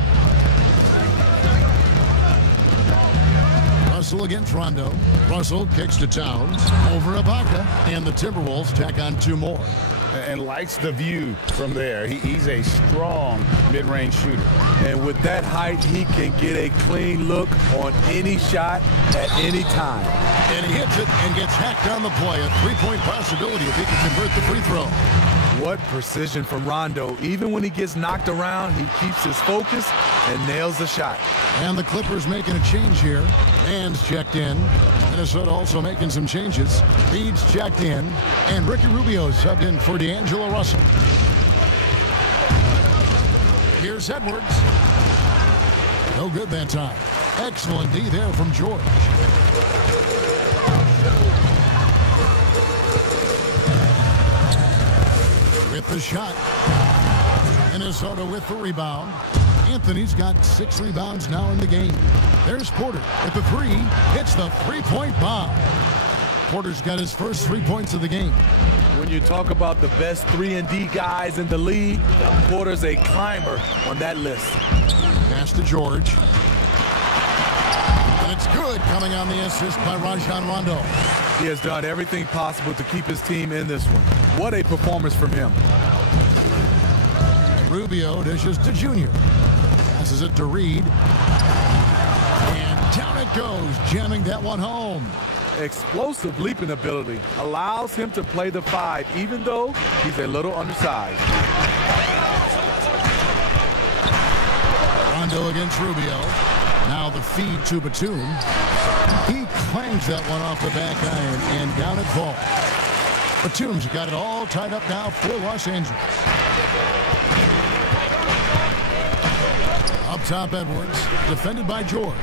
Russell against Rondo. Russell kicks to Towns. Over Ibaka, and the Timberwolves tack on 2 more. And likes the view from there. He's a strong mid-range shooter. And with that height, he can get a clean look on any shot at any time. And he hits it and gets hacked on the play. A 3-point possibility if he can convert the free throw. What precision from Rondo. Even when he gets knocked around, he keeps his focus and nails the shot. And the Clippers making a change here. Man's checked in. Minnesota also making some changes. Reed's checked in. And Ricky Rubio subbed in for D'Angelo Russell. Here's Edwards. No good that time. Excellent D there from George. With the shot. Minnesota with the rebound. Anthony's got 6 rebounds now in the game. There's Porter with the 3. Hits the 3-point bomb. Porter's got his first 3 points of the game. When you talk about the best 3-and-D guys in the league, Porter's a climber on that list. Pass to George. And it's good, coming on the assist by Rajon Rondo. He has done everything possible to keep his team in this one. What a performance from him. Rubio dishes to Junior. Passes it to Reed. And down it goes, jamming that one home. Explosive leaping ability allows him to play the 5, even though he's a little undersized. Rondo against Rubio. Now the feed to Batum. He clangs that one off the back iron, and down it falls. Batum's got it all tied up now for Los Angeles. Up top, Edwards, defended by George.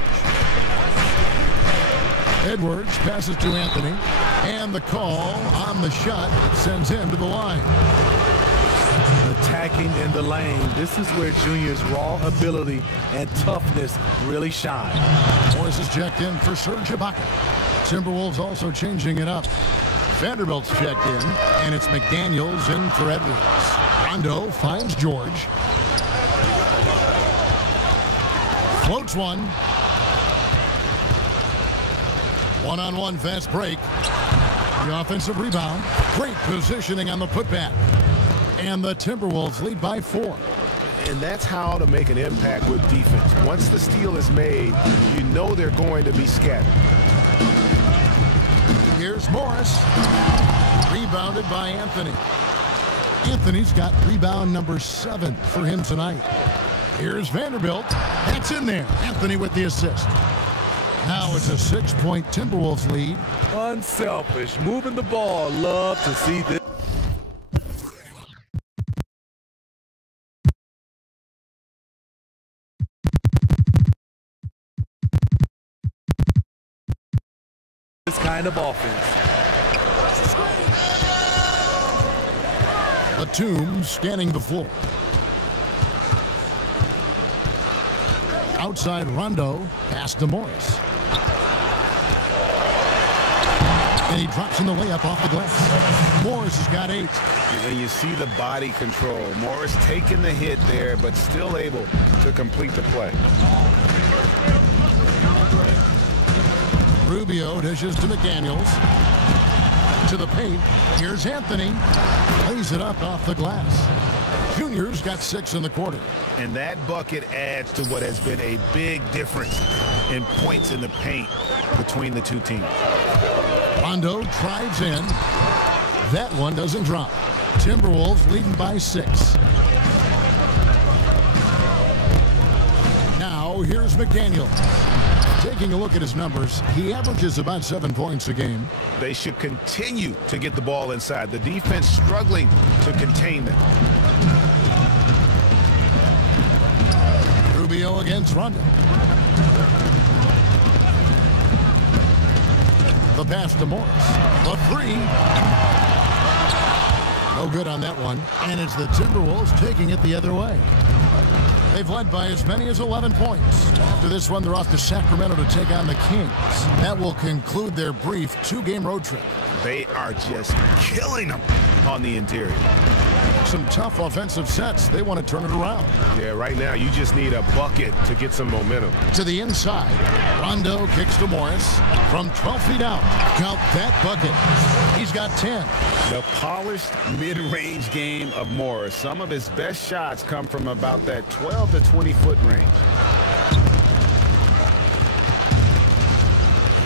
Edwards passes to Anthony, and the call on the shot sends him to the line. Attacking in the lane. This is where Junior's raw ability and toughness really shine. Morris is checked in for Serge Ibaka. Timberwolves also changing it up. Vanderbilt's checked in, and it's McDaniels in for Edwards. Rondo finds George. Floats one. One-on-one fast break. The offensive rebound. Great positioning on the putback. And the Timberwolves lead by 4. And that's how to make an impact with defense. Once the steal is made, you know they're going to be scattered. Here's Morris. Rebounded by Anthony. Anthony's got rebound number 7 for him tonight. Here's Vanderbilt. That's in there. Anthony with the assist. Now it's a 6-point Timberwolves lead. Unselfish. Moving the ball. Love to see this. This kind of offense. Batum scanning the floor. Outside Rondo, pass to Morris. And he drops in the layup off the glass. Morris has got 8. And you see the body control. Morris taking the hit there, but still able to complete the play. Rubio dishes to McDaniels. To the paint. Here's Anthony. Lays it up off the glass. Junior's got 6 in the quarter. And that bucket adds to what has been a big difference in points in the paint between the two teams. Rondo drives in. That one doesn't drop. Timberwolves leading by 6. Now here's McDaniel. Taking a look at his numbers, he averages about 7 points a game. They should continue to get the ball inside. The defense struggling to contain them. Rubio against Rondo. The pass to Morris. The 3. No good on that one. And it's the Timberwolves taking it the other way. They've led by as many as 11 points. After this one, they're off to Sacramento to take on the Kings. That will conclude their brief 2-game road trip. They are just killing them on the interior. Some tough offensive sets. They want to turn it around. Yeah, right now you just need a bucket to get some momentum. To the inside. Rondo kicks to Morris from 12 feet out. Count that bucket. He's got 10. The polished mid-range game of Morris. Some of his best shots come from about that 12 to 20-foot range.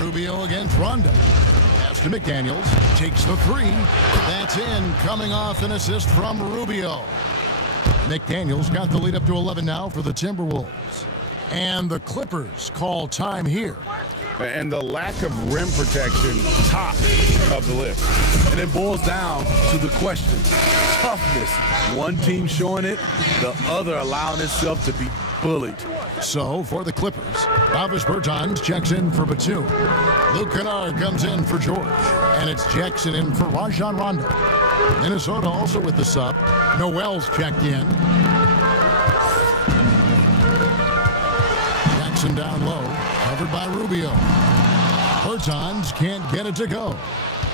Rubio against Rondo. Pass to McDaniels. Takes the 3. That's in. Coming off an assist from Rubio. McDaniels got the lead up to 11 now for the Timberwolves. And the Clippers call time here. And the lack of rim protection, top of the list. And it boils down to the question. Toughness. One team showing it, the other allowing itself to be bullied. So, for the Clippers, Davis Bertans checks in for Batum. Luke Kennard comes in for George. And it's Jackson in for Rajon Rondo. Minnesota also with the sub. Noel's checked in. Jackson down low, covered by Rubio. Bertans can't get it to go.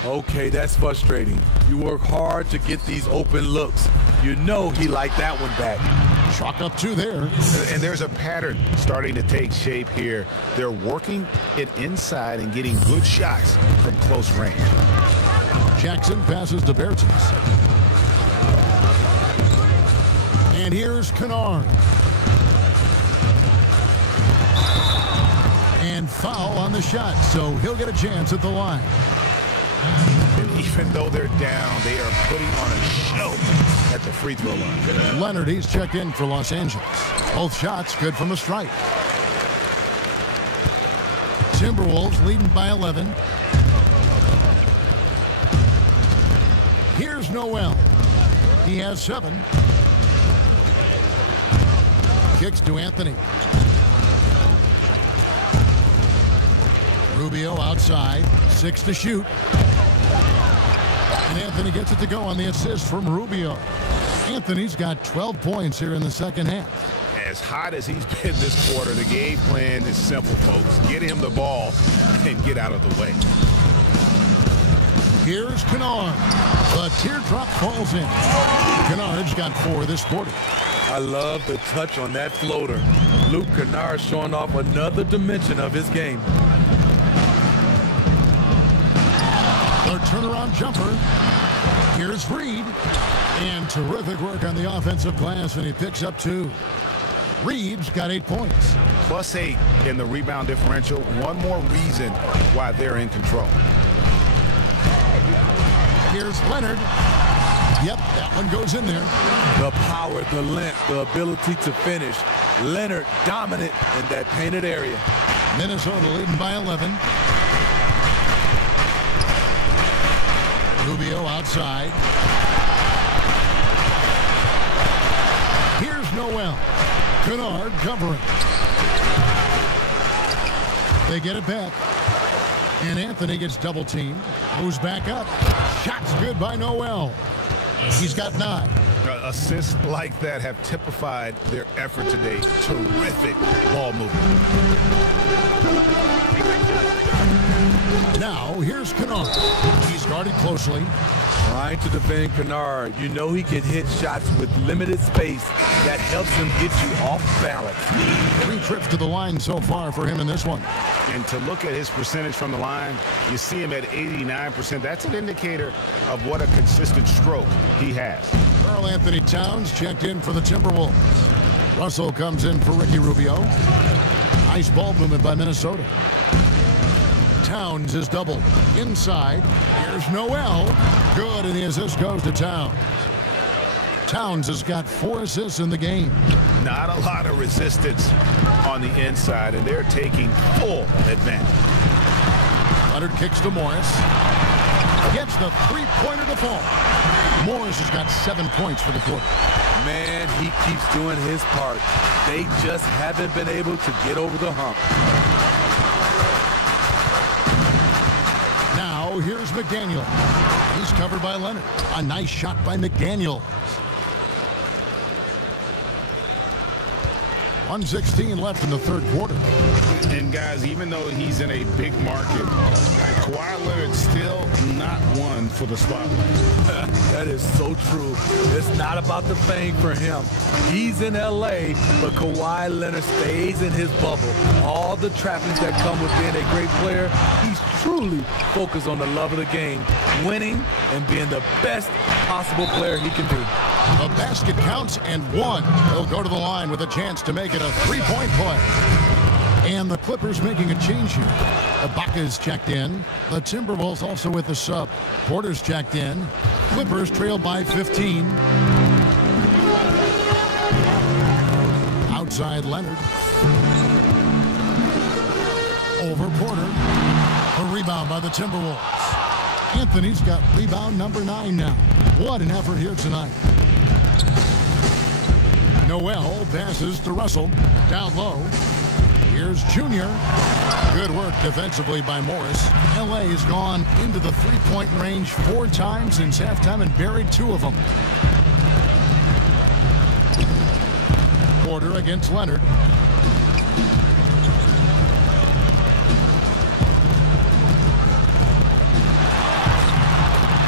Okay, that's frustrating. You work hard to get these open looks. You know he liked that one back. Chalk up 2 there. And there's a pattern starting to take shape here. They're working it inside and getting good shots from close range. Jackson passes to Bertans. And here's Kennard. And foul on the shot, so he'll get a chance at the line. And even though they're down, they are putting on a show at the free throw line. Leonard, he's checked in for Los Angeles. Both shots good from the stripe. Timberwolves leading by 11. Here's Noel. He has 7. Kicks to Anthony. Rubio outside, 6 to shoot. And Anthony gets it to go on the assist from Rubio. Anthony's got 12 points here in the second half. As hot as he's been this quarter, the game plan is simple, folks. Get him the ball and get out of the way. Here's Kennard. The teardrop falls in. Kennard's got 4 this quarter. I love the touch on that floater. Luke Kennard showing off another dimension of his game. The turnaround jumper. Here's Reed. And terrific work on the offensive glass, and he picks up 2. Reed's got 8 points. +8 in the rebound differential. One more reason why they're in control. Here's Leonard. Yep, that one goes in there. The power, the length, the ability to finish. Leonard dominant in that painted area. Minnesota leading by 11. Rubio outside. Here's Noel. Kennard covering. They get it back. And Anthony gets double teamed. Moves back up. Shots good by Noel. He's got 9. Assists like that have typified their effort today. Terrific ball movement. Now, here's Kennard. He's guarded closely. Trying to defend Kennard. You know he can hit shots with limited space. That helps him get you off balance. 3 trips to the line so far for him in this one. And to look at his percentage from the line, you see him at 89%. That's an indicator of what a consistent stroke he has. Karl Anthony Towns checked in for the Timberwolves. Russell comes in for Ricky Rubio. Nice ball movement by Minnesota. Towns is doubled. Inside, here's Noel. Good, and the assist goes to Towns. Towns has got 4 assists in the game. Not a lot of resistance on the inside, and they're taking full advantage. Leonard kicks to Morris. Gets the three-pointer to fall. Morris has got 7 points for the quarter. Man, he keeps doing his part. They just haven't been able to get over the hump. Now, here's McDaniel. He's covered by Leonard. A nice shot by McDaniel. 1:16 left in the third quarter. And guys, even though he's in a big market, Kawhi Leonard's still not one for the spotlight. That is so true. It's not about the fame for him. He's in LA, but Kawhi Leonard stays in his bubble. All the trappings that come with being a great player, he's truly focused on the love of the game, winning and being the best possible player he can be. The basket counts and one. He'll go to the line with a chance to make it a three-point play. And the Clippers making a change here. Ibaka's checked in. The Timberwolves also with the sub. Porter's checked in. Clippers trail by 15. Outside Leonard. Over Porter. A rebound by the Timberwolves. Anthony's got rebound number 9 now. What an effort here tonight. Noel passes to Russell. Down low. Here's Junior. Good work defensively by Morris. LA has gone into the three-point range 4 times since halftime and buried 2 of them. Porter against Leonard.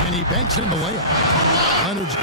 And he banks in the layup. Leonard's got